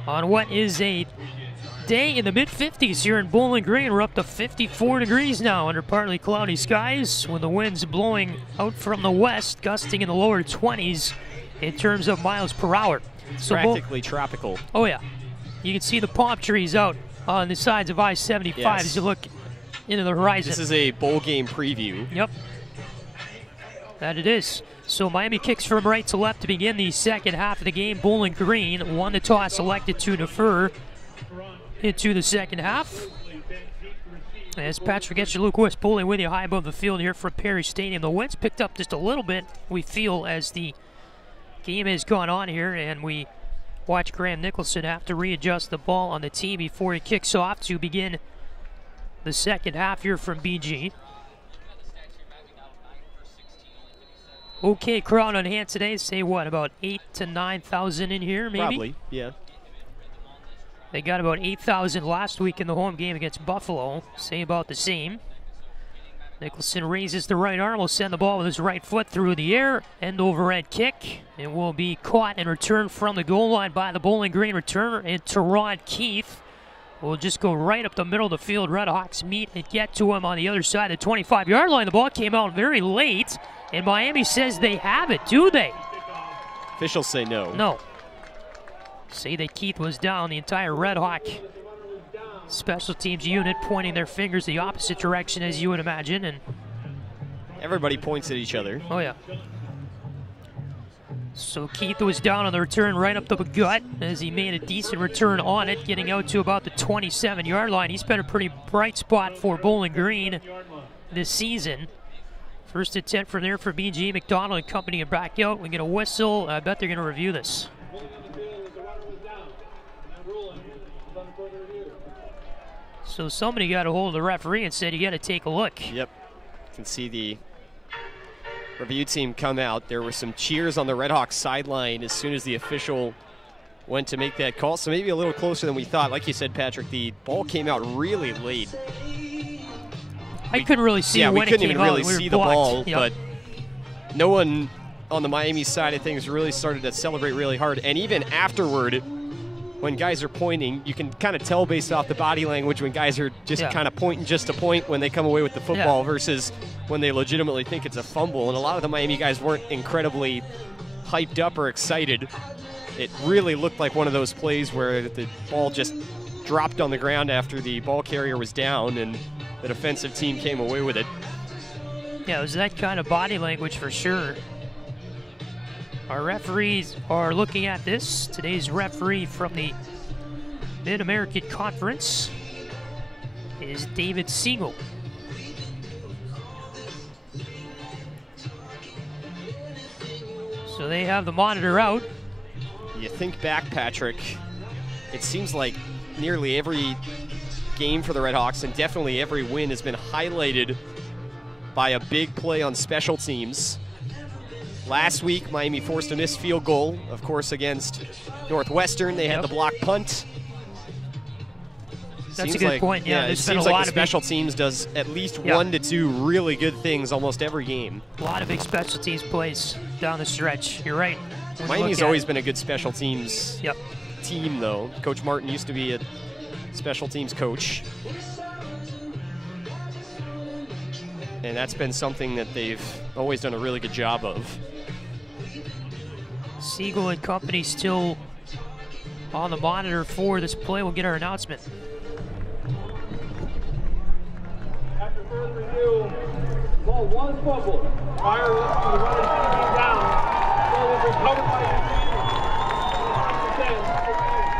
on what is a day in the mid-50s here in Bowling Green. We're up to 54 degrees now under partly cloudy skies with the winds blowing out from the west, gusting in the lower 20s in terms of miles per hour. So practically tropical. Oh, yeah. You can see the palm trees out on the sides of I-75 as you look into the horizon. This is a bowl game preview. Yep. That it is. So Miami kicks from right to left to begin the second half of the game. Bowling Green won the toss, elected to defer into the second half. As Patrick Geshan, Luke West, Poley with you high above the field here from Perry Stadium. The wind's picked up just a little bit, we feel, as the game has gone on here, and we watch Graham Nicholson have to readjust the ball on the tee before he kicks off to begin the second half here from BG. Okay, crowd on hand today. Say what, about 8,000 to 9,000 in here, maybe? Probably, yeah. They got about 8,000 last week in the home game against Buffalo. Say about the same. Nicholson raises the right arm, will send the ball with his right foot through the air. End over end kick. It will be caught and returned from the goal line by the Bowling Green returner, and Teron Keith will just go right up the middle of the field. RedHawks meet and get to him on the other side of the 25-yard line. The ball came out very late, and Miami says they have it, do they? Officials say no. No. Say that Keith was down. The entire RedHawk special teams unit pointing their fingers the opposite direction, as you would imagine. And everybody points at each other. Oh, yeah. So Keith was down on the return right up the gut as he made a decent return on it, getting out to about the 27-yard line. He's been a pretty bright spot for Bowling Green this season. First attempt from there for BG. McDonald and company are back out. We get a whistle. I bet they're going to review this. So somebody got a hold of the referee and said, you got to take a look. Yep. You can see the review team come out. There were some cheers on the RedHawks sideline as soon as the official went to make that call. So maybe a little closer than we thought. Like you said, Patrick, the ball came out really late. I couldn't really see when it came out. Yeah, we couldn't even really see the ball, yep. But no one on the Miami side of things really started to celebrate really hard. And even afterward, when guys are pointing, you can kind of tell based off the body language when guys are just kind of pointing just to point when they come away with the football versus when they legitimately think it's a fumble. And a lot of the Miami guys weren't incredibly hyped up or excited. It really looked like one of those plays where the ball just dropped on the ground after the ball carrier was down and the defensive team came away with it. Yeah, it was that kind of body language for sure. Our referees are looking at this. Today's referee from the Mid-American Conference is David Siegel. So they have the monitor out. You think back, Patrick, it seems like nearly every game for the RedHawks and definitely every win has been highlighted by a big play on special teams. Last week, Miami forced a missed field goal, of course, against Northwestern. They had the block punt. That's a good point. Yeah, it seems like the special teams does at least 1 to 2 really good things almost every game. A lot of big special teams plays down the stretch. You're right. Miami's always been a good special teams team, though. Coach Martin used to be a special teams coach. And that's been something that they've always done a really good job of. Siegel and company still on the monitor for this play. We'll get our announcement. After further review, the ball was fumbled prior to the runner's being down. The ball was recovered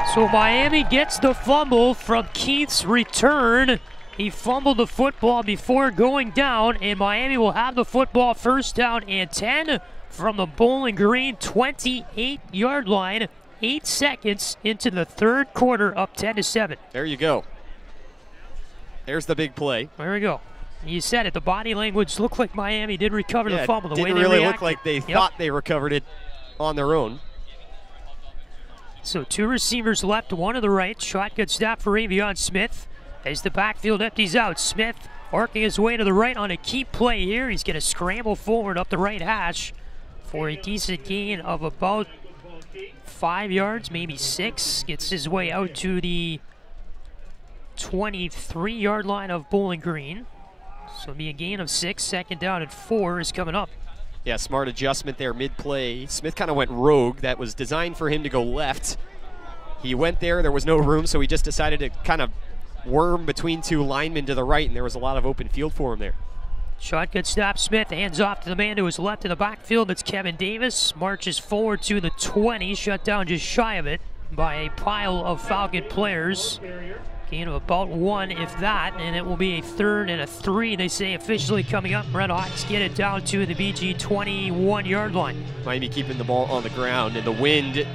by So Miami gets the fumble from Keith's return. He fumbled the football before going down, and Miami will have the football first down and 10 from the Bowling Green 28-yard line. 8 seconds into the third quarter, up 10-7. There you go. There's the big play. There we go. You said it. The body language looked like Miami did recover the fumble. The way they really reacted. look like they thought they recovered it on their own. So 2 receivers left, 1 to the right. Shotgun snap for Avion Smith. As the backfield empties out, Smith Arcing his way to the right on a key play here. He's going to scramble forward up the right hash for a decent gain of about 5 yards, maybe 6. Gets his way out to the 23-yard line of Bowling Green. So it'll be a gain of 6. Second down and 4 is coming up. Yeah, smart adjustment there mid-play. Smith kind of went rogue. That was designed for him to go left. He went there was no room, so he just decided to kind of worm between 2 linemen to the right, and there was a lot of open field for him there. Shotgun snap. Smith hands off to the man to his left in the backfield. That's Kevin Davis. Marches forward to the 20, shut down just shy of it by a pile of Falcon players. Gain of about 1, if that, and it will be a 3rd and 3, they say, officially coming up. RedHawks get it down to the BG 21-yard line. Miami keeping the ball on the ground, and the wind,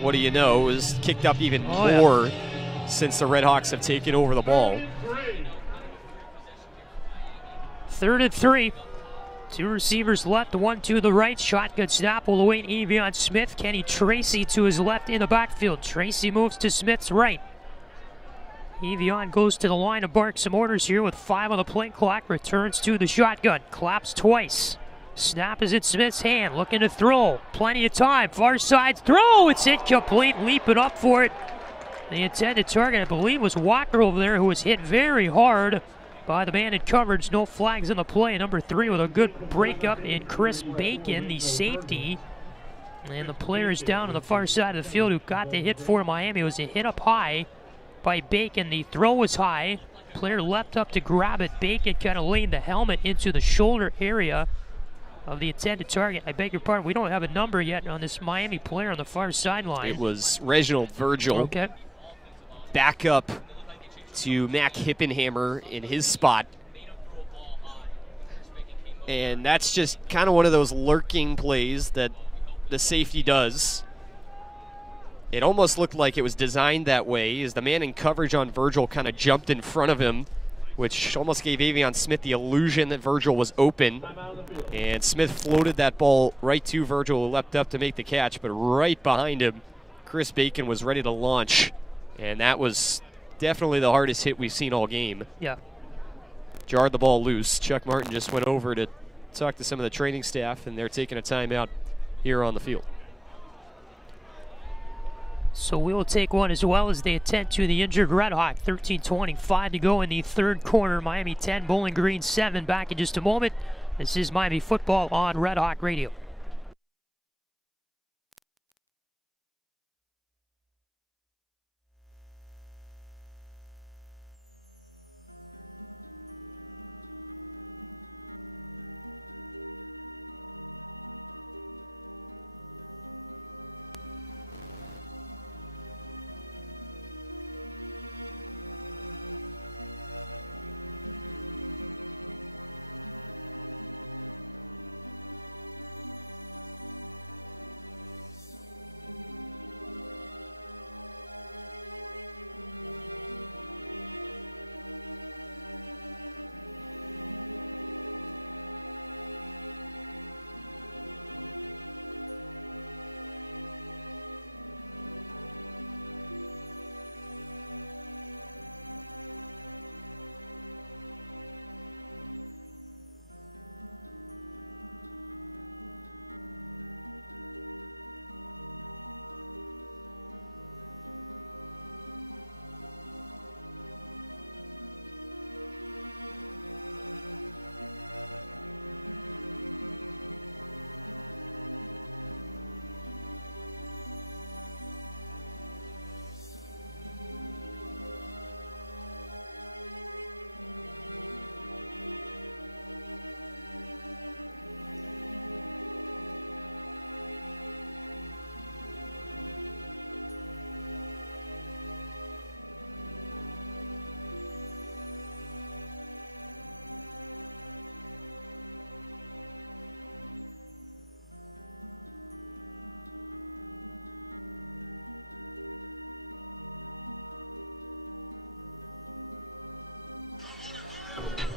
what do you know, is kicked up even more since the RedHawks have taken over the ball. 3rd and 3. 2 receivers left, 1 to the right. Shotgun snap will await Avion Smith. Kenny Tracy to his left in the backfield. Tracy moves to Smith's right. Avion goes to the line to bark some orders here with 5 on the play clock. Returns to the shotgun. Claps twice. Snap is in Smith's hand. Looking to throw. Plenty of time. Far side throw. It's incomplete. Leaping up for it. The intended target, I believe, was Walker over there, who was hit very hard by the man in coverage. No flags in the play. Number 3 with a good breakup in Chris Bacon, the safety. And the players down on the far side of the field who got the hit for Miami. It was a hit up high by Bacon. The throw was high. Player leapt up to grab it. Bacon kind of laid the helmet into the shoulder area of the intended target. I beg your pardon, we don't have a number yet on this Miami player on the far sideline. It was Reginald Virgil. Okay. Back up to Mac Hippenhammer in his spot. And that's just kind of one of those lurking plays that the safety does. It almost looked like it was designed that way, as the man in coverage on Virgil kind of jumped in front of him, which almost gave Avion Smith the illusion that Virgil was open. And Smith floated that ball right to Virgil, who leapt up to make the catch, but right behind him, Chris Bacon was ready to launch. And that was definitely the hardest hit we've seen all game. Yeah. Jarred the ball loose. Chuck Martin just went over to talk to some of the training staff, and they're taking a timeout here on the field. So we'll take one as well as they attend to the injured RedHawk. 13:25 to go in the 3rd quarter. Miami 10, Bowling Green 7. Back in just a moment. This is Miami football on RedHawk Radio.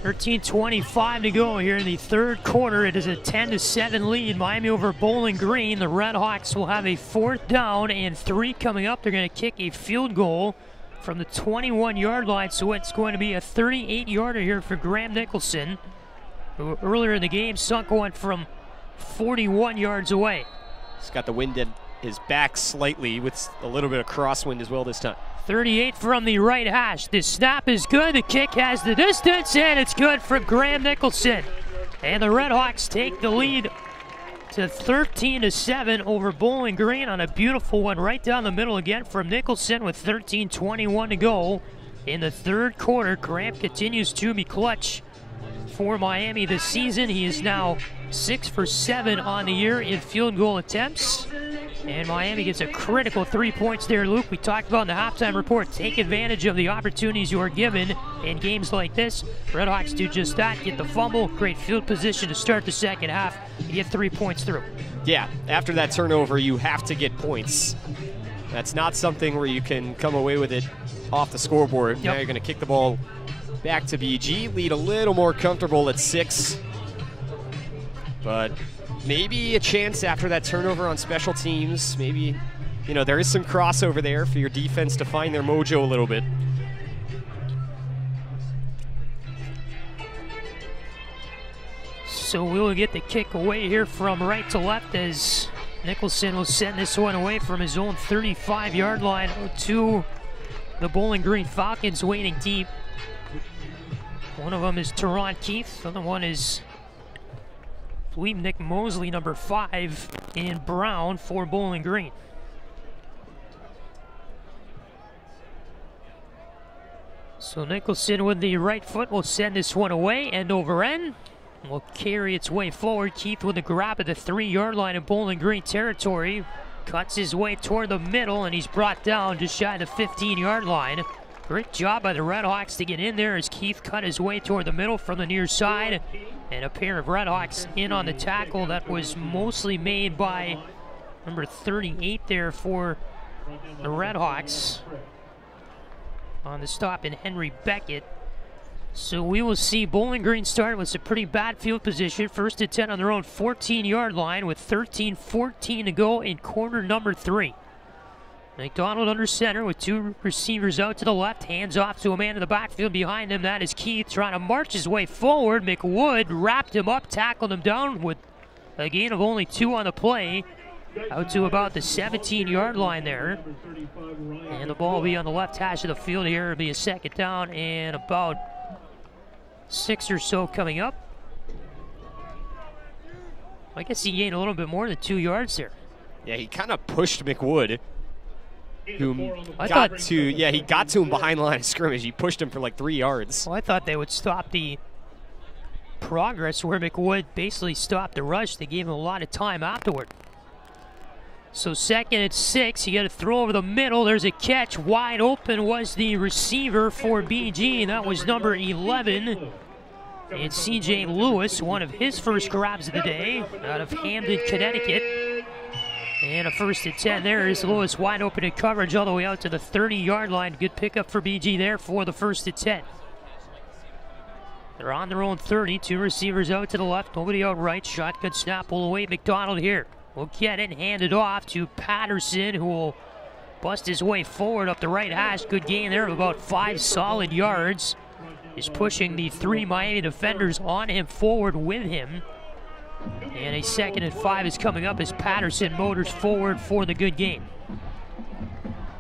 $13:25 to go here in the 3rd quarter. It is a 10-7 lead. Miami over Bowling Green. The RedHawks will have a 4th down and 3 coming up. They're going to kick a field goal from the 21-yard line, so it's going to be a 38-yarder here for Graham Nicholson, who earlier in the game sunk one from 41 yards away. He's got the wind at his back slightly with a little bit of crosswind as well this time. 38 from the right hash. The snap is good. The kick has the distance, and it's good from Graham Nicholson. And the RedHawks take the lead to 13-7 over Bowling Green on a beautiful one right down the middle again from Nicholson with 13:21 to go in the third quarter. Graham continues to be clutch for Miami this season. He is now 6 for 7 on the year in field goal attempts. And Miami gets a critical 3 points there, Luke. We talked about in the halftime report. Take advantage of the opportunities you are given in games like this. RedHawks do just that. Get the fumble. Great field position to start the second half. You get 3 points through. Yeah, after that turnover, you have to get points. That's not something where you can come away with it off the scoreboard. Now you're going to kick the ball back to BG. Lead a little more comfortable at 6. But maybe a chance after that turnover on special teams. Maybe, there is some crossover there for your defense to find their mojo a little bit. So we'll get the kick away here from right to left as Nicholson will send this one away from his own 35-yard line to the Bowling Green Falcons waiting deep. One of them is Teron Keith. The other one is, I believe, Nick Mosley, number 5, in brown for Bowling Green. So Nicholson with the right foot will send this one away, end over end. Will carry its way forward. Keith with a grab at the 3-yard line of Bowling Green territory. Cuts his way toward the middle, and he's brought down just shy of the 15-yard line. Great job by the RedHawks to get in there as Keith cut his way toward the middle from the near side. And a pair of RedHawks in on the tackle that was mostly made by number 38 there for the RedHawks. On the stop in Henry Beckett. So we will see Bowling Green start with some pretty bad field position. First and 10 on their own 14-yard line with 13:14 to go in quarter number 3. McDonald under center with 2 receivers out to the left. Hands off to a man in the backfield behind him. That is Keith trying to march his way forward. McWood wrapped him up, tackled him down with a gain of only 2 on the play. Out to about the 17-yard line there. And the ball will be on the left hash of the field here. It'll be a second down and about 6 or so coming up. I guess he gained a little bit more than 2 yards there. Yeah, he kind of pushed McWood, who got to him behind the line of scrimmage. He pushed him for like 3 yards. Well, I thought they would stop the progress where McWood basically stopped the rush. They gave him a lot of time afterward. So second and 6, you got to throw over the middle. There's a catch. Wide open was the receiver for BG, and that was number 11. And C.J. Lewis, one of his first grabs of the day, out of Hamden, Connecticut. And a first and 10 there is Lewis wide open in coverage all the way out to the 30-yard line. Good pickup for BG there for the first and 10. They're on their own 30. 2 receivers out to the left, nobody out right. Shotgun snap will await McDonald here. Will get it, hand it off to Patterson, who will bust his way forward up the right hash. Good gain there of about 5 solid yards. He's pushing the 3 Miami defenders on him forward with him. And a second and 5 is coming up as Patterson motors forward for the good gain.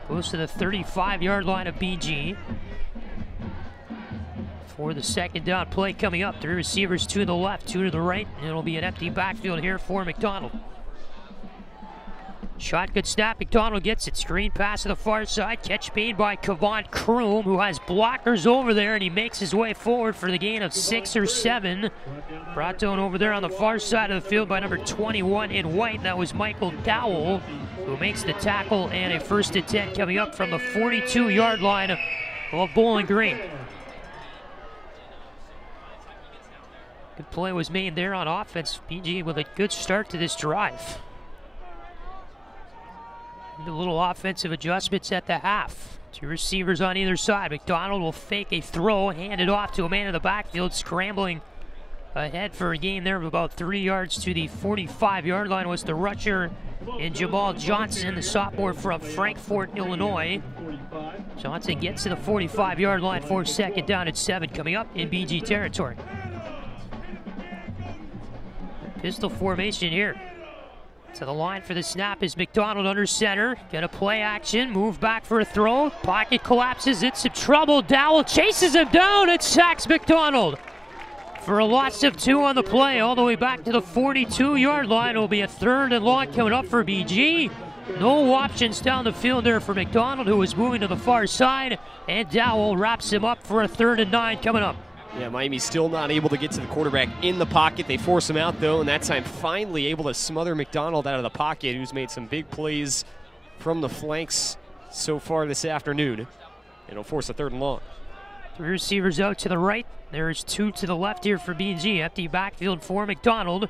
Goes to the 35-yard line of BG. For the second down play coming up. 3 receivers, 2 to the left, 2 to the right. And it'll be an empty backfield here for McDonald. Shotgun snap, McDonald gets it. Screen pass to the far side. Catch made by Kevon Kroom, who has blockers over there, and he makes his way forward for the gain of 6 or 7. Brought down over there on the far side of the field by number 21 in white. That was Michael Dowell, who makes the tackle, and a first and 10 coming up from the 42-yard line of Bowling Green. Good play was made there on offense. BG with a good start to this drive. A little offensive adjustments at the half. 2 receivers on either side. McDonald will fake a throw, hand it off to a man in the backfield, scrambling ahead for a gain there of about 3 yards to the 45-yard line was the rusher in Jamal Johnson, the sophomore from Frankfort, Illinois. Johnson gets to the 45-yard line for second down at 7 coming up in BG territory. Pistol formation here. To the line for the snap is McDonald under center. Gonna play action, move back for a throw. Pocket collapses, it's some trouble. Dowell chases him down and sacks McDonald. For a loss of 2 on the play, all the way back to the 42-yard line. It'll be a 3rd and long coming up for BG. No options down the field there for McDonald, who was moving to the far side. And Dowell wraps him up for a 3rd and 9 coming up. Yeah, Miami's still not able to get to the quarterback in the pocket. They force him out, though, and that time finally able to smother McDonald out of the pocket, who's made some big plays from the flanks so far this afternoon. And it'll force a 3rd and long. 3 receivers out to the right. There's 2 to the left here for BG. Empty backfield for McDonald.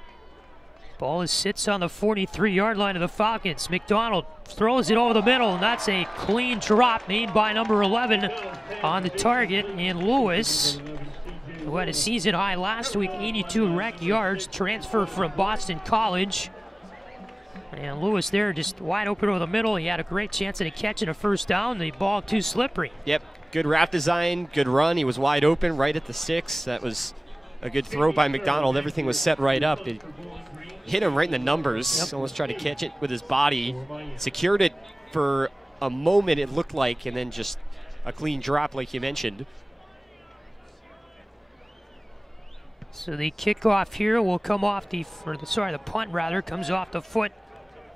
Ball sits on the 43-yard line of the Falcons. McDonald throws it over the middle, and that's a clean drop made by number 11 on the target, and Lewis, who had a season high last week, 82 rec yards, transfer from Boston College. And Lewis there just wide open over the middle. He had a great chance at a catch and a 1st down. The ball too slippery. Yep, good route design, good run. He was wide open right at the 6. That was a good throw by McDonald. Everything was set right up. It hit him right in the numbers. Yep. Almost tried to catch it with his body. Secured it for a moment, it looked like, and then just a clean drop like you mentioned. So the kickoff here will come off the punt rather, comes off the foot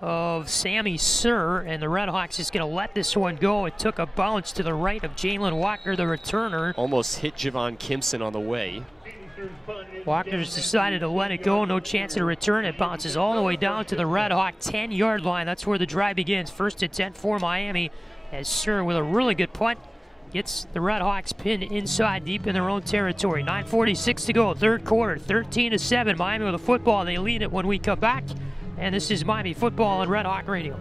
of Sammy Sir, and the RedHawks is going to let this one go. It took a bounce to the right of Jalen Walker, the returner. Almost hit Javon Kimpson on the way. Walker's decided to let it go, no chance of a return. It bounces all the way down to the RedHawk 10-yard line. That's where the drive begins. 1st and 10 for Miami, as Sir with a really good punt gets the RedHawks pinned inside deep in their own territory. 9:46 to go, 3rd quarter, 13-7. Miami with the football. They lead it when we come back. And this is Miami Football on RedHawk Radio.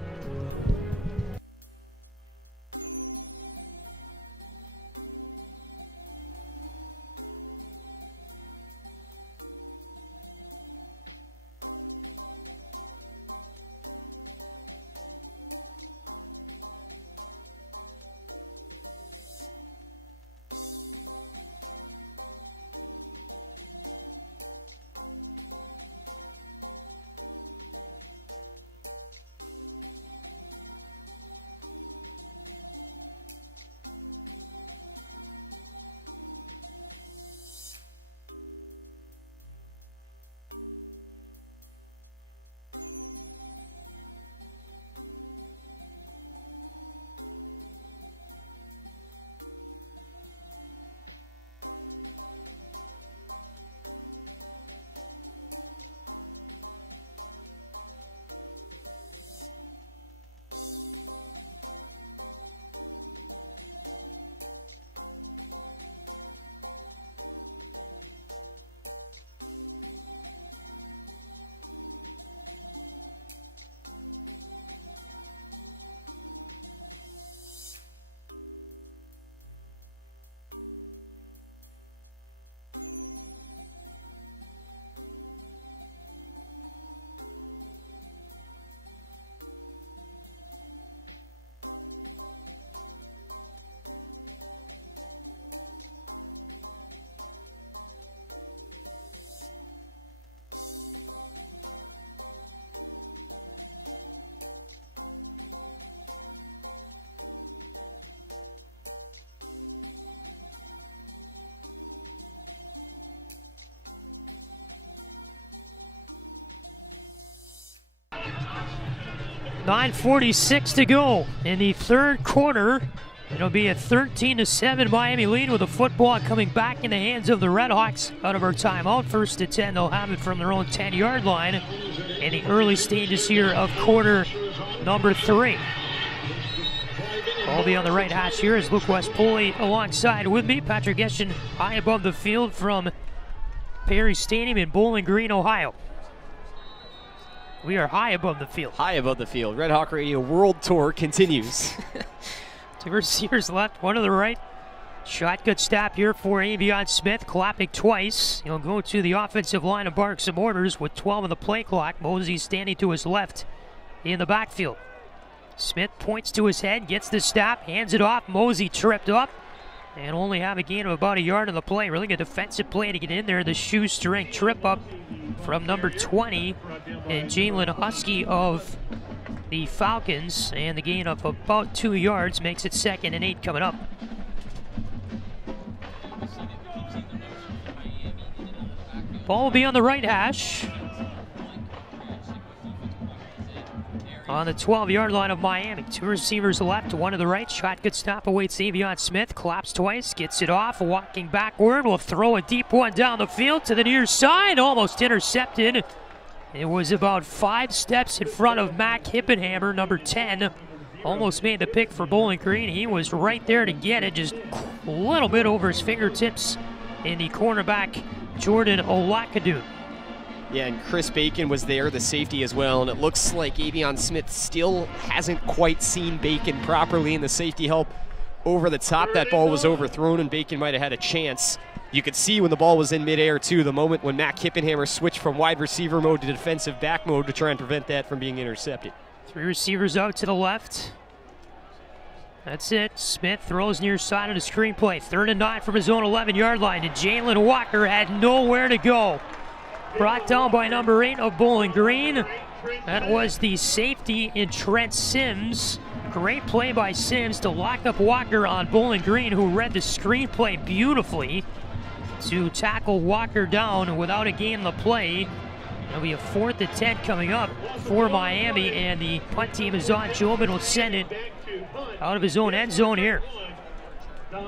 .46 to go in the 3rd quarter. It'll be a 13-7 Miami lead with the football coming back in the hands of the RedHawks out of our timeout. 1st and 10, they'll have it from their own 10-yard line in the early stages here of quarter number 3. I'll be on the right hash here as Luke West Poley alongside with me. Patrick Geshan high above the field from Perry Stadium in Bowling Green, Ohio. We are high above the field. High above the field. Red Hawk Radio World Tour continues. 2 receivers left, 1 to the right. Shotgun snap here for Avion Smith, clapping twice. He'll go to the offensive line and bark some orders with 12 on the play clock. Mosey standing to his left in the backfield. Smith points to his head, gets the stop, hands it off. Mosey tripped up and only have a gain of about a yard on the play. Really good defensive play to get in there. The shoestring trip up from number 20 and Jalen Husky of the Falcons, and the gain of about 2 yards makes it 2nd and 8 coming up. Ball will be on the right hash. On the 12-yard line of Miami. 2 receivers left, 1 to the right. Shot good stop awaits Avion Smith. Claps twice, gets it off, walking backward. Will throw a deep one down the field to the near side. Almost intercepted. It was about 5 steps in front of Mac Hippenhammer, number 10. Almost made the pick for Bowling Green. He was right there to get it, just a little bit over his fingertips in the cornerback, Jordan Olakadu. Yeah, and Chris Bacon was there, the safety as well, and it looks like Avion Smith still hasn't quite seen Bacon properly, and the safety help over the top. That ball was overthrown, and Bacon might have had a chance. You could see when the ball was in midair, too, the moment when Matt Kippenhammer switched from wide receiver mode to defensive back mode to try and prevent that from being intercepted. 3 receivers out to the left. That's it. Smith throws near side of the screenplay. 3rd and 9 from his own 11-yard line, and Jalen Walker had nowhere to go. Brought down by number 8 of Bowling Green. That was the safety in Trent Sims. Great play by Sims to lock up Walker on Bowling Green, who read the screenplay beautifully to tackle Walker down without a gain in the play. It'll be a 4th and 10 coming up for Miami, and the punt team is on. Jobin will send it out of his own end zone here.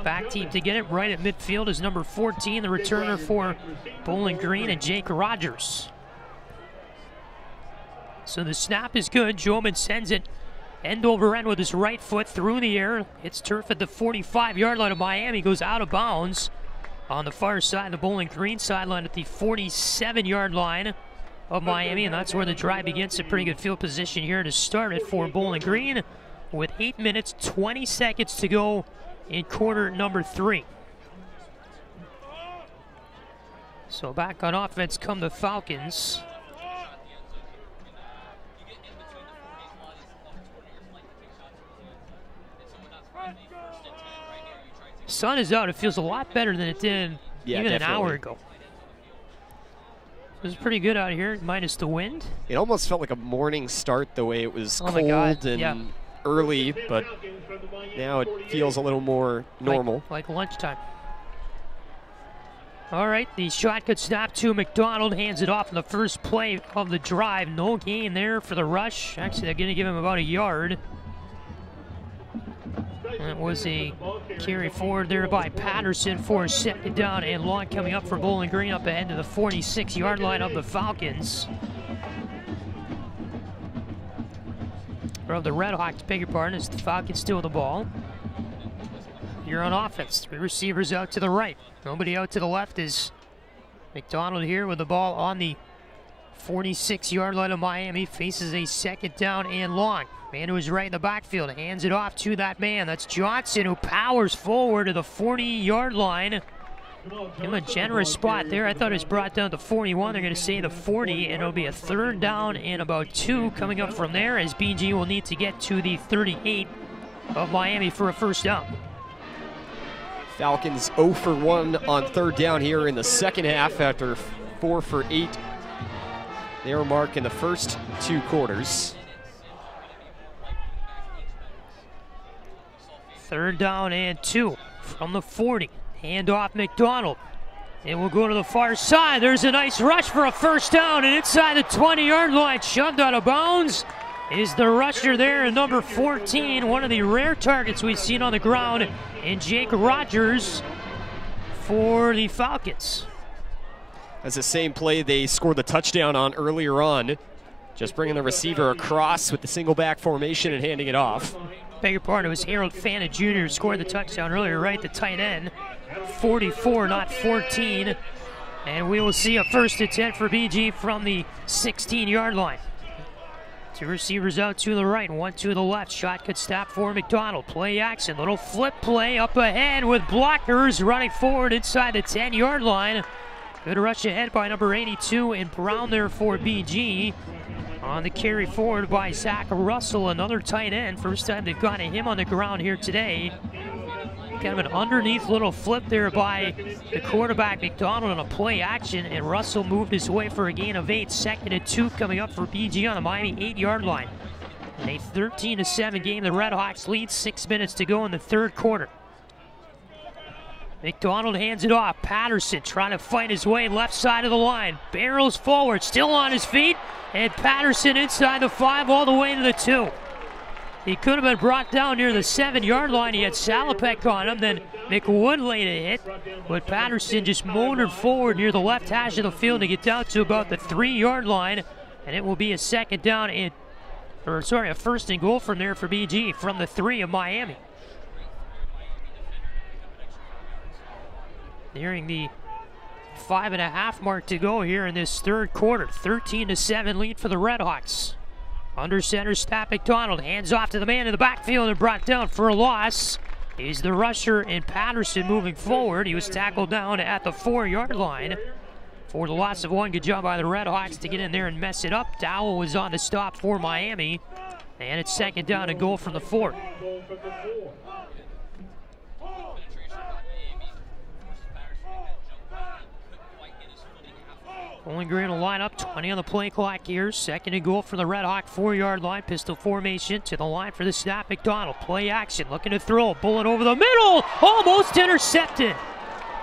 Back team to get it right at midfield is number 14, the returner for Bowling Green, and Jake Rogers. So the snap is good. Jobin sends it end over end with his right foot through the air. Hits turf at the 45-yard line of Miami, goes out of bounds on the far side, the Bowling Green sideline at the 47-yard line of Miami, and that's where the drive begins. A pretty good field position here to start it for Bowling Green with 8 minutes, 20 seconds to go in quarter number 3. So back on offense come the Falcons. Sun is out. It feels a lot better than it did even definitely. An hour ago. It was pretty good out here, minus the wind. It almost felt like a morning start the way it was cold and early, but now it feels a little more normal. Like lunchtime. All right, the shot could snap to McDonald, hands it off in the first play of the drive. No gain there for the rush. Actually, they're going to give him about a yard. That was a carry forward there by Patterson for a 2nd down and long coming up for Bowling Green up ahead to the 46-yard line of the Falcons. Or the RedHawks, beg your pardon, as the Falcons steal the ball. Here on offense, 3 receivers out to the right. Nobody out to the left is McDonald here with the ball on the 46-yard line of Miami. Faces a 2nd down and long. Man who is right in the backfield hands it off to that man. That's Johnson, who powers forward to the 40-yard line. Give him a generous spot there. I thought it was brought down to 41. They're going to say the 40, and it'll be a 3rd down and about 2 coming up from there, as BG will need to get to the 38 of Miami for a 1st down. Falcons 0 for 1 on 3rd down here in the second half after 4 for 8. Their mark in the first 2 quarters. 3rd down and 2 from the 40. Hand off McDonald. It will go to the far side. There's a nice rush for a 1st down, and inside the 20-yard line, shoved out of bounds, is the rusher there, and number 14, one of the rare targets we've seen on the ground, and Jake Rogers for the Falcons. That's the same play they scored the touchdown on earlier on. Just bringing the receiver across with the single back formation and handing it off. Beg your pardon, it was Harold Fanta Jr. who scored the touchdown earlier, right? The tight end. 44, not 14. And we will see a 1st and 10 for BG from the 16-yard line. 2 receivers out to the right, 1 to the left. Shot could stop for McDonald. Play action, little flip play up ahead with blockers running forward inside the 10-yard line. Good rush ahead by number 82 and Brown there for BG. On the carry forward by Zach Russell, another tight end. First time they've gotten him on the ground here today. Kind of an underneath little flip there by the quarterback McDonald on a play action, and Russell moved his way for a gain of 8. 2nd and 2 coming up for BG on the Miami 8-yard line. In a 13-7 game, the RedHawks lead. 6 minutes to go in the third quarter. McDonald hands it off. Patterson trying to fight his way left side of the line. Barrels forward, still on his feet. And Patterson inside the 5 all the way to the 2. He could have been brought down near the 7-yard line. He had Salopek on him. Then McWood laid a hit. But Patterson just motored forward near the left hash of the field to get down to about the 3-yard line. And it will be a second down and, a 1st and goal from there for BG from the 3 of Miami. Nearing the 5.5 mark to go here in this third quarter. 13-7 lead for the RedHawks. Under center, snap McDonald. Hands off to the man in the backfield and brought down for a loss. He's the rusher, and Patterson moving forward. He was tackled down at the 4-yard line for the loss of 1. Good job by the RedHawks to get in there and mess it up. Dowell was on the stop for Miami. And it's second down and goal from the 4. Bowling Green will line up, 20 on the play clock here. 2nd and goal for the RedHawk 4-yard line. Pistol formation to the line for the snap. McDonald, play action, looking to throw. Bullet over the middle, almost intercepted.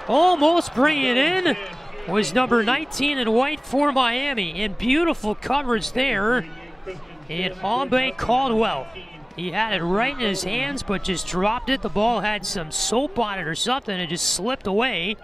Almost bringing it in was number 19 in white for Miami. And beautiful coverage there. And Ambe Caldwell. He had it right in his hands, but just dropped it. The ball had some soap on it or something and just slipped away.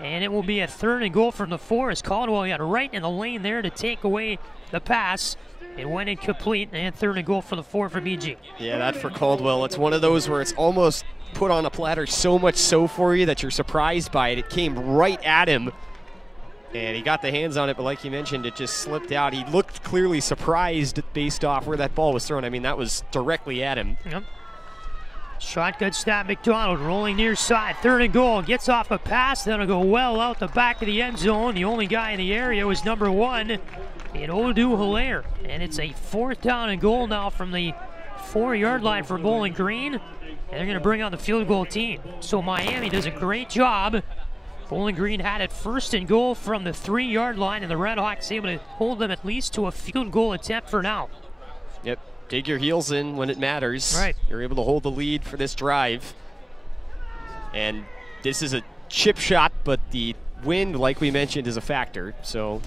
And it will be a 3rd and goal from the 4 as Caldwell got right in the lane there to take away the pass. It went incomplete, and 3rd and goal for the 4 for BG. Yeah, that for Caldwell. It's one of those where it's almost put on a platter so much so for you that you're surprised by it. It came right at him, and he got the hands on it, but like you mentioned, it just slipped out. He looked clearly surprised based off where that ball was thrown. I mean, that was directly at him. Yep. Shotgun snap, McDonald rolling near side, 3rd and goal, gets off a pass, that'll go well out the back of the end zone. The only guy in the area was number 1 in Odu Hilaire. And it's a 4th down and goal now from the 4-yard line for Bowling Green. And they're gonna bring on the field goal team. So Miami does a great job. Bowling Green had it 1st and goal from the 3-yard line, and the RedHawks able to hold them at least to a field goal attempt for now. Yep. Dig your heels in when it matters. Right. You're able to hold the lead for this drive. And this is a chip shot, but the wind, like we mentioned, is a factor. So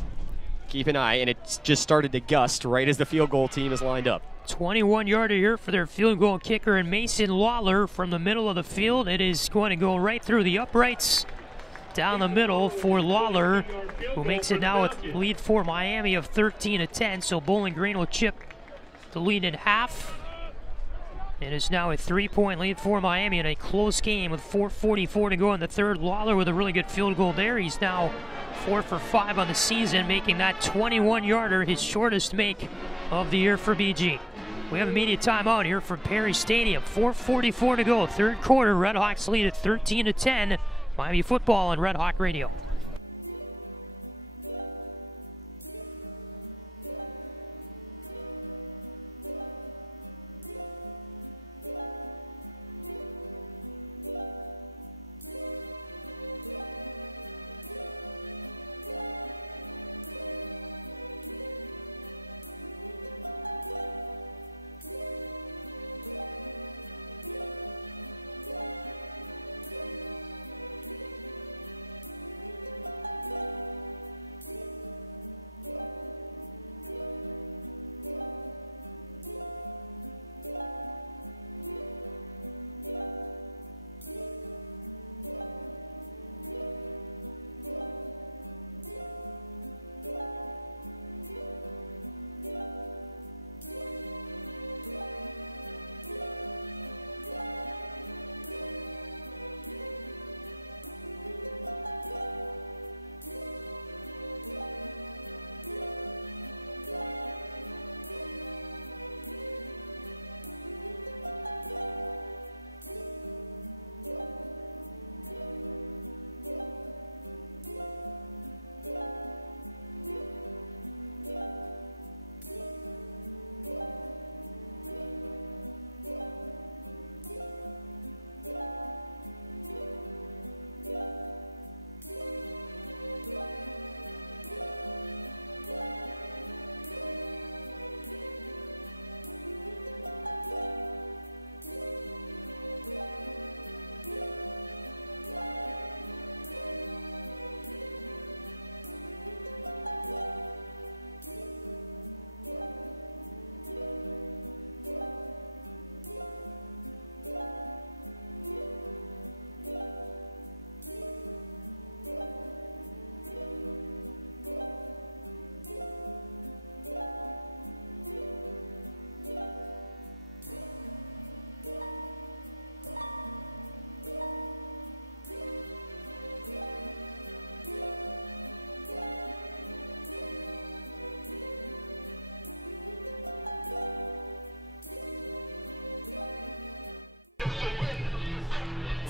keep an eye. And it's just started to gust right as the field goal team is lined up. 21-yarder here for their field goal kicker, and Mason Lawler from the middle of the field. It is going to go right through the uprights. Down the middle for Lawler, who makes it now with lead for Miami of 13-10. So Bowling Green will chip the lead in half. It is now a 3-point lead for Miami in a close game with 4:44 to go in the third. Lawler with a really good field goal there. He's now 4 for 5 on the season, making that 21-yarder his shortest make of the year for BG. We have a media timeout here from Perry Stadium. 4:44 to go, third quarter. RedHawks lead at 13-10. Miami football on Red Hawk Radio.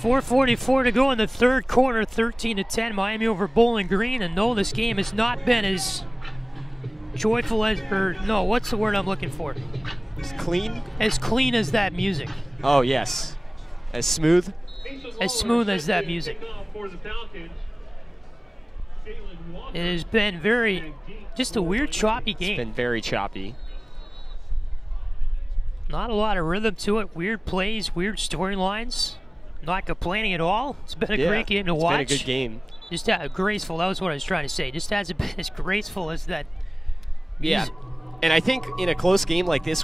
4:44 to go in the third quarter, 13-10, Miami over Bowling Green. And no, this game has not been as joyful as, or no, what's the word I'm looking for? It's clean? As clean as that music. Oh, yes. As smooth? As smooth as that music. It has been just a weird, choppy game. It's been very choppy. Not a lot of rhythm to it. Weird plays, weird storylines. Not complaining at all. It's been a great game to watch. It's been a good game. Just graceful. That was what I was trying to say. Just hasn't been as graceful as that music. Yeah. And I think in a close game like this,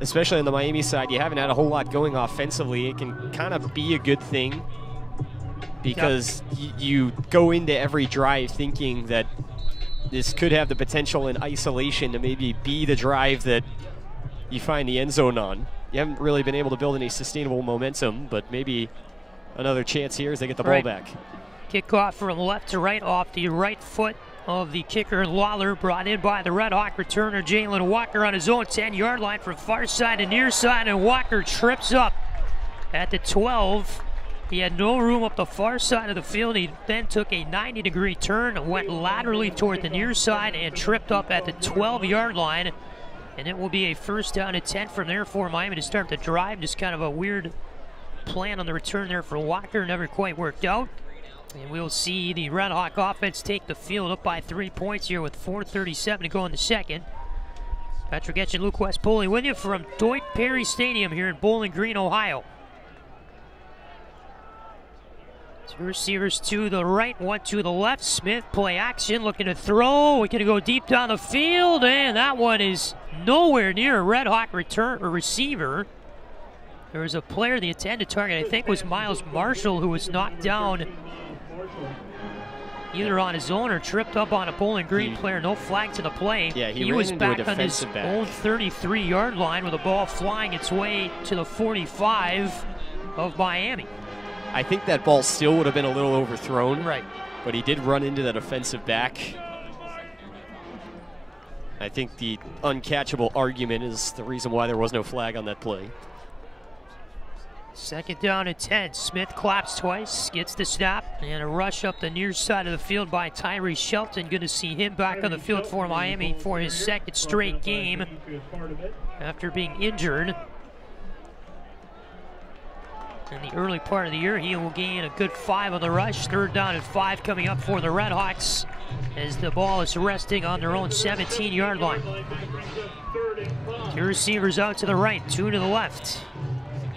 especially on the Miami side, you haven't had a whole lot going offensively. It can kind of be a good thing because you go into every drive thinking that this could have the potential in isolation to maybe be the drive that you find the end zone on. You haven't really been able to build any sustainable momentum, but maybe another chance here as they get the ball back. Kickoff from left to right off the right foot of the kicker, Lawler, brought in by the Red Hawk returner, Jalen Walker, on his own 10-yard line from far side to near side, and Walker trips up at the 12. He had no room up the far side of the field. He then took a 90-degree turn and went laterally toward the near side and tripped up at the 12-yard line. And it will be a first down and 10 from there for Miami to start the drive. Just kind of a weird plan on the return there for Walker. Never quite worked out. And we'll see the Red Hawk offense take the field up by 3 points here with 4:37 to go in the second. Patrick Geshan, Luke West, Poley with you from Doyt Perry Stadium here in Bowling Green, Ohio. Two receivers to the right, one to the left. Smith, play action, looking to throw. We're going to go deep down the field, and that one is nowhere near a Red Hawk receiver. There was a player, the intended target, I think, was Miles Marshall, who was knocked down either on his own or tripped up on a Bowling Green player. No flag to the play. Yeah, he was back on his own 33-yard line with the ball flying its way to the 45 of Miami. I think that ball still would have been a little overthrown. Right. But he did run into that offensive back. I think the uncatchable argument is the reason why there was no flag on that play. Second down and 10. Smith claps twice, gets the snap, and a rush up the near side of the field by Tyree Shelton. Good to see him back on the field for Miami for his second straight game after being injured. In the early part of the year, he will gain a good 5 on the rush. Third down and 5 coming up for the Red Hawks as the ball is resting on their own 17-yard line. Two receivers out to the right, two to the left.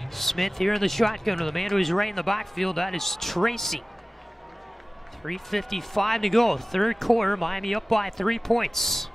Smith here in the shotgun with the man who is right in the backfield. That is Tracy. 3:55 to go, third quarter. Miami up by 3 points.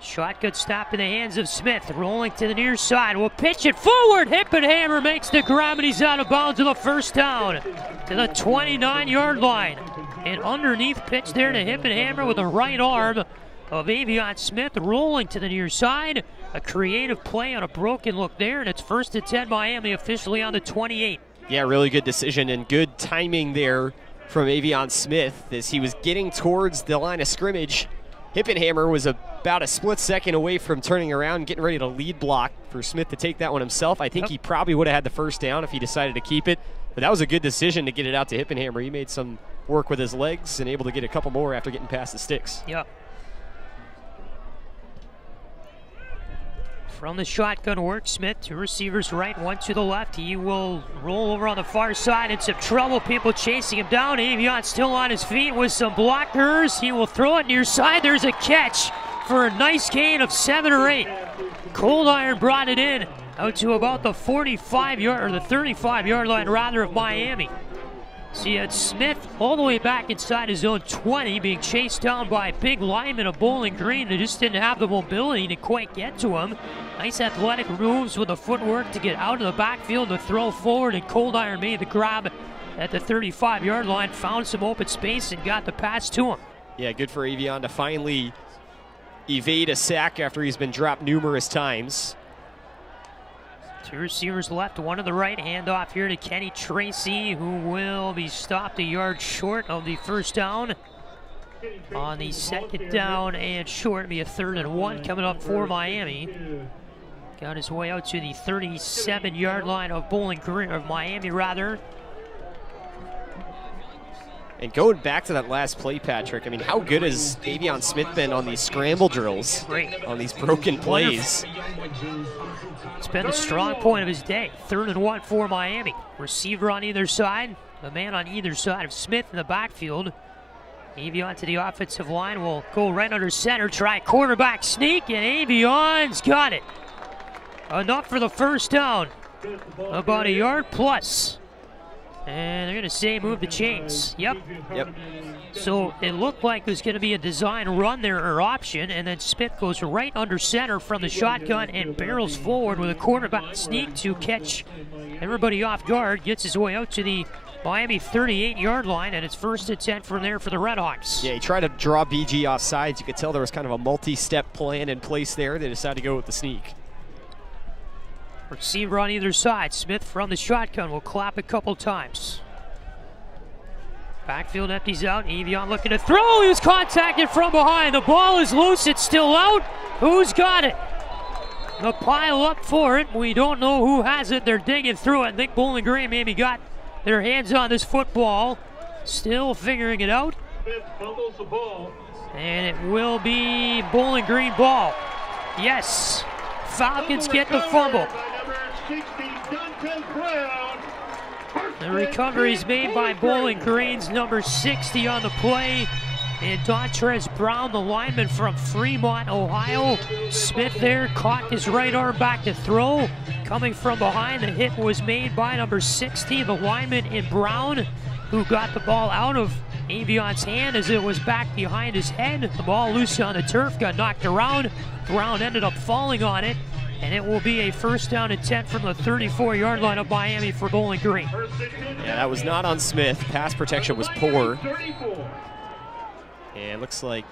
Shotgun stop in the hands of Smith, rolling to the near side. We'll pitch it forward. Hippenhammer makes the grab, and he's out of bounds to the first down to the 29-yard line. An underneath pitch there to Hippenhammer with the right arm of Avion Smith, rolling to the near side. A creative play on a broken look there, and it's first and 10 Miami, officially on the 28. Yeah, really good decision and good timing there from Avion Smith as he was getting towards the line of scrimmage. Hippenhammer was about a split second away from turning around, getting ready to lead block for Smith to take that one himself. I think he probably would have had the first down if he decided to keep it, but that was a good decision to get it out to Hippenhammer. He made some work with his legs and able to get a couple more after getting past the sticks. Yep. From the shotgun work, Smith, two receivers right, one to the left. He will roll over on the far side in some trouble. People chasing him down. Avion still on his feet with some blockers. He will throw it near side. There's a catch for a nice gain of 7 or 8. Cold Iron brought it in out to about the 45-yard or the 35-yard line rather of Miami. So you had Smith all the way back inside his own 20, being chased down by a big lineman of Bowling Green that just didn't have the mobility to quite get to him. Nice athletic moves with the footwork to get out of the backfield to throw forward, and Cold Iron made the grab at the 35-yard line, found some open space and got the pass to him. Yeah, good for Avion to finally evade a sack after he's been dropped numerous times. Two receivers left, one to the right. Handoff here to Kenny Tracy, who will be stopped a yard short of the first down. On the second down and short, it'll be a 3rd and 1 coming up for Miami. Got his way out to the 37-yard line of Bowling Green, of Miami rather. And going back to that last play, Patrick, I mean, how good has Avion Smith been on these scramble drills, Great. on these broken plays? It's been the strong point of his day. 3rd and 1 for Miami. Receiver on either side. The man on either side of Smith in the backfield. Avion to the offensive line will go right under center, try quarterback sneak, and Avion's got it. Enough for the first down. About a yard plus. And they're going to say move the chains. Yep. So it looked like it was going to be a design run there or option, and then Smith goes right under center from the shotgun and barrels forward with a quarterback sneak to catch everybody off guard, gets his way out to the Miami 38-yard line, and it's 1st and 10 from there for the RedHawks. Yeah, he tried to draw BG off sides. You could tell there was kind of a multi-step plan in place there. They decided to go with the sneak. Receiver on either side. Smith from the shotgun will clap a couple times. Backfield empties out. Avion looking to throw. He was contacted from behind. The ball is loose. It's still out. Who's got it? The pile up for it. We don't know who has it. They're digging through it. I think Bowling Green maybe got their hands on this football. Still figuring it out. Smith fumbles the ball. And it will be Bowling Green ball. Yes. Falcons get the fumble. The recovery is made by Bowling Green's number 60 on the play. And Dontrez Brown, the lineman from Fremont, Ohio. Smith there caught his right arm back to throw. Coming from behind, the hit was made by number 60, the lineman in Brown, who got the ball out of Avion's hand as it was back behind his head. The ball loose on the turf, got knocked around. Brown ended up falling on it, and it will be a 1st down and 10 from the 34-yard line of Miami for Bowling Green. Yeah, that was not on Smith. Pass protection was poor. And it looks like,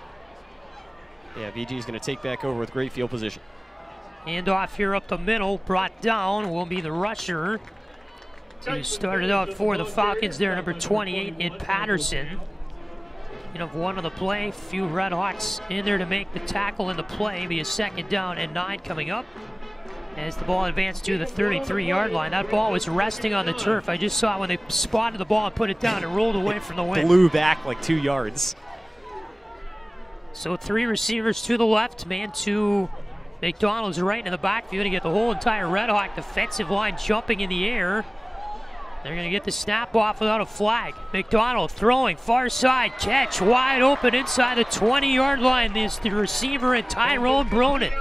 yeah, VG is going to take back over with great field position. Hand off here up the middle, brought down will be the rusher. Who started out for the Falcons there, number 28 in Patterson. One on the play, few RedHawks in there to make the tackle in the play. Be a 2nd down and 9 coming up as the ball advanced to the 33-yard line. That ball was resting on the turf. I just saw when they spotted the ball and put it down, it rolled away from the wind. Blew back like 2 yards. So 3 receivers to the left, man to McDonald's right in the backfield to get the whole entire RedHawk defensive line jumping in the air. They're going to get the snap off without a flag. McDonald throwing far side, catch wide open inside the 20-yard line. This the receiver and Tyrone Broden.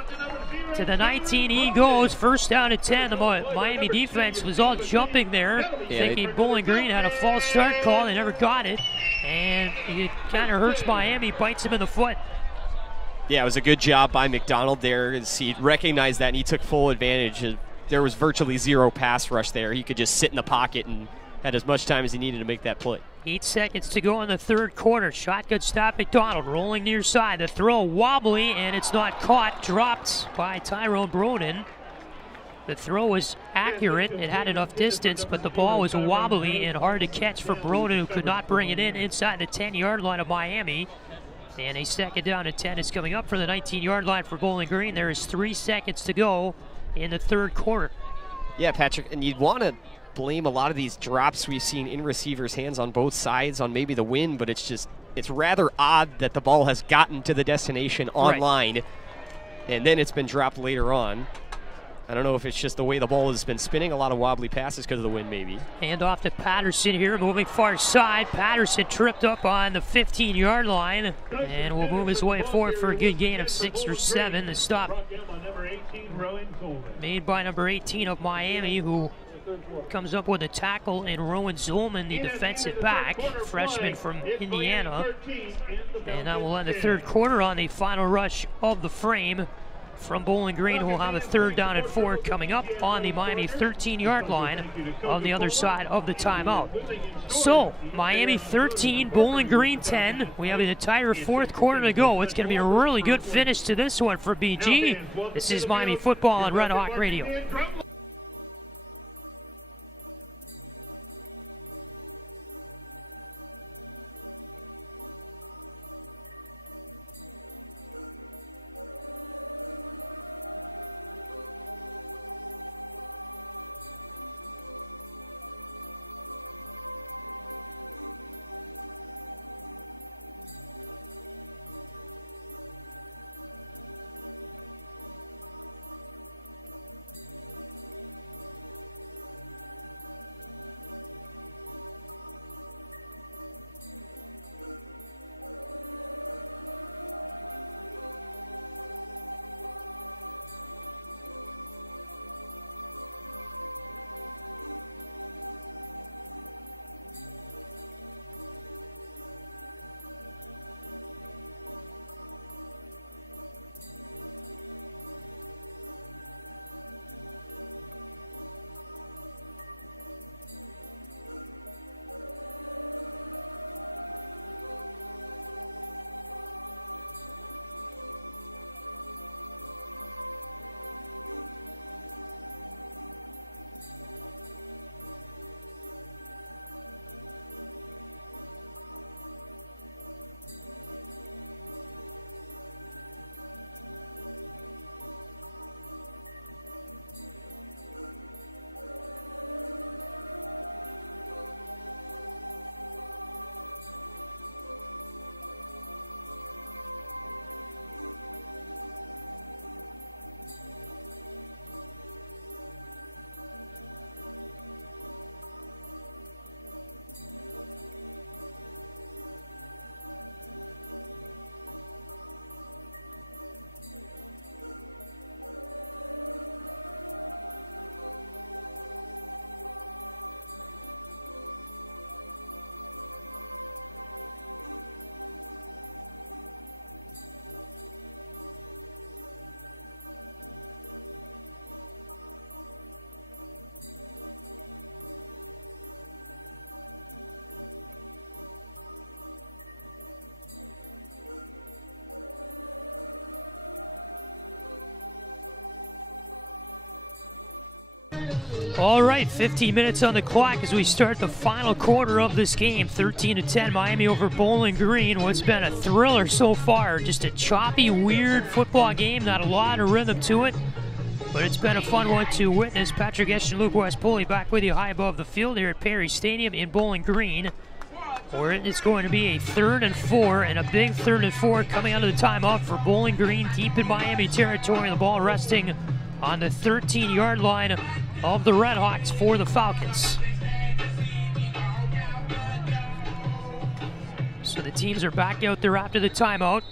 To the 19 he goes, 1st down and 10. The Miami defense was all jumping there, thinking Bowling Green had a false start call. They never got it, and it kind of hurts Miami, bites him in the foot. Yeah, it was a good job by McDonald there as he recognized that and he took full advantage. There was virtually 0 pass rush there. He could just sit in the pocket and had as much time as he needed to make that play. 8 seconds to go in the 3rd quarter. Shotgun stop, McDonald rolling near side. The throw wobbly, and it's not caught. Dropped by Tyrone Broden. The throw was accurate. It had enough distance, but the ball was wobbly and hard to catch for Broden, who could not bring it in inside the 10-yard line of Miami. And a 2nd down and 10 is coming up for the 19-yard line for Bowling Green. There is 3 seconds to go in the 3rd quarter. Yeah, Patrick, and you'd want to blame a lot of these drops we've seen in receivers' hands on both sides on maybe the win, but it's rather odd that the ball has gotten to the destination on line, and then it's been dropped later on. I don't know if it's just the way the ball has been spinning, a lot of wobbly passes because of the wind maybe. Hand off to Patterson here, moving far side. Patterson tripped up on the 15-yard line and will move his way forward for a good gain of 6 or 7. The stop made by number 18 of Miami, who comes up with a tackle, and Rowan Zolman, the defensive back, freshman from Indiana. And that will end the 3rd quarter on the final rush of the frame from Bowling Green, who will have a 3rd down and 4 coming up on the Miami 13-yard line on the other side of the timeout. So, Miami 13, Bowling Green 10. We have an entire 4th quarter to go. It's going to be a really good finish to this one for BG. This is Miami football on Red Hawk Radio. All right, 15 minutes on the clock as we start the final quarter of this game. 13-10, Miami over Bowling Green. What's been a thriller so far. Just a choppy, weird football game. Not a lot of rhythm to it, but it's been a fun one to witness. Patrick Geshan, Luke West, Poley back with you high above the field here at Perry Stadium in Bowling Green, where it's going to be a 3rd and 4, and a big 3rd and 4 coming out of the timeout for Bowling Green, deep in Miami territory. The ball resting on the 13-yard line of the RedHawks for the Falcons. So the teams are back out there after the timeout.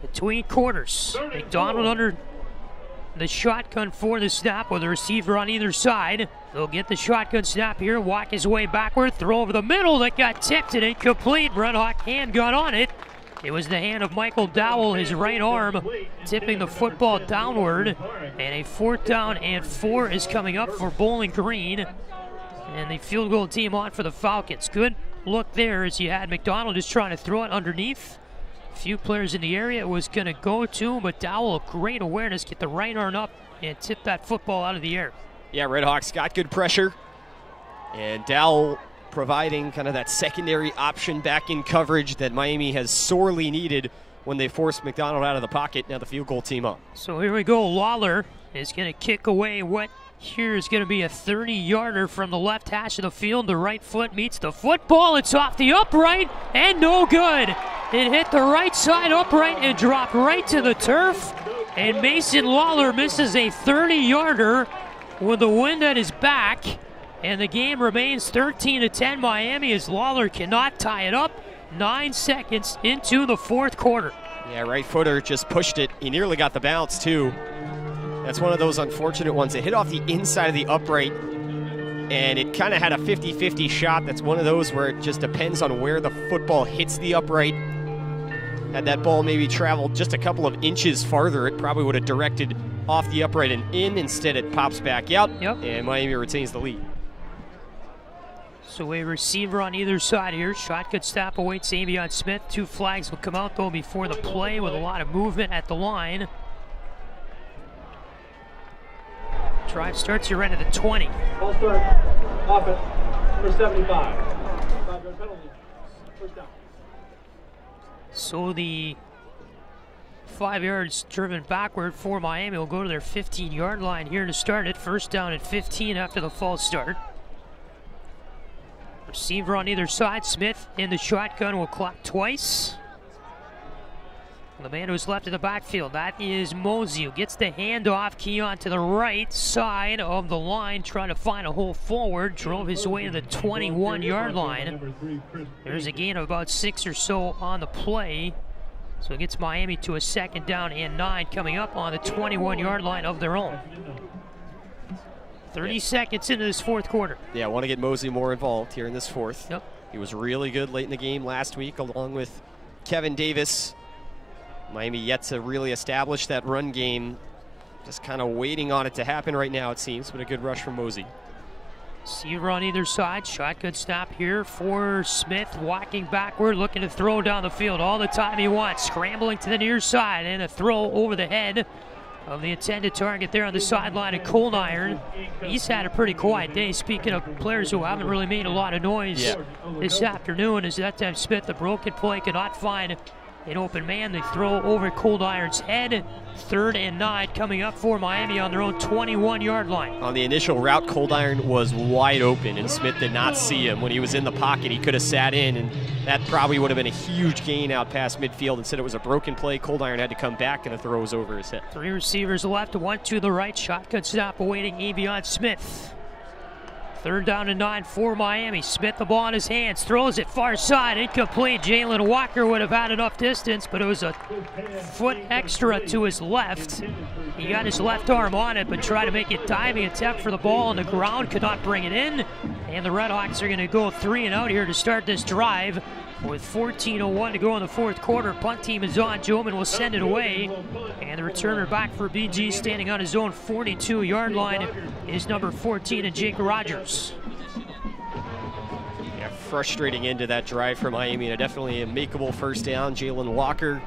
Between quarters, McDonald under the shotgun for the snap with a receiver on either side. They'll get the shotgun snap here, walk his way backward, throw over the middle that got tipped and incomplete. RedHawk hand got on it. It was the hand of Michael Dowell, his right arm, tipping the football downward. And a 4th down and 4 is coming up for Bowling Green. And the field goal team on for the Falcons. Good look there as you had McDonald just trying to throw it underneath. A few players in the area it was going to go to, but Dowell, great awareness, get the right arm up and tip that football out of the air. Yeah, RedHawks got good pressure. And Dowell providing kind of that secondary option back in coverage that Miami has sorely needed when they forced McDonald out of the pocket. Now the field goal team up. So here we go. Lawler is going to kick away what here is going to be a 30-yarder from the left hash of the field. The right foot meets the football. It's off the upright and no good. It hit the right side upright and dropped right to the turf. And Mason Lawler misses a 30-yarder with the wind at his back. And the game remains 13-10 Miami as Lawler cannot tie it up. 9 seconds into the 4th quarter. Yeah, right footer just pushed it. He nearly got the bounce too. That's one of those unfortunate ones. It hit off the inside of the upright and it kind of had a 50-50 shot. That's one of those where it just depends on where the football hits the upright. Had that ball maybe traveled just a couple of inches farther, it probably would have directed off the upright and in. Instead, it pops back out, and Miami retains the lead. So a receiver on either side here. Shotgun snap awaits Avion Smith. 2 flags will come out though before the play with a lot of movement at the line. Drive starts here right at the 20. Ball start. Offense. Number 75. 5-yard penalty. First down. So the 5 yards driven backward for Miami will go to their 15-yard line here to start it. First down at 15 after the false start. Receiver on either side. Smith in the shotgun will clock twice. The man who's left in the backfield, that is Mosey, who gets the handoff. Keon to the right side of the line, trying to find a hole forward. Drove his way to the 21-yard line. There's a gain of about 6 or so on the play. So it gets Miami to a 2nd down and 9 coming up on the 21-yard line of their own. 30 seconds into this 4th quarter. Yeah, I want to get Mosey more involved here in this 4th. Yep. He was really good late in the game last week, along with Kevin Davis. Miami yet to really establish that run game. Just kind of waiting on it to happen right now, it seems, but a good rush from Mosey. Receiver on either side. Shotgun snap here for Smith, walking backward, looking to throw down the field all the time he wants. Scrambling to the near side, and a throw over the head of the intended target there on the sideline of Cold Iron. He's had a pretty quiet day. Speaking of players who haven't really made a lot of noise this afternoon, as that time Smith, the broken play, cannot find an open man. They throw over Cold Iron's head. 3rd and 9 coming up for Miami on their own 21-yard line. On the initial route, Cold Iron was wide open, and Smith did not see him. When he was in the pocket, he could have sat in, and that probably would have been a huge gain out past midfield. Instead, it was a broken play. Cold Iron had to come back, and the throw was over his head. 3 receivers left, 1 to the right. Shotgun snap awaiting Avion Smith. 3rd down and 9 for Miami. Smith, the ball in his hands, throws it far side, incomplete. Jalen Walker would have had enough distance, but it was a foot extra to his left. He got his left arm on it, but tried to make a diving attempt for the ball on the ground, could not bring it in. And the RedHawks are going to go 3 and out here to start this drive. With 14:01 to go in the 4th quarter, punt team is on. Joman will send it away. And the returner back for BG, standing on his own 42-yard line, is number 14, and Jake Rogers. Yeah, frustrating end to that drive for Miami. Definitely a makeable first down. Jalen Walker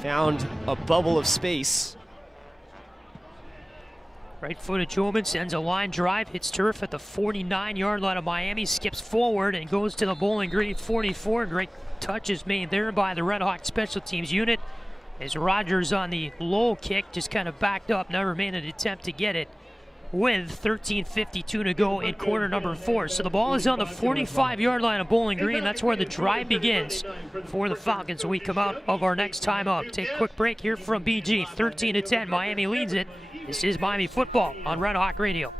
found a bubble of space. Right-footed Jobin sends a line drive, hits turf at the 49-yard line of Miami, skips forward and goes to the Bowling Green 44. Great touch is made there by the RedHawks special teams unit as Rogers on the low kick just kind of backed up, never made an attempt to get it with 13:52 to go in quarter number 4. So the ball is on the 45-yard line of Bowling Green. That's where the drive begins for the Falcons. We come out of our next timeout. Take a quick break here from BG. 13-10, Miami leads it. This is Miami football on Red Hawk Radio.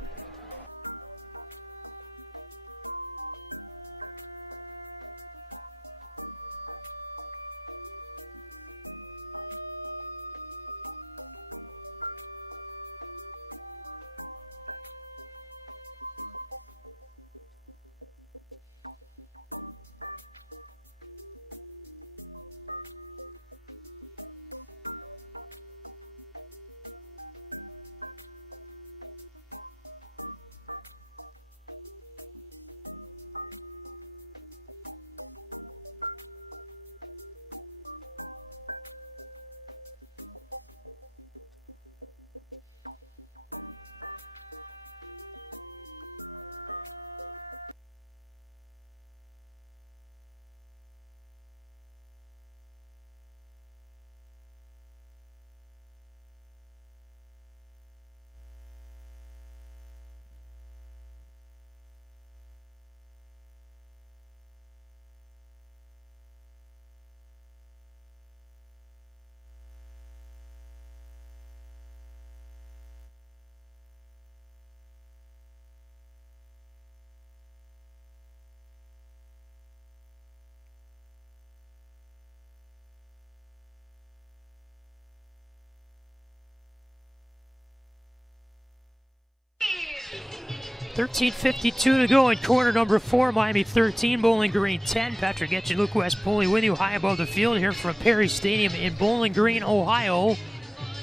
$13:52 to go in quarter number 4. Miami 13, Bowling Green 10. Patrick Geshan, Luke West, Poley with you high above the field here from Perry Stadium in Bowling Green, Ohio,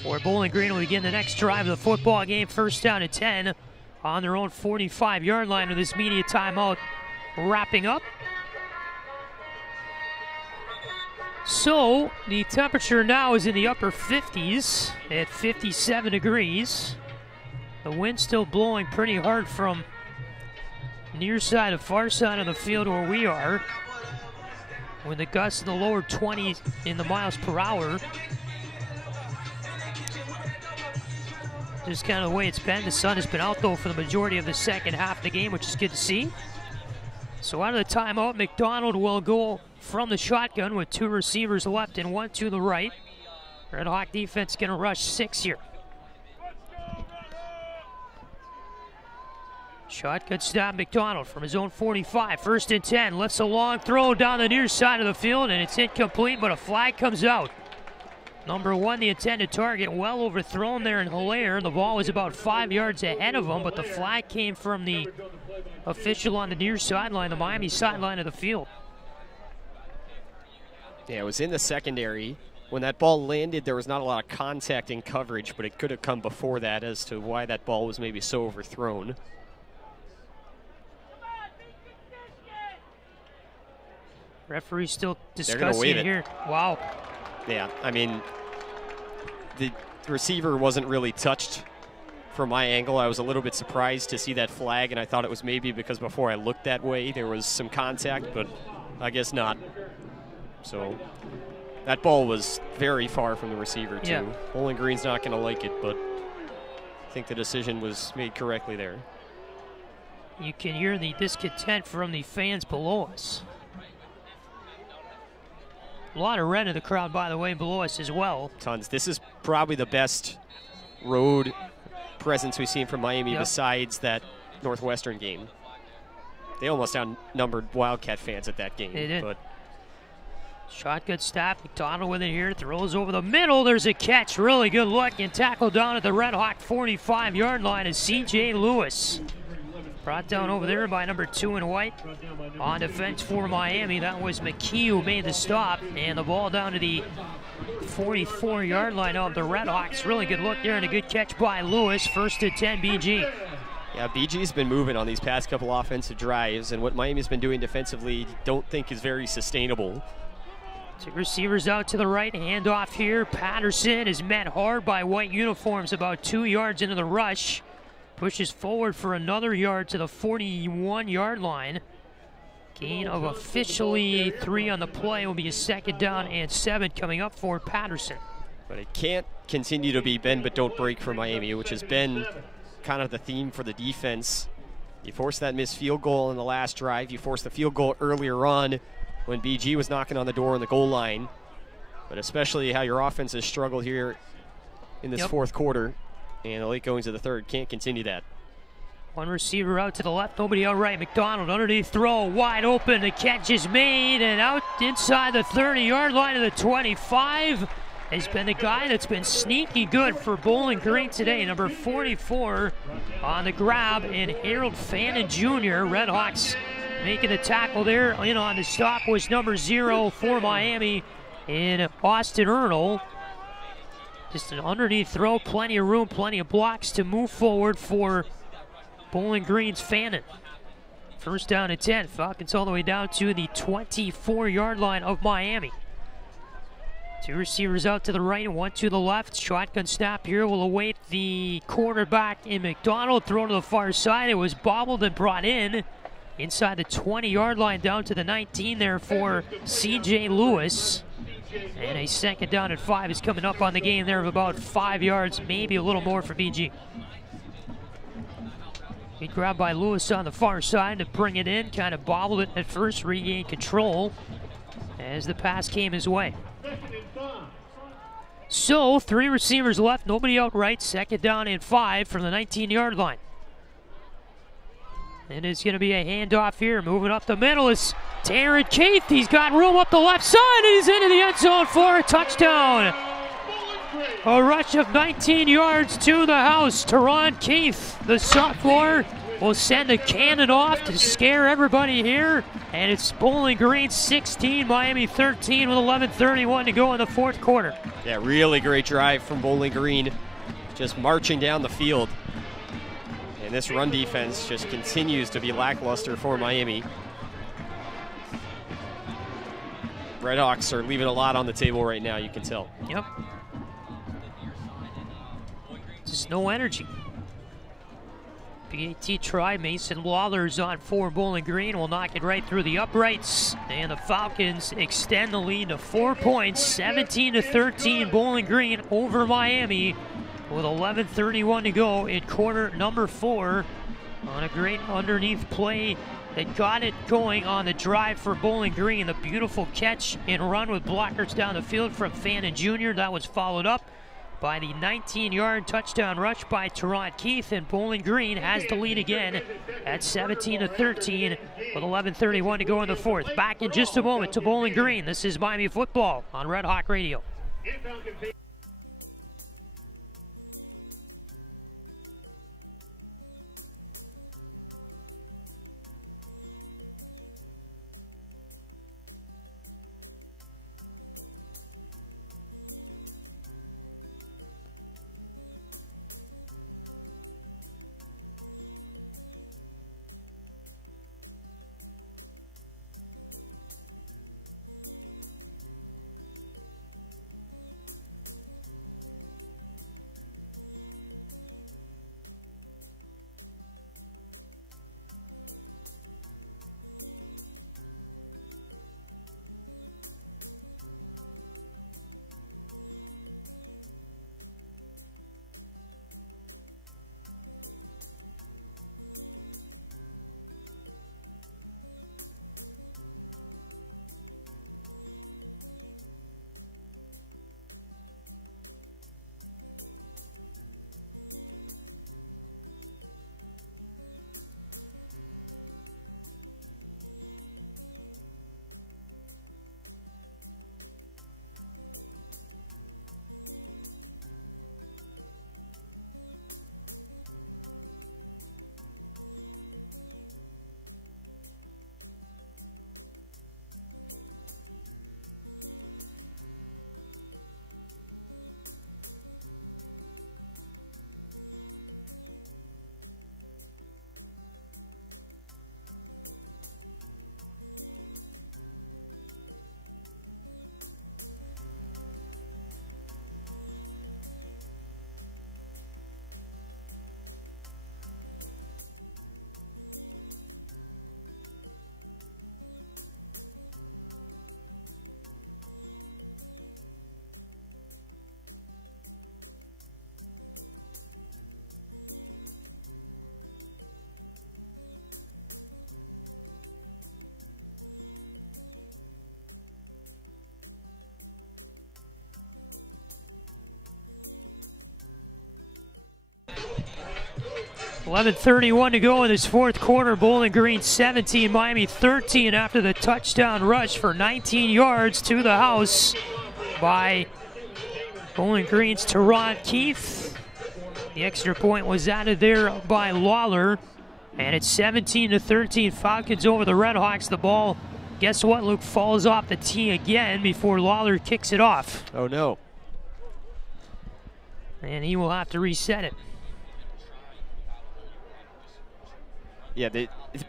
where Bowling Green will begin the next drive of the football game. First down and 10 on their own 45-yard line with this media timeout wrapping up. So the temperature now is in the upper 50s at 57 degrees. The wind still blowing pretty hard from near side to far side of the field where we are, with the gusts in the lower 20s in the miles per hour. Just kind of the way it's been. The sun has been out though for the majority of the second half of the game, which is good to see. So out of the timeout, McDonald will go from the shotgun with 2 receivers left and 1 to the right. Red Hawk defense going to rush 6 here. Shotgun snap, McDonald from his own 45. First and 10. Lifts a long throw down the near side of the field, and it's incomplete, but a flag comes out. Number 1, the intended target, well overthrown there in Hilaire. The ball was about 5 yards ahead of him, but the flag came from the official on the near sideline, the Miami sideline of the field. Yeah, it was in the secondary. When that ball landed, there was not a lot of contact in coverage, but it could have come before that as to why that ball was maybe so overthrown. Referee still discussing it here. Wow. Yeah, I mean, the receiver wasn't really touched from my angle. I was a little bit surprised to see that flag, and I thought it was maybe because before I looked that way there was some contact, but I guess not. So that ball was very far from the receiver too. Yeah. Bowling Green's not going to like it, but I think the decision was made correctly there. You can hear the discontent from the fans below us. A lot of red in the crowd, by the way, below us as well. Tons. This is probably the best road presence we've seen from Miami besides that Northwestern game. They almost outnumbered Wildcat fans at that game. They did. But shotgun snap, McDonald with it here, throws over the middle. There's a catch, really good look, and tackled down at the Red Hawk 45-yard line is C.J. Lewis. Brought down over there by number 2 in white. On defense for Miami, that was McKee who made the stop, and the ball down to the 44-yard line of the Red Hawks. Really good look there and a good catch by Lewis. First and 10, BG. Yeah, BG's been moving on these past couple offensive drives, and what Miami's been doing defensively don't think is very sustainable. 2 receivers out to the right, handoff here. Patterson is met hard by white uniforms about 2 yards into the rush. Pushes forward for another yard to the 41-yard line. Gain of officially 3 on the play. Will be a 2nd down and 7 coming up for Patterson. But it can't continue to be bend but don't break for Miami, which has been kind of the theme for the defense. You forced that missed field goal in the last drive. You forced the field goal earlier on when BG was knocking on the door on the goal line. But especially how your offense has struggled here in this fourth quarter. And the late goings of the third can't continue that. One receiver out to the left, nobody out right. McDonald underneath throw, wide open. The catch is made and out inside the 30-yard line of the 25. Has been the guy that's been sneaky good for Bowling Green today. Number 44 on the grab, and Harold Fannin Jr. RedHawks making the tackle there. In on the stop was number 0 for Miami in Austin Ernle. Just an underneath throw, plenty of room, plenty of blocks to move forward for Bowling Green's Fannin. 1st down and 10. Falcons all the way down to the 24-yard line of Miami. 2 receivers out to the right and 1 to the left. Shotgun snap here will await the quarterback in McDonald. Throw to the far side. It was bobbled and brought in inside the 20-yard line down to the 19 there for C.J. Lewis. And a 2nd down and 5 is coming up on the game there of about 5 yards, maybe a little more for BG. He grabbed by Lewis on the far side to bring it in, kind of bobbled it at first, regained control as the pass came his way. So 3 receivers left, nobody out right, 2nd down and 5 from the 19-yard line. And it's going to be a handoff here. Moving up the middle is Taryn Keith. He's got room up the left side, and he's into the end zone for a touchdown. A rush of 19 yards to the house. Teron Keith, the sophomore, will send a cannon off to scare everybody here. And it's Bowling Green 16, Miami 13 with 11:31 to go in the 4th quarter. Yeah, really great drive from Bowling Green. Just marching down the field. And this run defense just continues to be lackluster for Miami. RedHawks are leaving a lot on the table right now, you can tell. Yep. Just no energy. PAT try. Mason Lawler's on for Bowling Green. Will knock it right through the uprights. And the Falcons extend the lead to 4 points. 17-13 Bowling Green over Miami with 11:31 to go in quarter number 4 on a great underneath play that got it going on the drive for Bowling Green. The beautiful catch and run with blockers down the field from Fannin Jr. That was followed up by the 19-yard touchdown rush by Teron Keith, and Bowling Green has the lead again at 17-13 with 11:31 to go in the 4th. Back in just a moment to Bowling Green. This is Miami Football on Red Hawk Radio. 11:31 to go in this fourth quarter. Bowling Green 17, Miami 13 after the touchdown rush for 19 yards to the house by Bowling Green's Teron Keith. The extra point was added there by Lawler. And it's 17-13, Falcons over the RedHawks. The ball, guess what, Luke, falls off the tee again before Lawler kicks it off. Oh, no. And he will have to reset it. Yeah,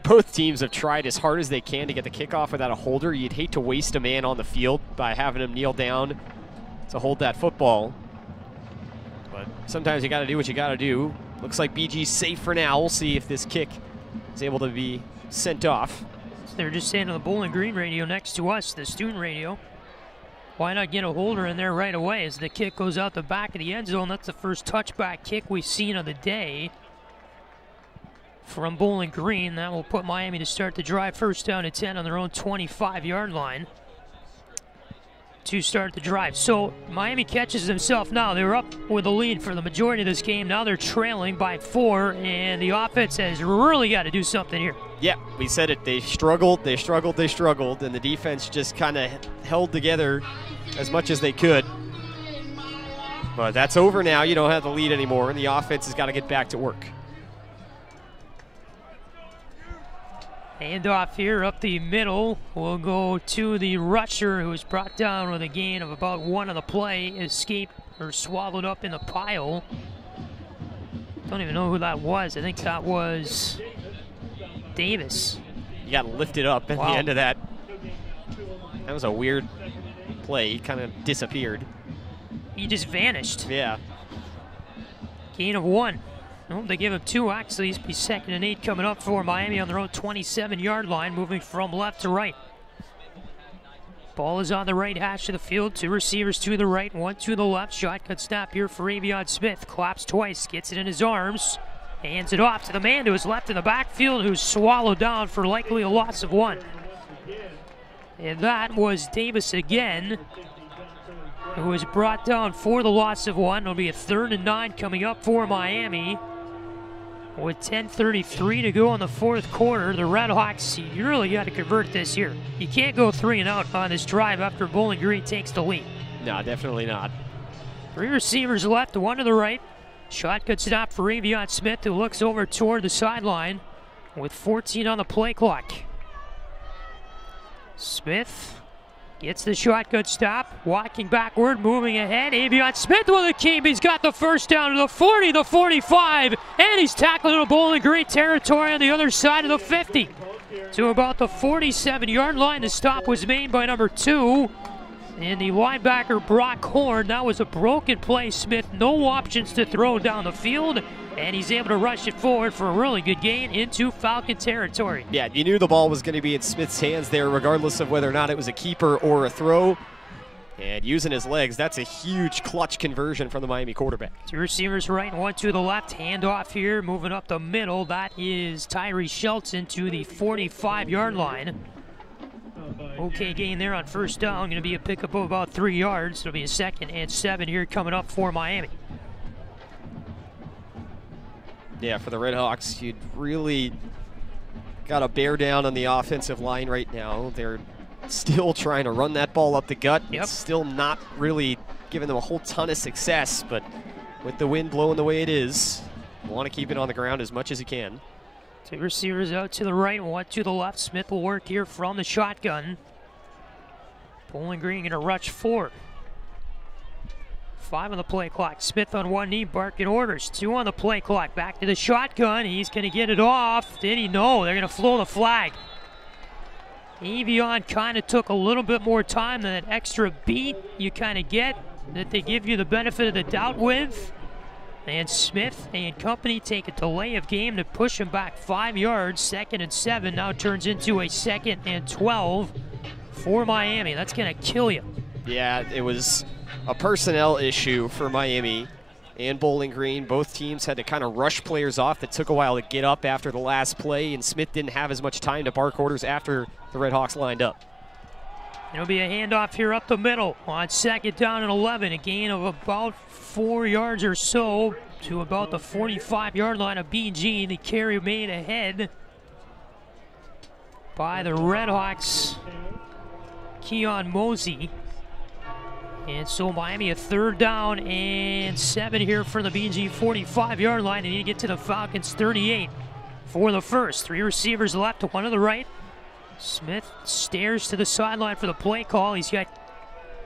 both teams have tried as hard as they can to get the kickoff without a holder. You'd hate to waste a man on the field by having him kneel down to hold that football. But sometimes you got to do what you got to do. Looks like BG's safe for now. We'll see if this kick is able to be sent off. So they're just saying on the Bowling Green radio next to us, the student radio, why not get a holder in there right away as the kick goes out the back of the end zone. That's the first touchback kick we've seen of the day from Bowling Green. That will put Miami to start the drive, first down and 10 on their own 25-yard line to start the drive. So Miami catches themselves now. They were up with a lead for the majority of this game. Now they're trailing by 4, and the offense has really got to do something here. Yeah, we said it. They struggled, and the defense just kind of held together as much as they could. But that's over now. You don't have the lead anymore, and the offense has got to get back to work. Handoff here up the middle will go to the rusher, who was brought down with a gain of about 1 on the play. Escaped or swallowed up in the pile. Don't even know who that was. I think that was Davis. You got lifted up at the end of that. That was a weird play. He kind of disappeared. He just vanished. Yeah. Gain of 1. No, they give him 2, actually. It'll be 2nd and 8 coming up for Miami on their own 27-yard line, moving from left to right. Ball is on the right hash of the field. 2 receivers to the right, 1 to the left. Shotgun snap here for Avion Smith. Claps twice, gets it in his arms. Hands it off to the man to his left in the backfield, who's swallowed down for likely a loss of 1. And that was Davis again, who was brought down for the loss of 1. It'll be a 3rd and 9 coming up for Miami. With 10:33 to go in the fourth quarter, the RedHawks, you really got to convert this here. You can't go 3 and out on this drive after Bowling Green takes the lead. No, definitely not. 3 receivers left, 1 to the right. Shotgun stop for Avion Smith, who looks over toward the sideline with 14 on the play clock. Smith gets the shotgun stop, walking backward, moving ahead. Avion Smith with a keep. He's got the first down to the 40, the 45, and he's tackled into Bowling Green territory on the other side of the 50. To about the 47-yard line, the stop was made by number 2. And the linebacker, Brock Horn. That was a broken play. Smith, no options to throw down the field. And he's able to rush it forward for a really good gain into Falcon territory. Yeah, you knew the ball was going to be in Smith's hands there, regardless of whether or not it was a keeper or a throw. And using his legs, that's a huge clutch conversion from the Miami quarterback. 2 receivers right, 1 to the left. Handoff here, moving up the middle. That is Tyree Shelton to the 45-yard line. Okay gain there on first down. Going to be a pickup of about 3 yards. It'll be a 2nd and 7 here coming up for Miami. Yeah, for the RedHawks, you'd really got to bear down on the offensive line right now. They're still trying to run that ball up the gut. Yep. It's still not really giving them a whole ton of success, but with the wind blowing the way it is, you want to keep it on the ground as much as you can. 2 receivers out to the right, 1 to the left. Smith will work here from the shotgun. Bowling Green going to rush 4. 5 on the play clock. Smith on 1 knee, barking orders. 2 on the play clock. Back to the shotgun. He's going to get it off. Did he? No. They're going to flow the flag. Avion kind of took a little bit more time than that extra beat you kind of get that they give you the benefit of the doubt with. And Smith and company take a delay of game to push him back 5 yards. 2nd and 7 now turns into a 2nd and 12 for Miami. That's going to kill you. Yeah, it was a personnel issue for Miami and Bowling Green. Both teams had to kind of rush players off. That took a while to get up after the last play, and Smith didn't have as much time to bark orders after the RedHawks lined up. It'll be a handoff here up the middle on 2nd down and 11. A gain of about 4 yards or so to about the 45-yard line of BG. The carry made ahead by the RedHawks, Keon Mosey. And so Miami a 3rd down and 7 here for the BG 45-yard line. They need to get to the Falcons 38 for the first. 3 receivers left, 1 to the right. Smith stares to the sideline for the play call. He's got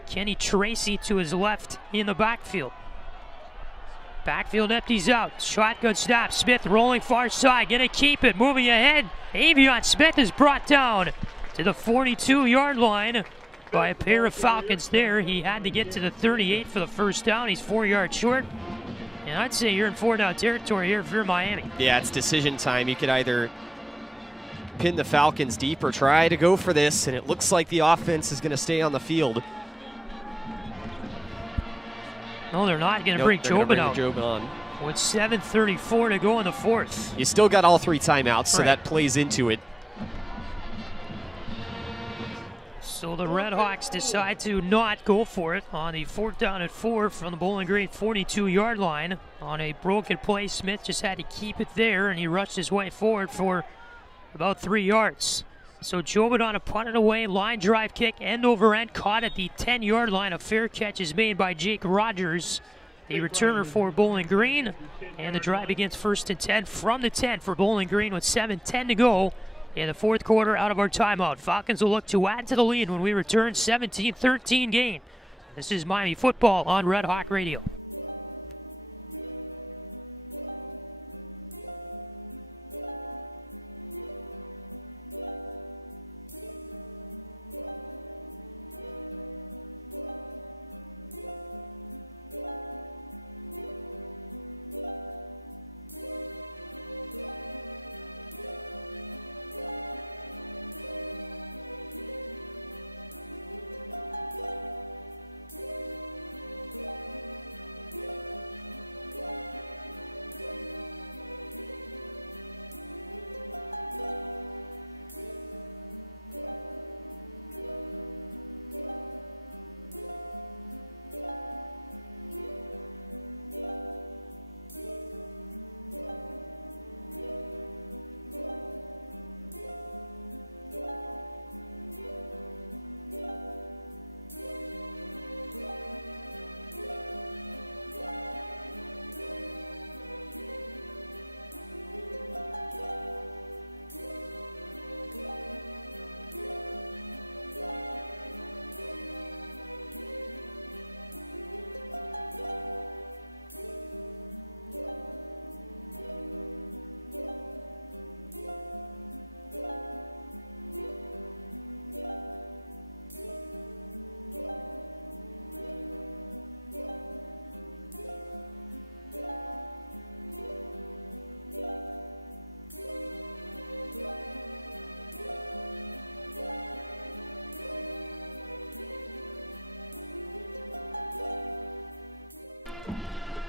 Kenny Tracy to his left in the backfield. Backfield empties out. Shotgun snap. Smith rolling far side. Gonna keep it. Moving ahead. Avion Smith is brought down to the 42-yard line by a pair of Falcons there. He had to get to the 38 for the first down. He's 4 yards short. And I'd say you're in 4-down territory here if you're Miami. Yeah, it's decision time. You could either pin the Falcons deep or try to go for this, and it looks like the offense is going to stay on the field. No, they're not going to bring Jobin out. Jobin on. With 7:34 to go in the 4th. You still got all 3 timeouts, so that plays into it. So the RedHawks decide to not go for it on the 4th down and 4 from the Bowling Green 42-yard line. On a broken play, Smith just had to keep it there, and he rushed his way forward for about 3 yards. So Jobin on a punted away, line drive kick, end over end, caught at the 10-yard line. A fair catch is made by Jake Rogers, the returner for Bowling Green. And the drive begins 1st and 10 from the 10 for Bowling Green with 7:10 to go in the 4th quarter out of our timeout. Falcons will look to add to the lead when we return. 17-13 game. This is Miami football on Red Hawk Radio.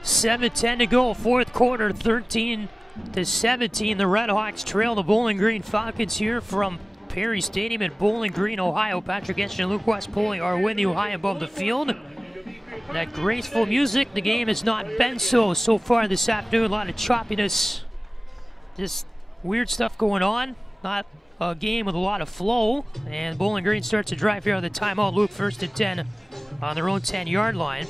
.7:10 to go, 4th quarter, 13-17. The RedHawks trail the Bowling Green Falcons here from Perry Stadium in Bowling Green, Ohio. Patrick Geshan and Luke West Poley are with you high above the field. That graceful music, the game has not been so far this afternoon. A lot of choppiness, just weird stuff going on. Not a game with a lot of flow. And Bowling Green starts to drive here on the timeout. Luke 1st and 10 on their own 10-yard line.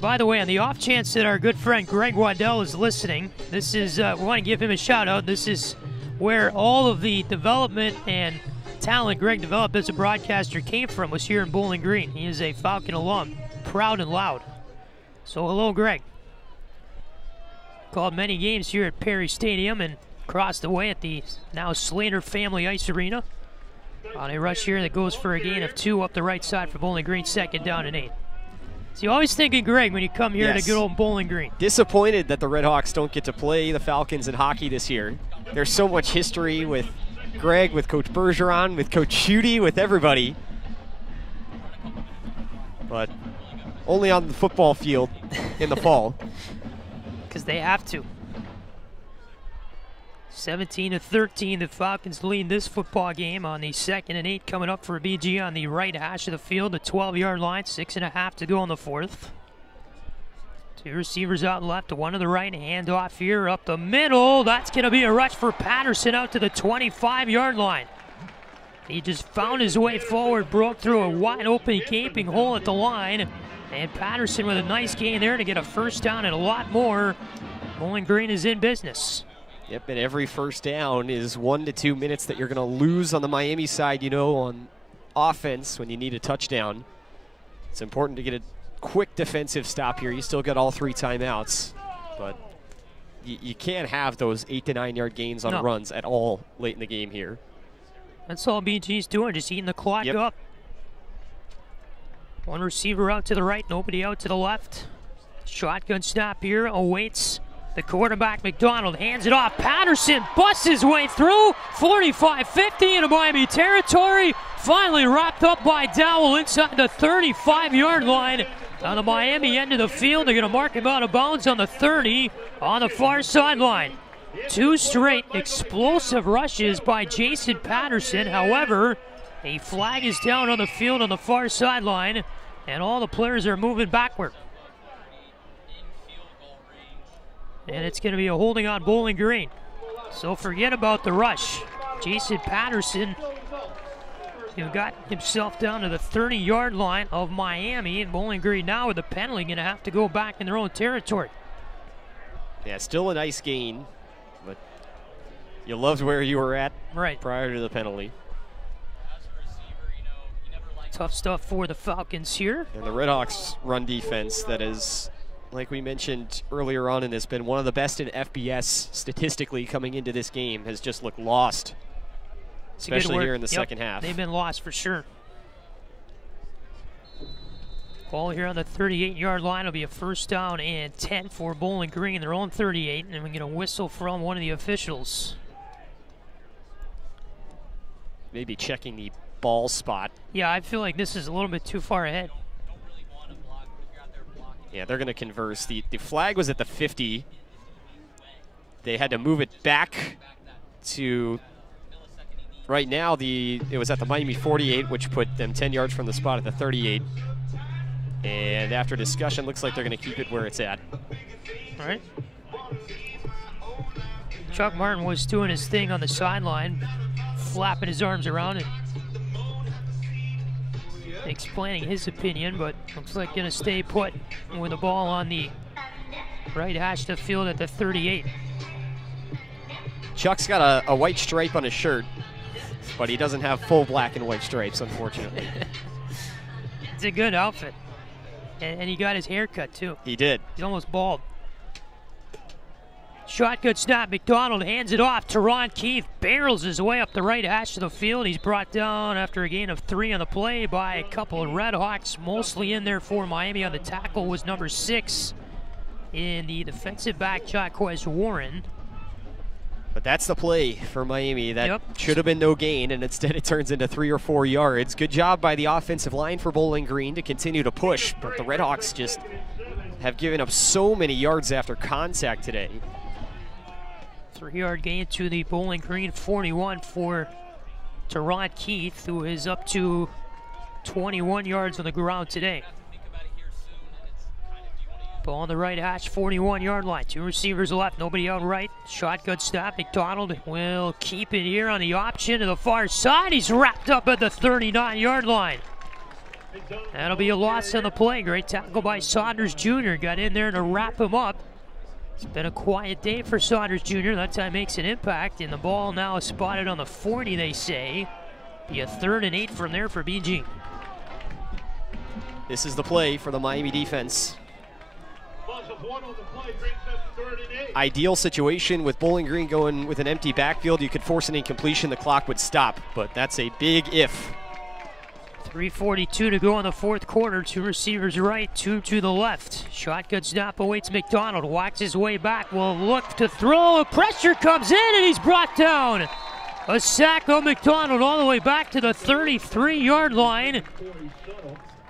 By the way, on the off chance that our good friend Greg Waddell is listening, this is, we want to give him a shout out. This is where all of the development and talent Greg developed as a broadcaster came from, was here in Bowling Green. He is a Falcon alum, proud and loud. So hello, Greg. Called many games here at Perry Stadium and across the way at the now Slater Family Ice Arena. On a rush here that goes for a gain of 2 up the right side for Bowling Green, 2nd down and 8. So you always think of Greg when you come here to good old Bowling Green. Disappointed that the RedHawks don't get to play the Falcons in hockey this year. There's so much history with Greg, with Coach Bergeron, with Coach Schutte, with everybody. But only on the football field in the fall. Because they have to. 17-13, the Falcons lead this football game on the 2nd and 8 coming up for BG on the right hash of the field, the 12-yard line, 6.5 to go in the 4th. Two receivers out left, one to the right, handoff here up the middle. That's going to be a rush for Patterson out to the 25-yard line. He just found his way forward, broke through a wide open gaping hole at the line, and Patterson with a nice gain there to get a first down and a lot more. Bowling Green is in business. Yep, and every first down is 1 to 2 minutes that you're going to lose on the Miami side, you know, on offense when you need a touchdown. It's important to get a quick defensive stop here. You still got all 3 timeouts, but you can't have those 8 to 9 yard gains on runs at all late in the game here. That's all BG's doing, just eating the clock up. One receiver out to the right, nobody out to the left. Shotgun snap here, awaits the quarterback. McDonald hands it off. Patterson busts his way through. 45-50 into Miami territory. Finally wrapped up by Dowell inside the 35-yard line. On the Miami end of the field, they're going to mark him out of bounds on the 30 on the far sideline. 2 straight explosive rushes by Jason Patterson. However, a flag is down on the field on the far sideline, and all the players are moving backward. And it's going to be a holding on Bowling Green. So forget about the rush. Jason Patterson got himself down to the 30-yard line of Miami, and Bowling Green now with the penalty going to have to go back in their own territory. Yeah, still a nice gain, but you loved where you were at prior to the penalty. Tough stuff for the Falcons here. And the RedHawks run defense that is, like we mentioned earlier on in this, been one of the best in FBS statistically coming into this game, has just looked lost, especially here in the second half. They've been lost for sure. Ball here on the 38-yard line will be a first down and 10 for Bowling Green, their own 38, and we get a whistle from one of the officials. Maybe checking the ball spot. Yeah, I feel like this is a little bit too far ahead. Yeah, they're going to converse. The flag was at the 50. They had to move it back to, right now, it was at the Miami 48, which put them 10 yards from the spot at the 38. And after discussion, looks like they're going to keep it where it's at. All right. Chuck Martin was doing his thing on the sideline, flapping his arms around and explaining his opinion, but looks like going to stay put with the ball on the right hash of the field at the 38. Chuck's got a white stripe on his shirt, but he doesn't have full black and white stripes, unfortunately. It's a good outfit. And he got his hair cut, too. He did. He's almost bald. Shotgun snap. McDonald hands it off. Teron Keith barrels his way up the right hash of the field. He's brought down after a gain of 3 on the play by a couple of RedHawks, mostly in there for Miami. On the tackle was number 6 in the defensive back, Jacquez Warren. But that's the play for Miami. That should have been no gain, and instead it turns into 3 or 4 yards. Good job by the offensive line for Bowling Green to continue to push, but the RedHawks just have given up so many yards after contact today. 3-yard gain to the Bowling Green 41 for Teron Keith, who is up to 21 yards on the ground today. Ball on the right hash, 41-yard line. 2 receivers left, nobody out right. Shotgun snap. McDonald will keep it here on the option to the far side. He's wrapped up at the 39-yard line. That'll be a loss on the play. Great tackle by Saunders Jr. Got in there to wrap him up. It's been a quiet day for Saunders Jr. That time makes an impact, and the ball now is spotted on the 40, they say. Be a 3rd and 8 from there for BG. This is the play for the Miami defense. Ideal situation with Bowling Green going with an empty backfield. You could force an incompletion, the clock would stop, but that's a big if. 3:42 to go in the 4th quarter. 2 receivers right, 2 to the left. Shotgun snap awaits McDonald. Walks his way back. Will look to throw. Pressure comes in, and he's brought down. A sack of McDonald all the way back to the 33-yard line.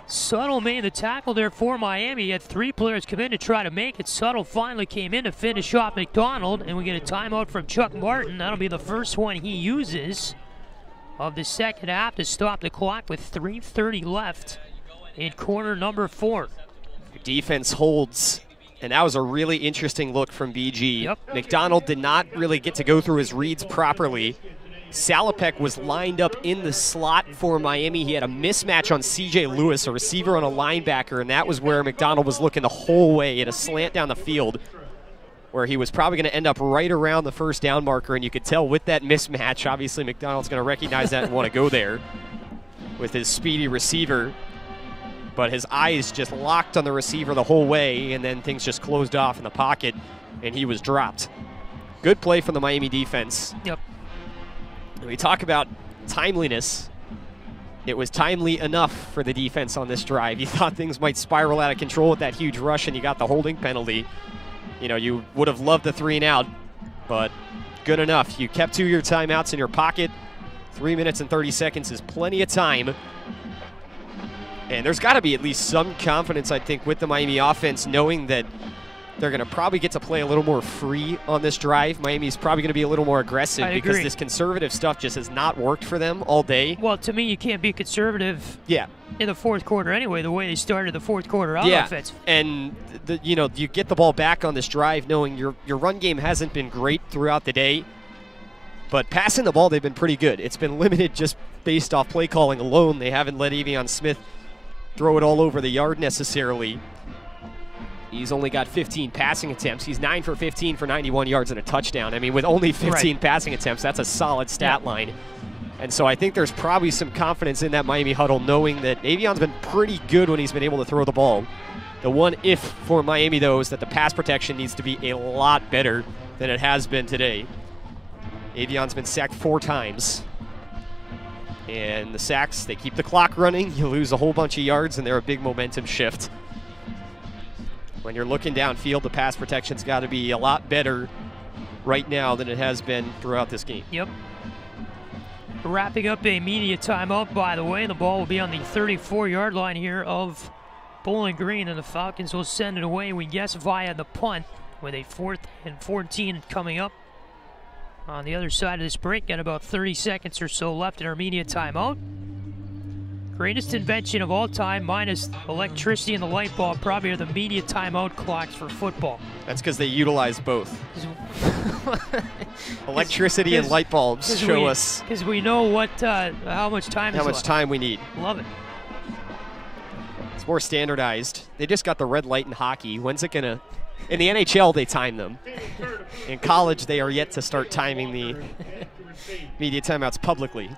Suttle made the tackle there for Miami. He had 3 players come in to try to make it. Suttle finally came in to finish off McDonald, and we get a timeout from Chuck Martin. That'll be the first one he uses of the second half to stop the clock with 3:30 left in quarter number 4. Defense holds, and that was a really interesting look from BG. Yep. McDonald did not really get to go through his reads properly. Salopek was lined up in the slot for Miami. He had a mismatch on CJ Lewis, a receiver on a linebacker, and that was where McDonald was looking the whole way. He had a slant down the field where he was probably going to end up right around the first down marker, and you could tell with that mismatch, obviously McDonald's going to recognize that and want to go there with his speedy receiver. But his eyes just locked on the receiver the whole way, and then things just closed off in the pocket, and he was dropped. Good play from the Miami defense. Yep. When we talk about timeliness, it was timely enough for the defense on this drive. You thought things might spiral out of control with that huge rush, and you got the holding penalty. You know, you would have loved the 3 and out, but good enough. You kept 2 of your timeouts in your pocket. 3 minutes and 30 seconds is plenty of time. And there's got to be at least some confidence, I think, with the Miami offense, knowing that they're going to probably get to play a little more free on this drive. Miami's probably going to be a little more aggressive because this conservative stuff just has not worked for them all day. Well, to me, you can't be conservative in the fourth quarter anyway, the way they started the fourth quarter out offense. And, you get the ball back on this drive knowing your run game hasn't been great throughout the day. But passing the ball, they've been pretty good. It's been limited just based off play calling alone. They haven't let Avion Smith throw it all over the yard necessarily. He's only got 15 passing attempts. He's 9 for 15 for 91 yards and a touchdown. I mean, with only 15 passing attempts, that's a solid stat line. And so I think there's probably some confidence in that Miami huddle knowing that Avion's been pretty good when he's been able to throw the ball. The one if for Miami, though, is that the pass protection needs to be a lot better than it has been today. Avion's been sacked 4 times. And the sacks, they keep the clock running. You lose a whole bunch of yards, and they're a big momentum shift. When you're looking downfield, the pass protection's got to be a lot better right now than it has been throughout this game. Yep. Wrapping up a media timeout, by the way. The ball will be on the 34-yard line here of Bowling Green, and the Falcons will send it away, we guess, via the punt with a 4th and 14 coming up. On the other side of this break, got about 30 seconds or so left in our media timeout. Greatest invention of all time, minus electricity and the light bulb, probably are the media timeout clocks for football. That's because they utilize both. Electricity and light bulbs show us. Because we know what, how much time how much time we need. Love it. It's more standardized. They just got the red light in hockey. When's it going to... In the NHL, they time them. In college, they are yet to start timing the media timeouts publicly.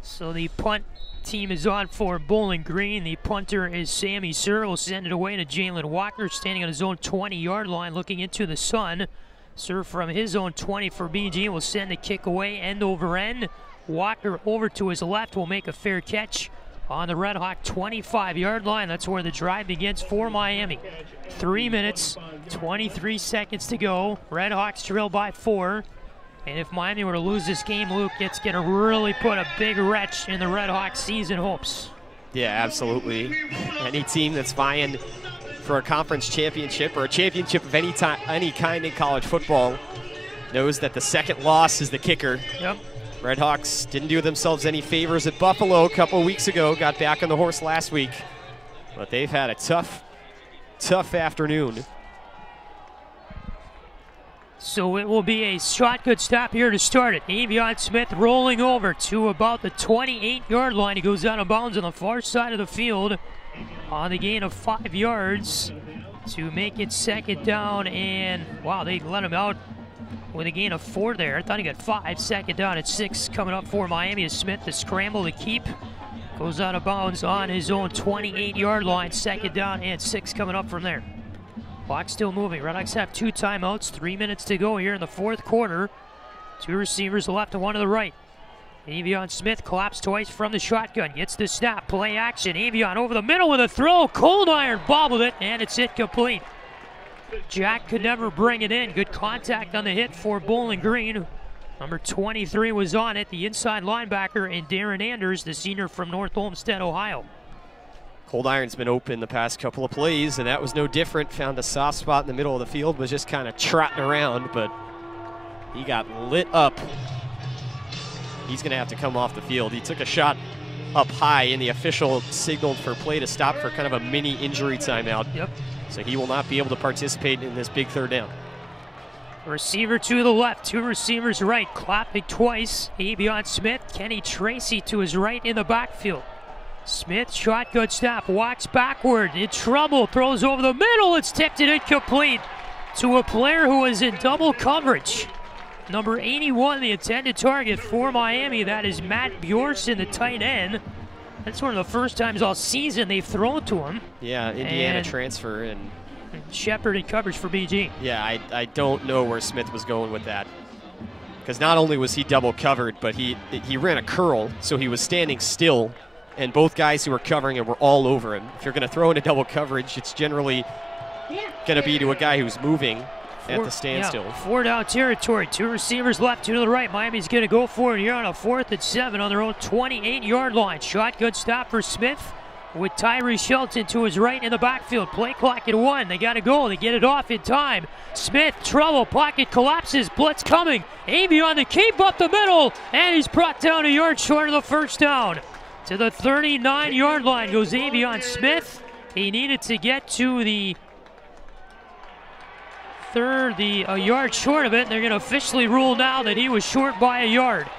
So the punt team is on for Bowling Green. The punter is Sammy Sir. Will send it away to Jalen Walker, standing on his own 20-yard line, looking into the sun. Sir from his own 20 for BG will send the kick away, end over end. Walker over to his left will make a fair catch on the Red Hawk 25-yard line. That's where the drive begins for Miami. 3 minutes, 23 seconds to go. Red Hawks trail by 4. And if Miami were to lose this game, Luke, it's going to really put a big wrench in the Red Hawks season hopes. Yeah, absolutely. Any team that's vying for a conference championship or a championship of any kind in college football knows that the second loss is the kicker. Yep. Red Hawks didn't do themselves any favors at Buffalo a couple of weeks ago, got back on the horse last week. But they've had a tough afternoon. So it will be a shotgun stop here to start it. Avion Smith rolling over to about the 28-yard line. He goes out of bounds on the far side of the field on the gain of 5 yards to make it second down. And, wow, they let him out with a gain of 4 there. I thought he got 5. Second down at 6 coming up for Miami as Smith to scramble to keep. Goes out of bounds on his own 28-yard line. Second down and 6 coming up from there. Clock still moving. Red Hawks have 2 timeouts. 3 minutes to go here in the fourth quarter. 2 receivers left and 1 to the right. Avion Smith collapsed twice from the shotgun. Gets the snap. Play action. Avion over the middle with a throw. Cold iron bobbled it, and it's incomplete. Jack could never bring it in. Good contact on the hit for Bowling Green. Number 23 was on it. The inside linebacker, and Darren Anders, the senior from North Olmsted, Ohio. Cold Iron's been open the past couple of plays, and that was no different. Found a soft spot in the middle of the field, was just kind of trotting around, but he got lit up. He's going to have to come off the field. He took a shot up high, and the official signaled for play to stop for kind of a mini injury timeout. Yep. So he will not be able to participate in this big third down. Receiver to the left, two receivers right, clapping twice. Avion Smith, Kenny Tracy to his right in the backfield. Smith, shotgun snap, walks backward, in trouble, throws over the middle, it's tipped and incomplete to a player who is in double coverage. Number 81, the intended target for Miami, that is Matt Bjorson, the tight end. That's one of the first times all season they've thrown to him. Yeah, Indiana transfer, and Shepard in coverage for BG. Yeah, I don't know where Smith was going with that. Because not only was he double covered, but he ran a curl, so he was standing still, and both guys who were covering him were all over him. If you're going to throw into double coverage, it's generally going to be to a guy who's moving at the standstill. Yeah, 4 down territory, two receivers left, two to the right. Miami's going to go for it here on a 4th and 7 on their own 28-yard line. Shotgun stop for Smith with Tyree Shelton to his right in the backfield. Play clock at 1. They got to go. They get it off in time. Smith, trouble, pocket collapses, blitz coming. Avion the keep up the middle, and he's brought down a yard short of the first down. To the 39-yard line goes Avion Smith. He needed to get to the a yard short of it, and they're going to officially rule now that he was short by a yard.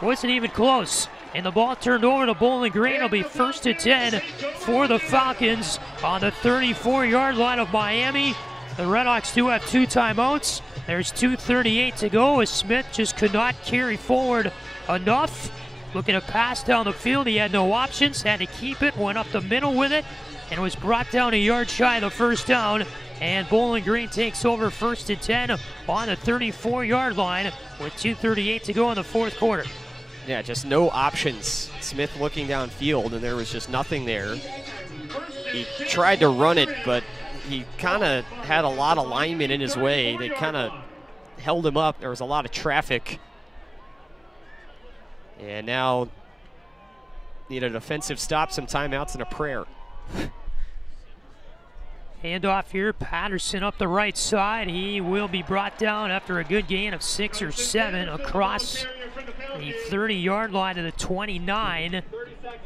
Wasn't even close. And the ball turned over to Bowling Green. It'll be 1st and 10 for the Falcons on the 34-yard line of Miami. The RedHawks do have 2 timeouts. There's 2:38 to go as Smith just could not carry forward enough. Looking to pass down the field, he had no options, had to keep it, went up the middle with it, and was brought down a yard shy of the first down. And Bowling Green takes over 1st and 10 on the 34-yard line with 2:38 to go in the 4th quarter. Yeah, just no options. Smith looking downfield, and there was just nothing there. He tried to run it, but he kind of had a lot of linemen in his way. They kind of held him up. There was a lot of traffic. And now need a defensive stop, some timeouts, and a prayer. Handoff here, Patterson up the right side. He will be brought down after a good gain of 6 or 7 across the 30-yard line to the 29.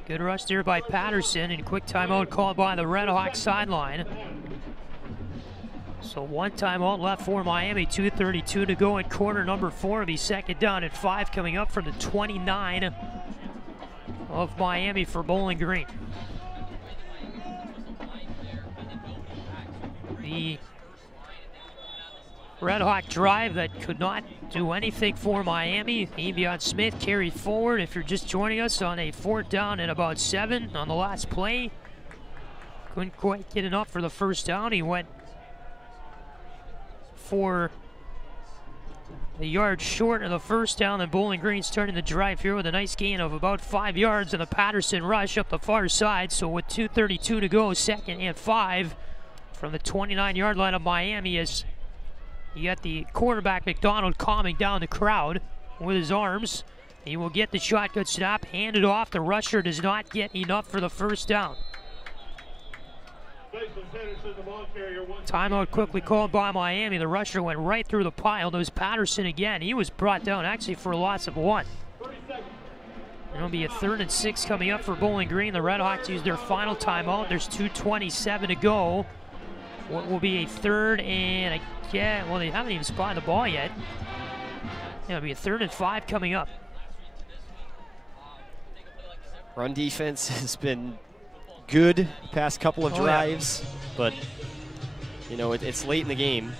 Good rush there by Patterson, and quick timeout called by the RedHawks sideline. So 1 timeout left for Miami, 2:32 to go in quarter number 4. It'll be 2nd down and 5 coming up from the 29 of Miami for Bowling Green. The RedHawk drive that could not do anything for Miami. Avion Smith carried forward. If you're just joining us on a 4th down and about 7 on the last play, couldn't quite get enough for the first down. He went for a yard short of the first down, and Bowling Green starting the drive here with a nice gain of about 5 yards and the Patterson rush up the far side. So with 2:32 to go, 2nd and 5 from the 29-yard line of Miami, as you got the quarterback McDonald calming down the crowd with his arms. He will get the shotgun snap, hand it off. The rusher does not get enough for the first down. Timeout quickly called by Miami. The rusher went right through the pile. There's Patterson again. He was brought down actually for a loss of 1. It'll be a 3rd and 6 coming up for Bowling Green. The RedHawks use their final timeout. There's 2:27 to go. What will be a 3rd and well, they haven't even spotted the ball yet. It'll be a 3rd and 5 coming up. Run defense has been good the past couple of drives, but you know, it's late in the game.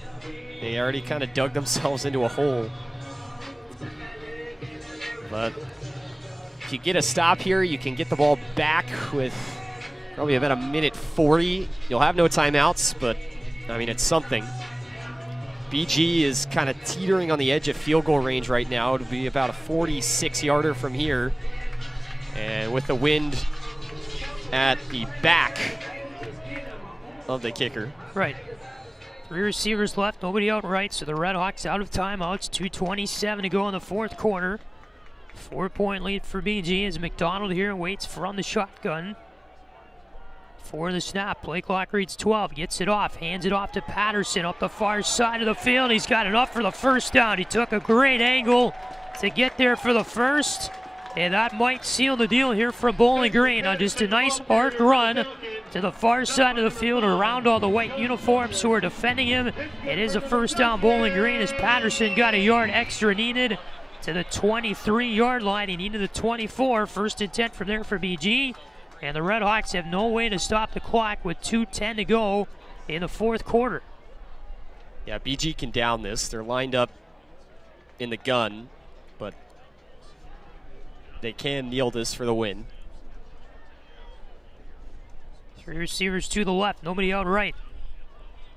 They already kind of dug themselves into a hole. But if you get a stop here, you can get the ball back with probably about a minute 40. You'll have no timeouts, but I mean, it's something. BG is kind of teetering on the edge of field goal range right now. It'll be about a 46-yarder from here. And with the wind at the back of the kicker. Right. 3 receivers left, nobody out right, so the RedHawks out of timeouts. 2:27 to go in the 4th quarter. 4-point lead for BG as McDonald here waits from the shotgun. For the snap, play clock reads 12, gets it off, hands it off to Patterson up the far side of the field. He's got enough for the first down. He took a great angle to get there for the first, and that might seal the deal here for Bowling Green on just a nice arc run to the far side of the field around all the white uniforms who are defending him. It is a first down, Bowling Green, as Patterson got a yard extra needed to the 23-yard line. He needed the 24. First and 10 from there for BG. And the RedHawks have no way to stop the clock with 2:10 to go in the fourth quarter. Yeah, BG can down this. They're lined up in the gun, but they can kneel this for the win. Three receivers to the left, nobody out right.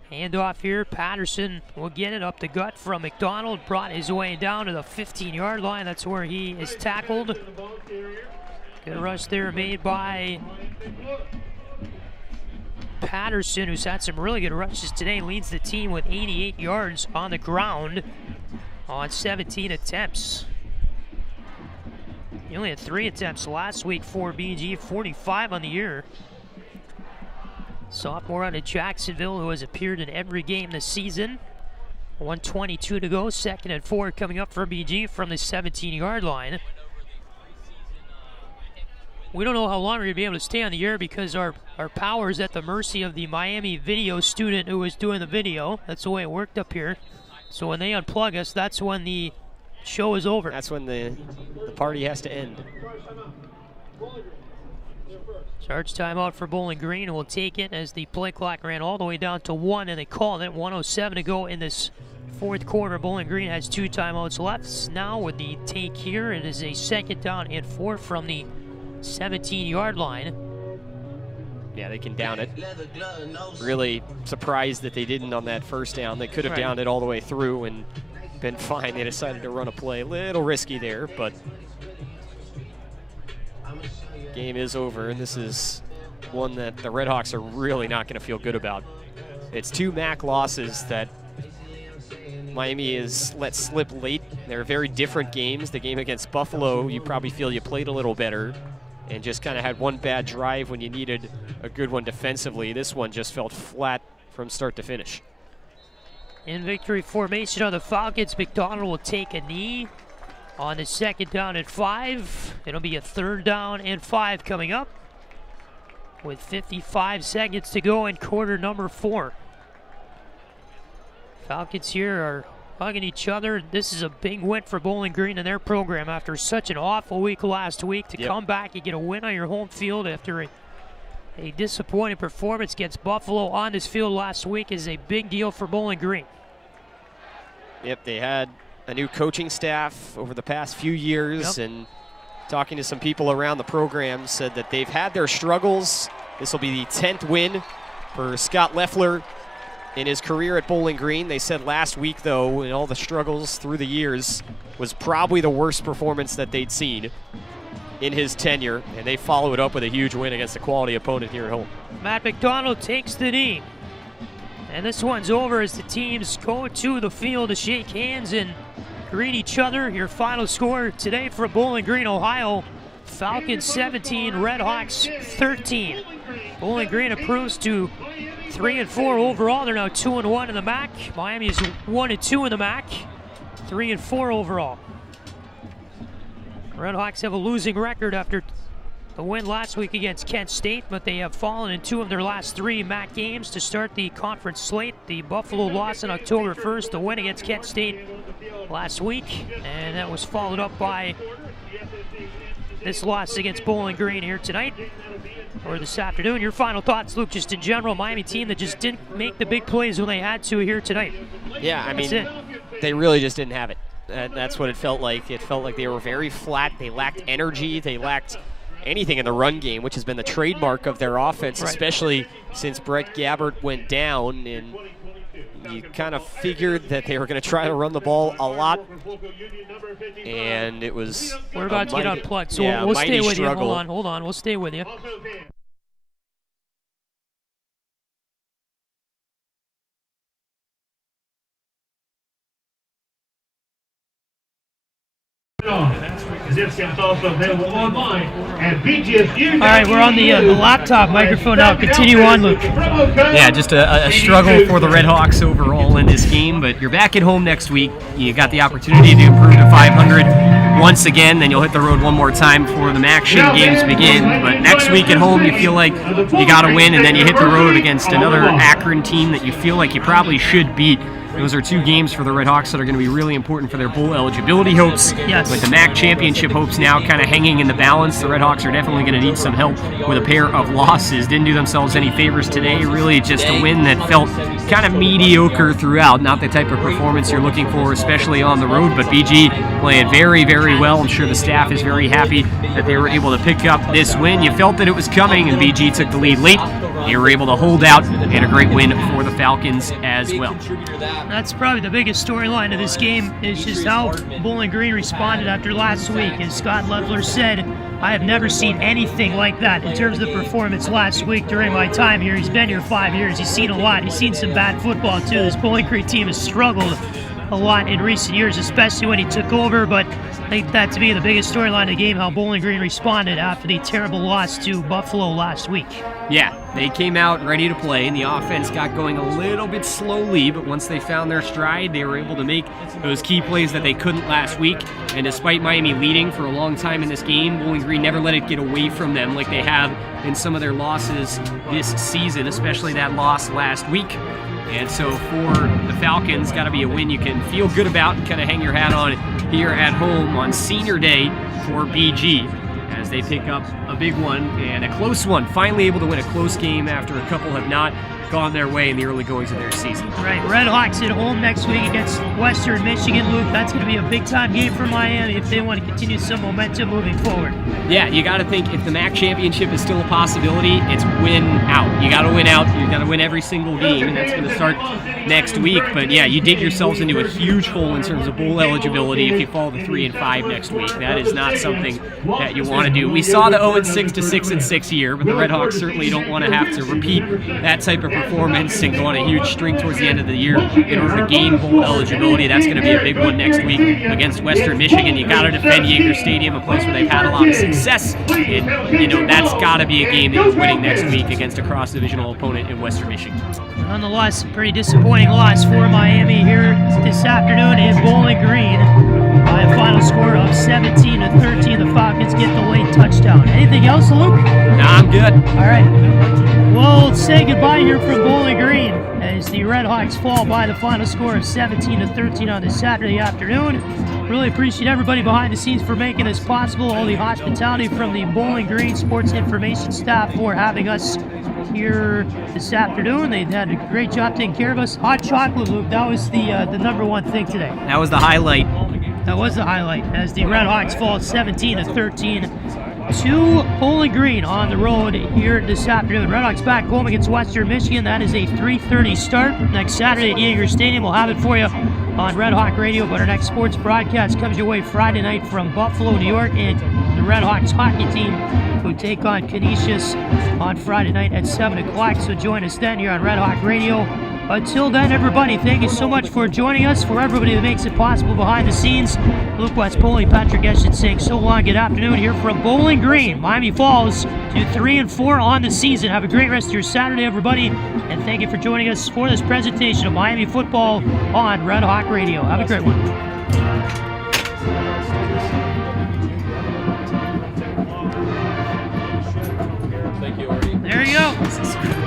Handoff here, Patterson will get it up the gut from McDonald, brought his way down to the 15-yard line. That's where he is tackled. Good rush there made by Patterson, who's had some really good rushes today. Leads the team with 88 yards on the ground on 17 attempts. He only had 3 attempts last week for BG, 45 on the year. Sophomore out of Jacksonville, who has appeared in every game this season. 1:22 to go, 2nd and 4 coming up for BG from the 17-yard line. We don't know how long we're going to be able to stay on the air because our power is at the mercy of the Miami video student who is doing the video. That's the way it worked up here. So when they unplug us, that's when the show is over. That's when the party has to end. Charge timeout for Bowling Green, who will take it as the play clock ran all the way down to 1, and they called it. 1:07 to go in this fourth quarter. Bowling Green has 2 timeouts left. Now with the take here, it is a 2nd down and 4 from the 17-yard line. Yeah, they can down it. Really surprised that they didn't on that first down. They could have downed it all the way through and been fine. They decided to run a play. A little risky there, but game is over, and this is one that the RedHawks are really not going to feel good about. It's 2 MAC losses that Miami has let slip late. They're very different games. The game against Buffalo, you probably feel you played a little better and just kind of had one bad drive when you needed a good one defensively. This one just felt flat from start to finish. In victory formation on the Falcons, McDonald will take a knee on the 2nd down and 5. It'll be a 3rd down and 5 coming up with 55 seconds to go in quarter number 4. Falcons here are hugging each other. This is a big win for Bowling Green and their program after such an awful week last week. To come back and get a win on your home field after a disappointing performance against Buffalo on this field last week is a big deal for Bowling Green. Yep, they had a new coaching staff over the past few years, and talking to some people around the program said that they've had their struggles. This will be the 10th win for Scott Leffler in his career at Bowling Green. They said last week, though, in all the struggles through the years, was probably the worst performance that they'd seen in his tenure, and they follow it up with a huge win against a quality opponent here at home. Matt McDonald takes the knee, and this one's over as the teams go to the field to shake hands and greet each other. Your final score today for Bowling Green, Ohio: Falcons 17, RedHawks 13. Bowling Green improves to 3-4 overall. They're now 2-1 in the MAC. Miami is 1-2 in the MAC, 3-4 overall. RedHawks have a losing record after the win last week against Kent State, but they have fallen in 2 of their last 3 MAC games to start the conference slate. The Buffalo loss on October 1st, the win against Kent State last week, and that was followed up by this loss against Bowling Green here tonight, or this afternoon. Your final thoughts, Luke, just in general, Miami team that just didn't make the big plays when they had to here tonight. Yeah, I mean, they really just didn't have it. That's what it felt like. It felt like they were very flat. They lacked energy. They lacked anything in the run game, which has been the trademark of their offense, especially since Brett Gabbert went down. And you kind of figured that they were going to try to run the ball a lot, and it was we're about to get unplugged, so we'll stay with you. Hold on, we'll stay with you. Because it's It's also available online at BGSU. All right, we're on the laptop microphone now. Continue on, Luke. Yeah, just a struggle for the RedHawks overall in this game, but you're back at home next week. You got the opportunity to improve to 500 once again, then you'll hit the road one more time before the MACtion games begin. But next week at home, you feel like you got to win, and then you hit the road against another Akron team that you feel like you probably should beat. Those are two games for the RedHawks that are going to be really important for their bowl eligibility hopes. Yes. With the MAC championship hopes now kind of hanging in the balance, the RedHawks are definitely going to need some help with a pair of losses. Didn't do themselves any favors today. Really just a win that felt kind of mediocre throughout. Not the type of performance you're looking for, especially on the road. But BG playing very, very well. I'm sure the staff is very happy that they were able to pick up this win. You felt that it was coming, and BG took the lead late. They were able to hold out, and a great win for the Falcons as well. That's probably the biggest storyline of this game, is just how Bowling Green responded after last week. As Scott Leffler said, I have never seen anything like that in terms of the performance last week during my time here. He's been here 5 years. He's seen a lot. He's seen some bad football, too. This Bowling Green team has struggled a lot in recent years, especially when he took over, but I think that to be the biggest storyline of the game, how Bowling Green responded after the terrible loss to Buffalo last week. Yeah, they came out ready to play, and the offense got going a little bit slowly, but once they found their stride, they were able to make those key plays that they couldn't last week. And despite Miami leading for a long time in this game, Bowling Green never let it get away from them like they have in some of their losses this season, especially that loss last week. And so for the Falcons, got to be a win you can feel good about and kind of hang your hat on here at home on Senior Day for BG, as they pick up a big one and a close one. Finally able to win a close game after a couple have not gone their way in the early goings of their season. Right, RedHawks at home next week against Western Michigan. Luke, that's going to be a big-time game for Miami if they want to continue some momentum moving forward. Yeah, you got to think if the MAC championship is still a possibility, it's win out. You got to win out. You got to win every single game, and that's going to start next week. But yeah, you dig yourselves into a huge hole in terms of bowl eligibility if you fall to 3-5 next week. That is not something that you want to do. We saw the 0-6 to 6-6 year, but the RedHawks certainly don't want to have to repeat that type of performance and go on a huge string towards the end of the year in order to gain bowl eligibility. That's going to be a big one next week against Western Michigan. You got to defend Yager Stadium, a place where they've had a lot of success. And, that's got to be a game that you're winning next week against a cross-divisional opponent in Western Michigan. Nonetheless, a pretty disappointing loss for Miami here this afternoon in Bowling Green. By a final score of 17-13, the Falcons get the late touchdown. Anything else, Luke? Nah, I'm good. All right. We'll say goodbye here from Bowling Green as the RedHawks fall by the final score of 17-13 on this Saturday afternoon. Really appreciate everybody behind the scenes for making this possible. All the hospitality from the Bowling Green Sports Information staff for having us here this afternoon. They had a great job taking care of us. Hot chocolate, Luke, that was the number one thing today. That was the highlight. That was the highlight as the RedHawks fall 17-13 to Bowling Green on the road here this afternoon. RedHawks back home against Western Michigan. That is a 3:30 start next Saturday at Yager Stadium. We'll have it for you on Red Hawk Radio, but our next sports broadcast comes your way Friday night from Buffalo, New York, and the RedHawks hockey team who take on Canisius on Friday night at 7 o'clock. So join us then here on Red Hawk Radio. Until then, everybody, thank you so much for joining us. For everybody that makes it possible behind the scenes, Luke West, Poley, Patrick Geshan saying so long. Good afternoon here from Bowling Green. Miami falls to 3-4 on the season. Have a great rest of your Saturday, everybody, and thank you for joining us for this presentation of Miami football on Red Hawk Radio. Have a great one. There you go.